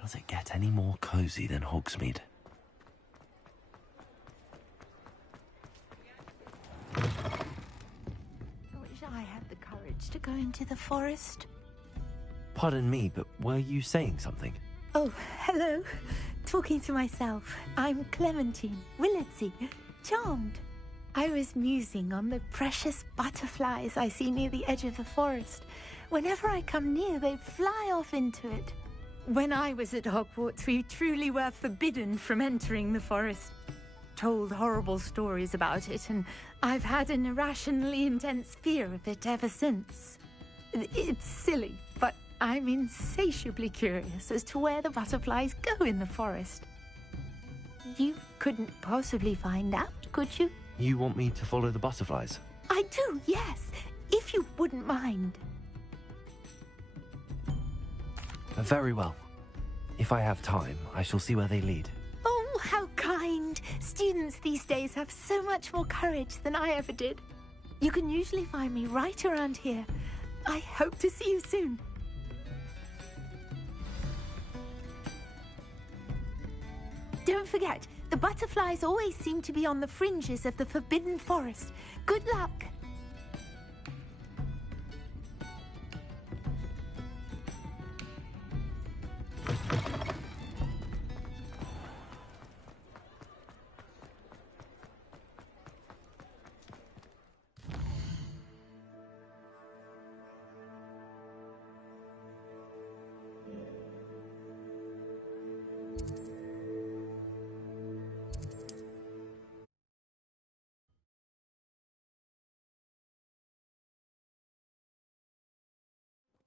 Does it get any more cozy than Hogsmeade? I wish I had the courage to go into the forest. Pardon me, but were you saying something? Oh, hello. Talking to myself. I'm Clementine Willardsey, charmed. I was musing on the precious butterflies I see near the edge of the forest. Whenever I come near, they fly off into it. When I was at Hogwarts, we truly were forbidden from entering the forest. Told horrible stories about it, and I've had an irrationally intense fear of it ever since. It's silly, but I'm insatiably curious as to where the butterflies go in the forest. You couldn't possibly find out, could you? You want me to follow the butterflies? I do, yes, if you wouldn't mind. Very well. If I have time, I shall see where they lead. Oh, how kind. Students these days have so much more courage than I ever did. You can usually find me right around here. I hope to see you soon. Don't forget, the butterflies always seem to be on the fringes of the Forbidden Forest. Good luck.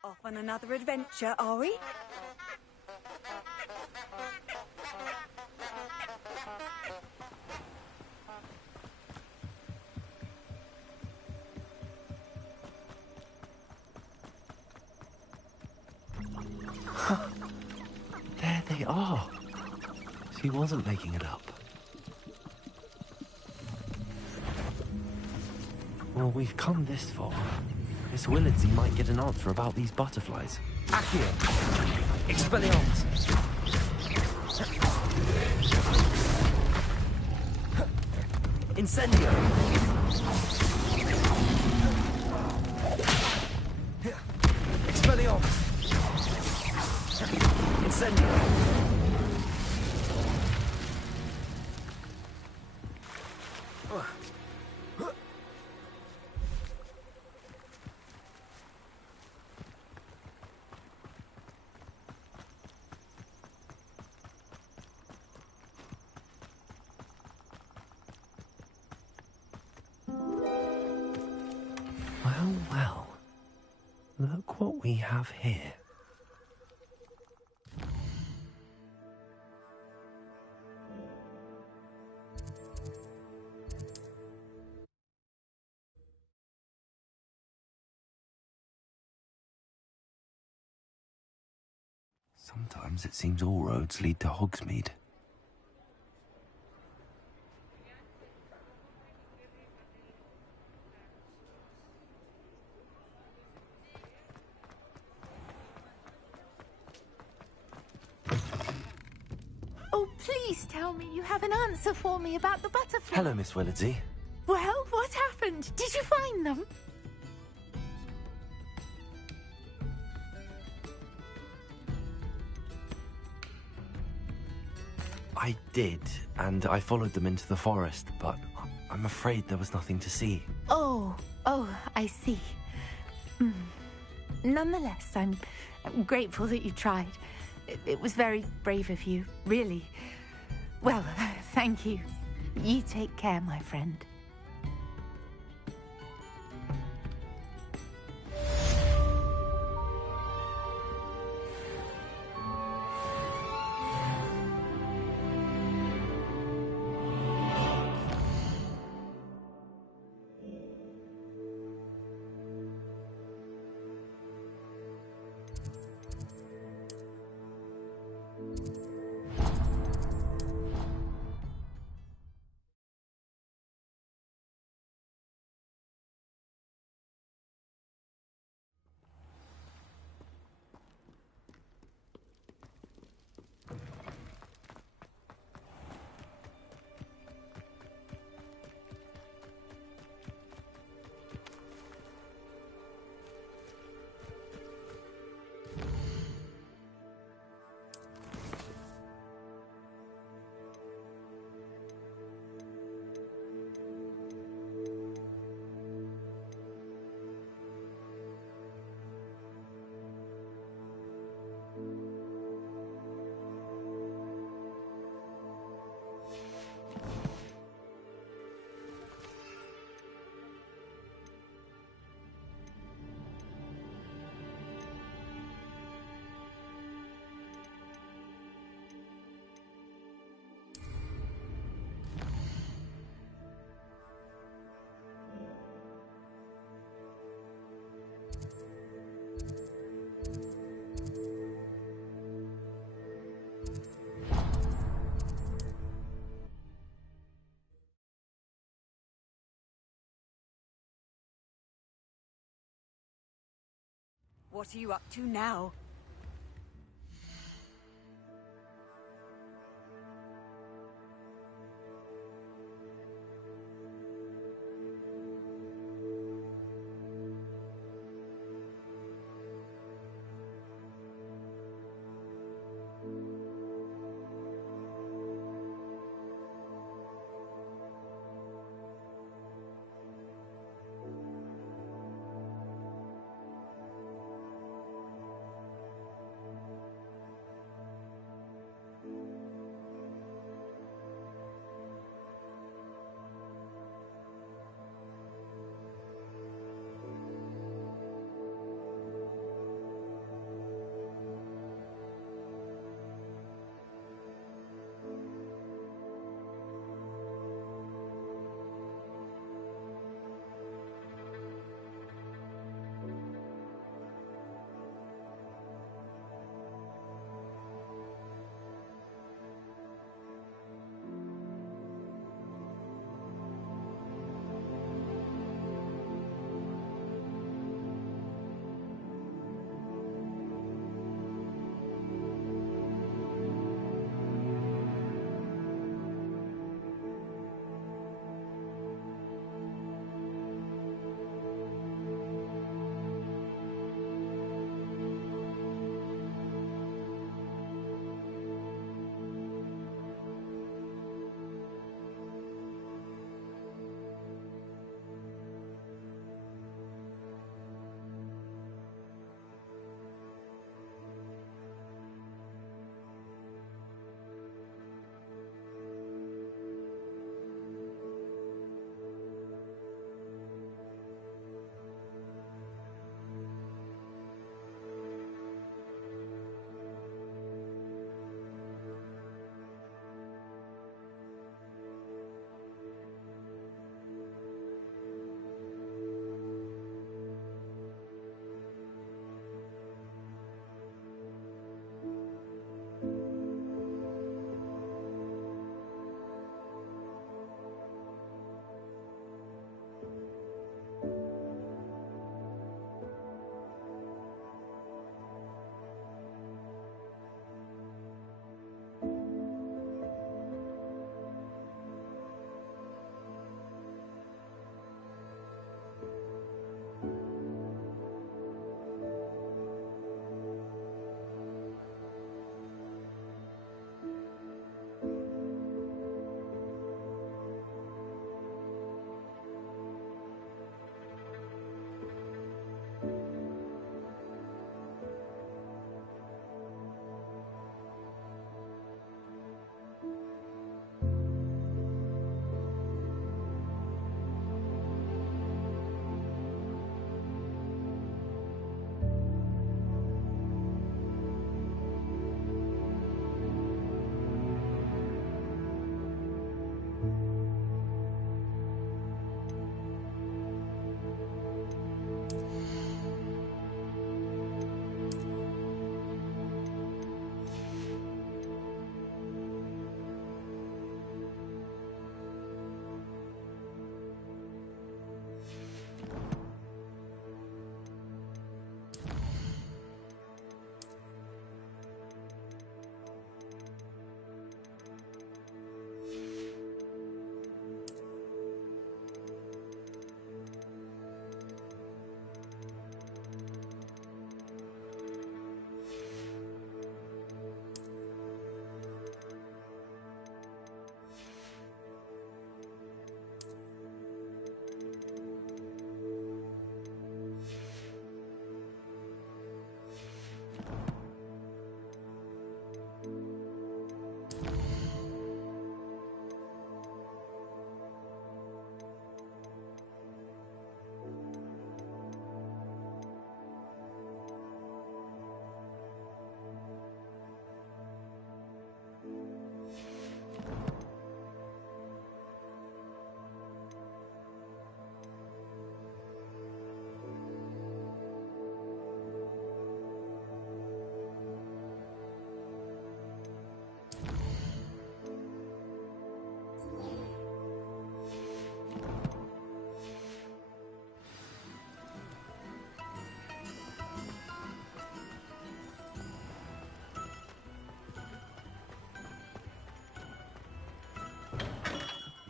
Off on another adventure, are we? There they are. She wasn't making it up. Well, we've come this far. Miss Willardsey might get an answer about these butterflies. Accio! Expelliarmus! Incendio! Expelliarmus! Incendio! Well, look what we have here. Sometimes it seems all roads lead to Hogsmeade. Oh, please tell me you have an answer for me about the butterflies. Hello, Miss Willardsey. Well, what happened? Did you find them? I did, and I followed them into the forest, but I'm afraid there was nothing to see. Oh, I see. Nonetheless, I'm grateful that you tried. It was very brave of you, really. Well, thank you. You take care, my friend. What are you up to now?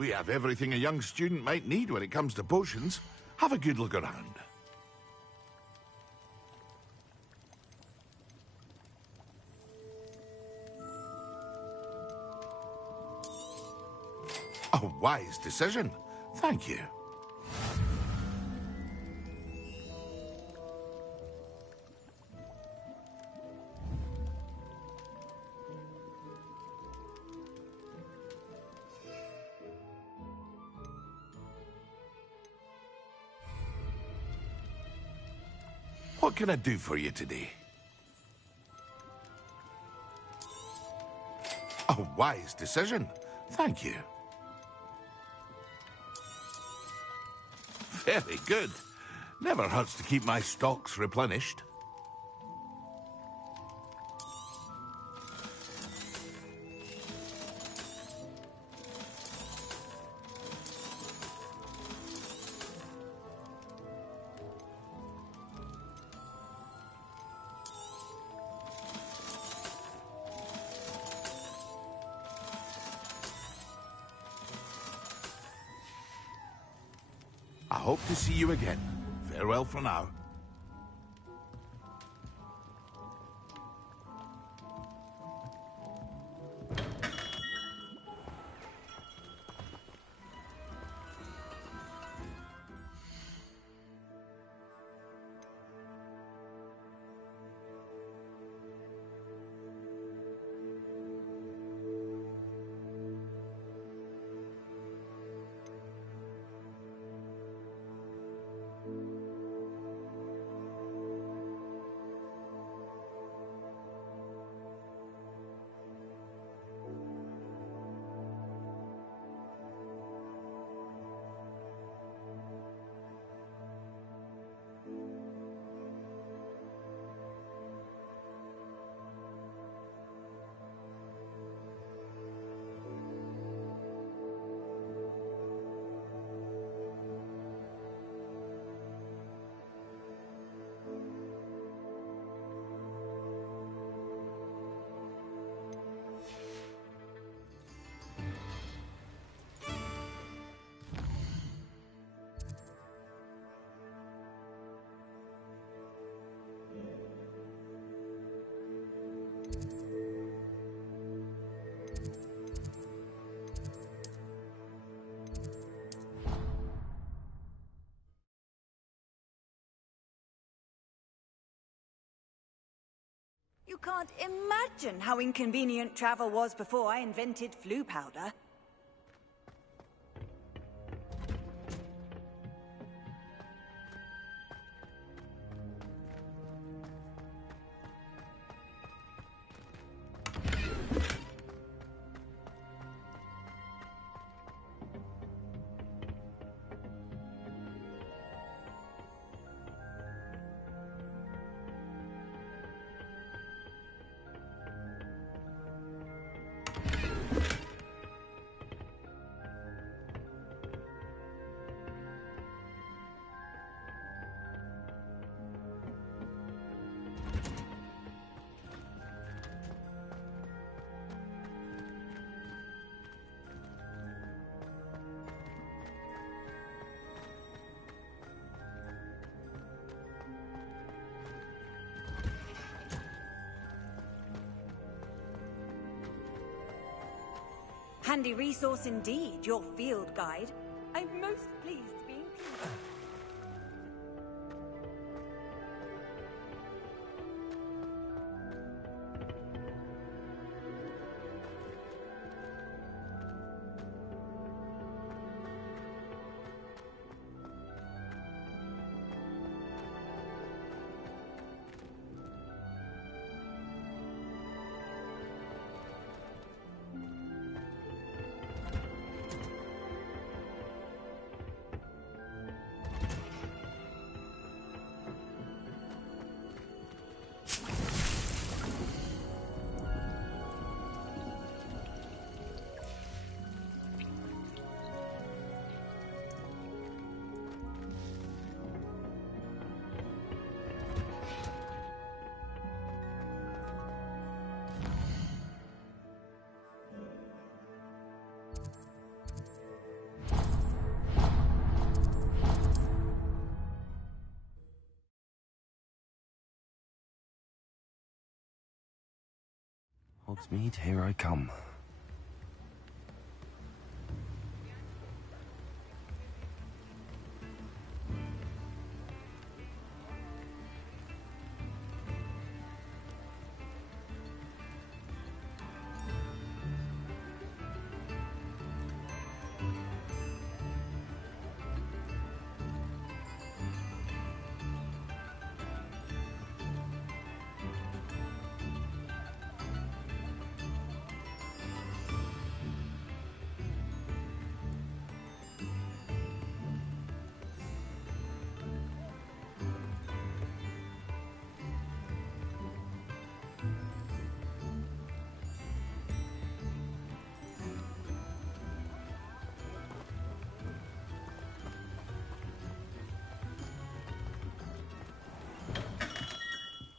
We have everything a young student might need when it comes to potions. Have a good look around. A wise decision. Thank you. What can I do for you today? A wise decision. Thank you. Very good. Never hurts to keep my stocks replenished. I hope to see you again. Farewell for now. You can't imagine how inconvenient travel was before I invented flu powder. Handy resource indeed, your field guide. I'm most pleased to be included. Hogsmeade, here I come.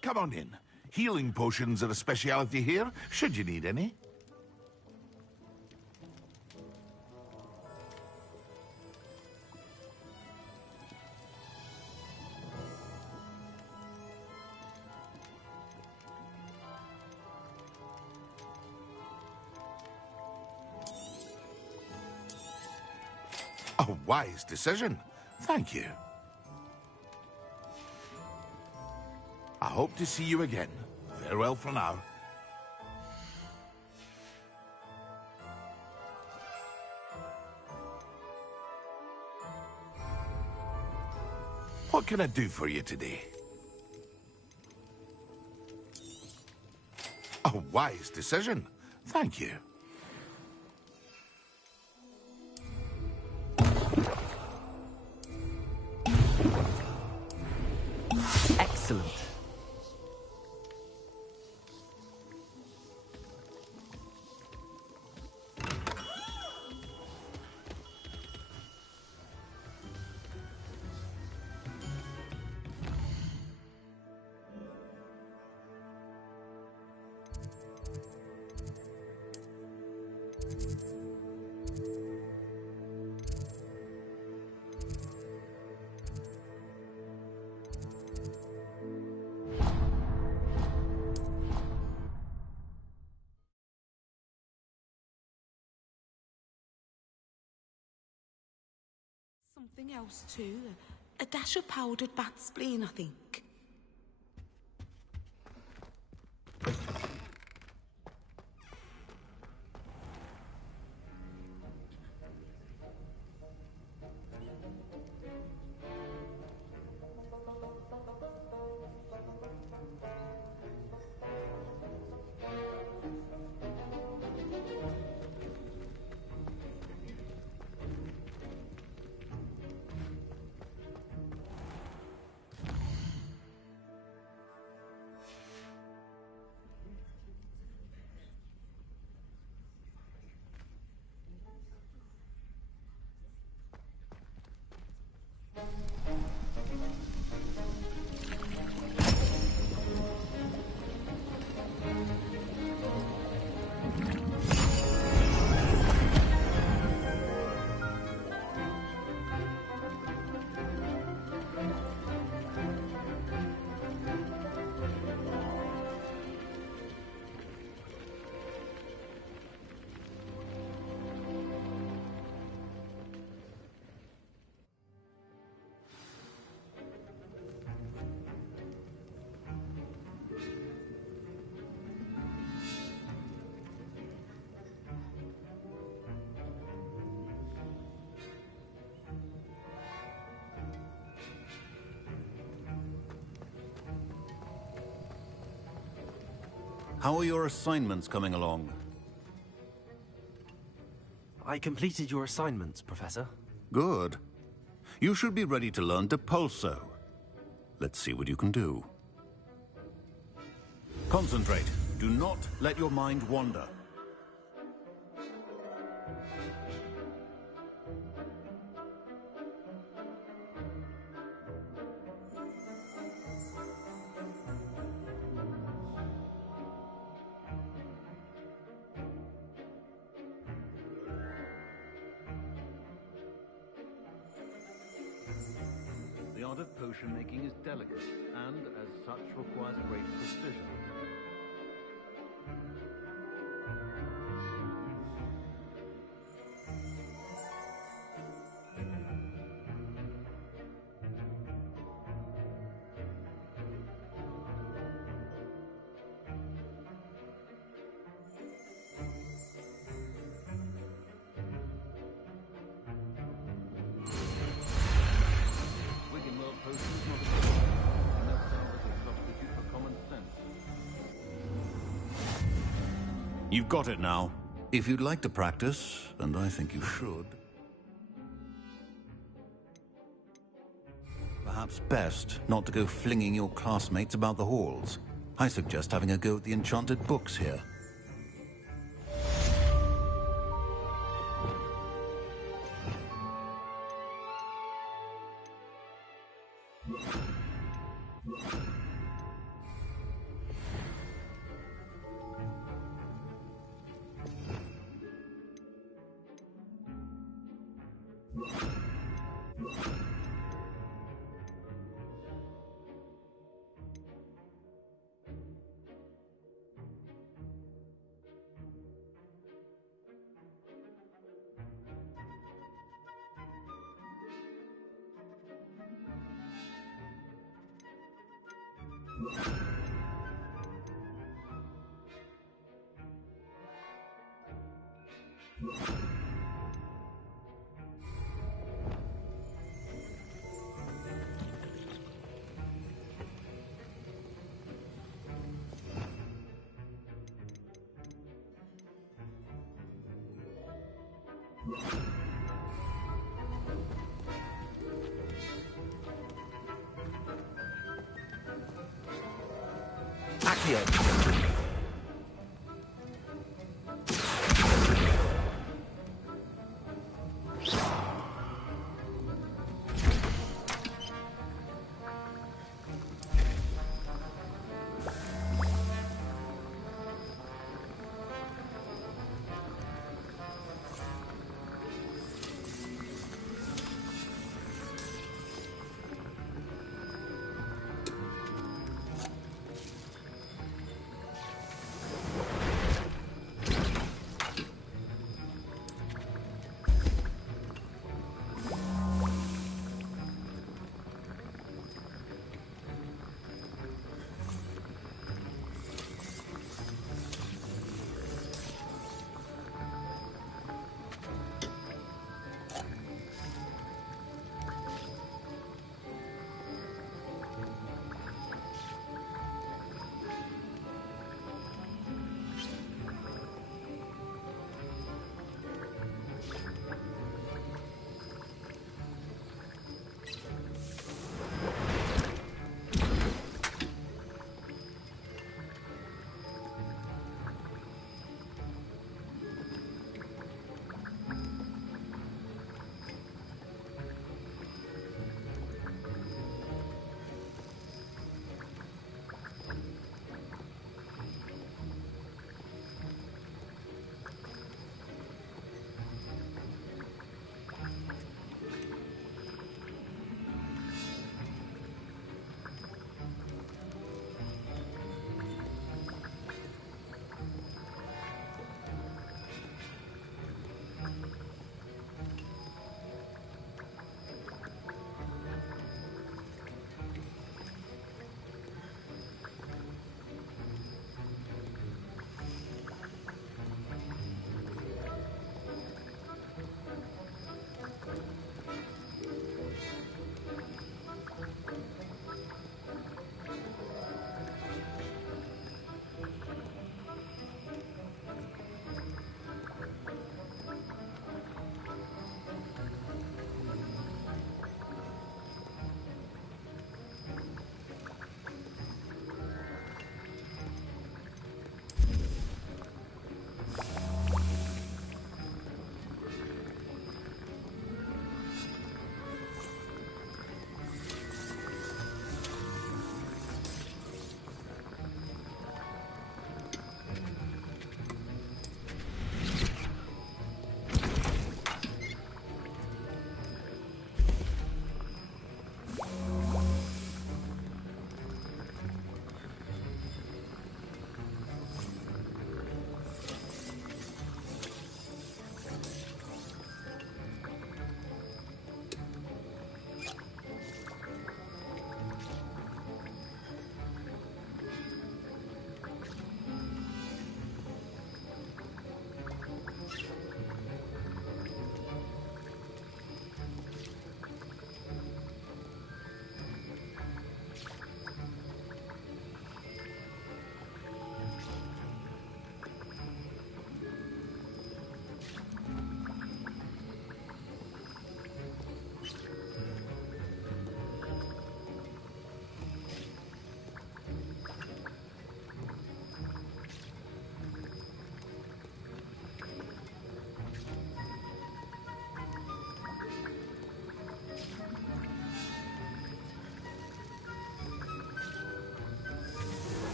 Come on in. Healing potions are a speciality here, should you need any. A wise decision. Thank you. I hope to see you again. Farewell for now. What can I do for you today? A wise decision. Thank you. Excellent. Something else too. A dash of powdered bat spleen, I think. How are your assignments coming along? I completed your assignments, Professor. Good. You should be ready to learn Depulso. Let's see what you can do. Concentrate. Do not let your mind wander. The art of potion making is delicate, and as such requires great precision. You've got it now. If you'd like to practice, and I think you should, perhaps best not to go flinging your classmates about the halls. I suggest having a go at the enchanted books here.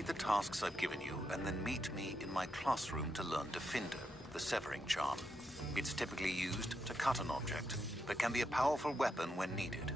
Complete the tasks I've given you, and then meet me in my classroom to learn Defindo, the severing charm. It's typically used to cut an object, but can be a powerful weapon when needed.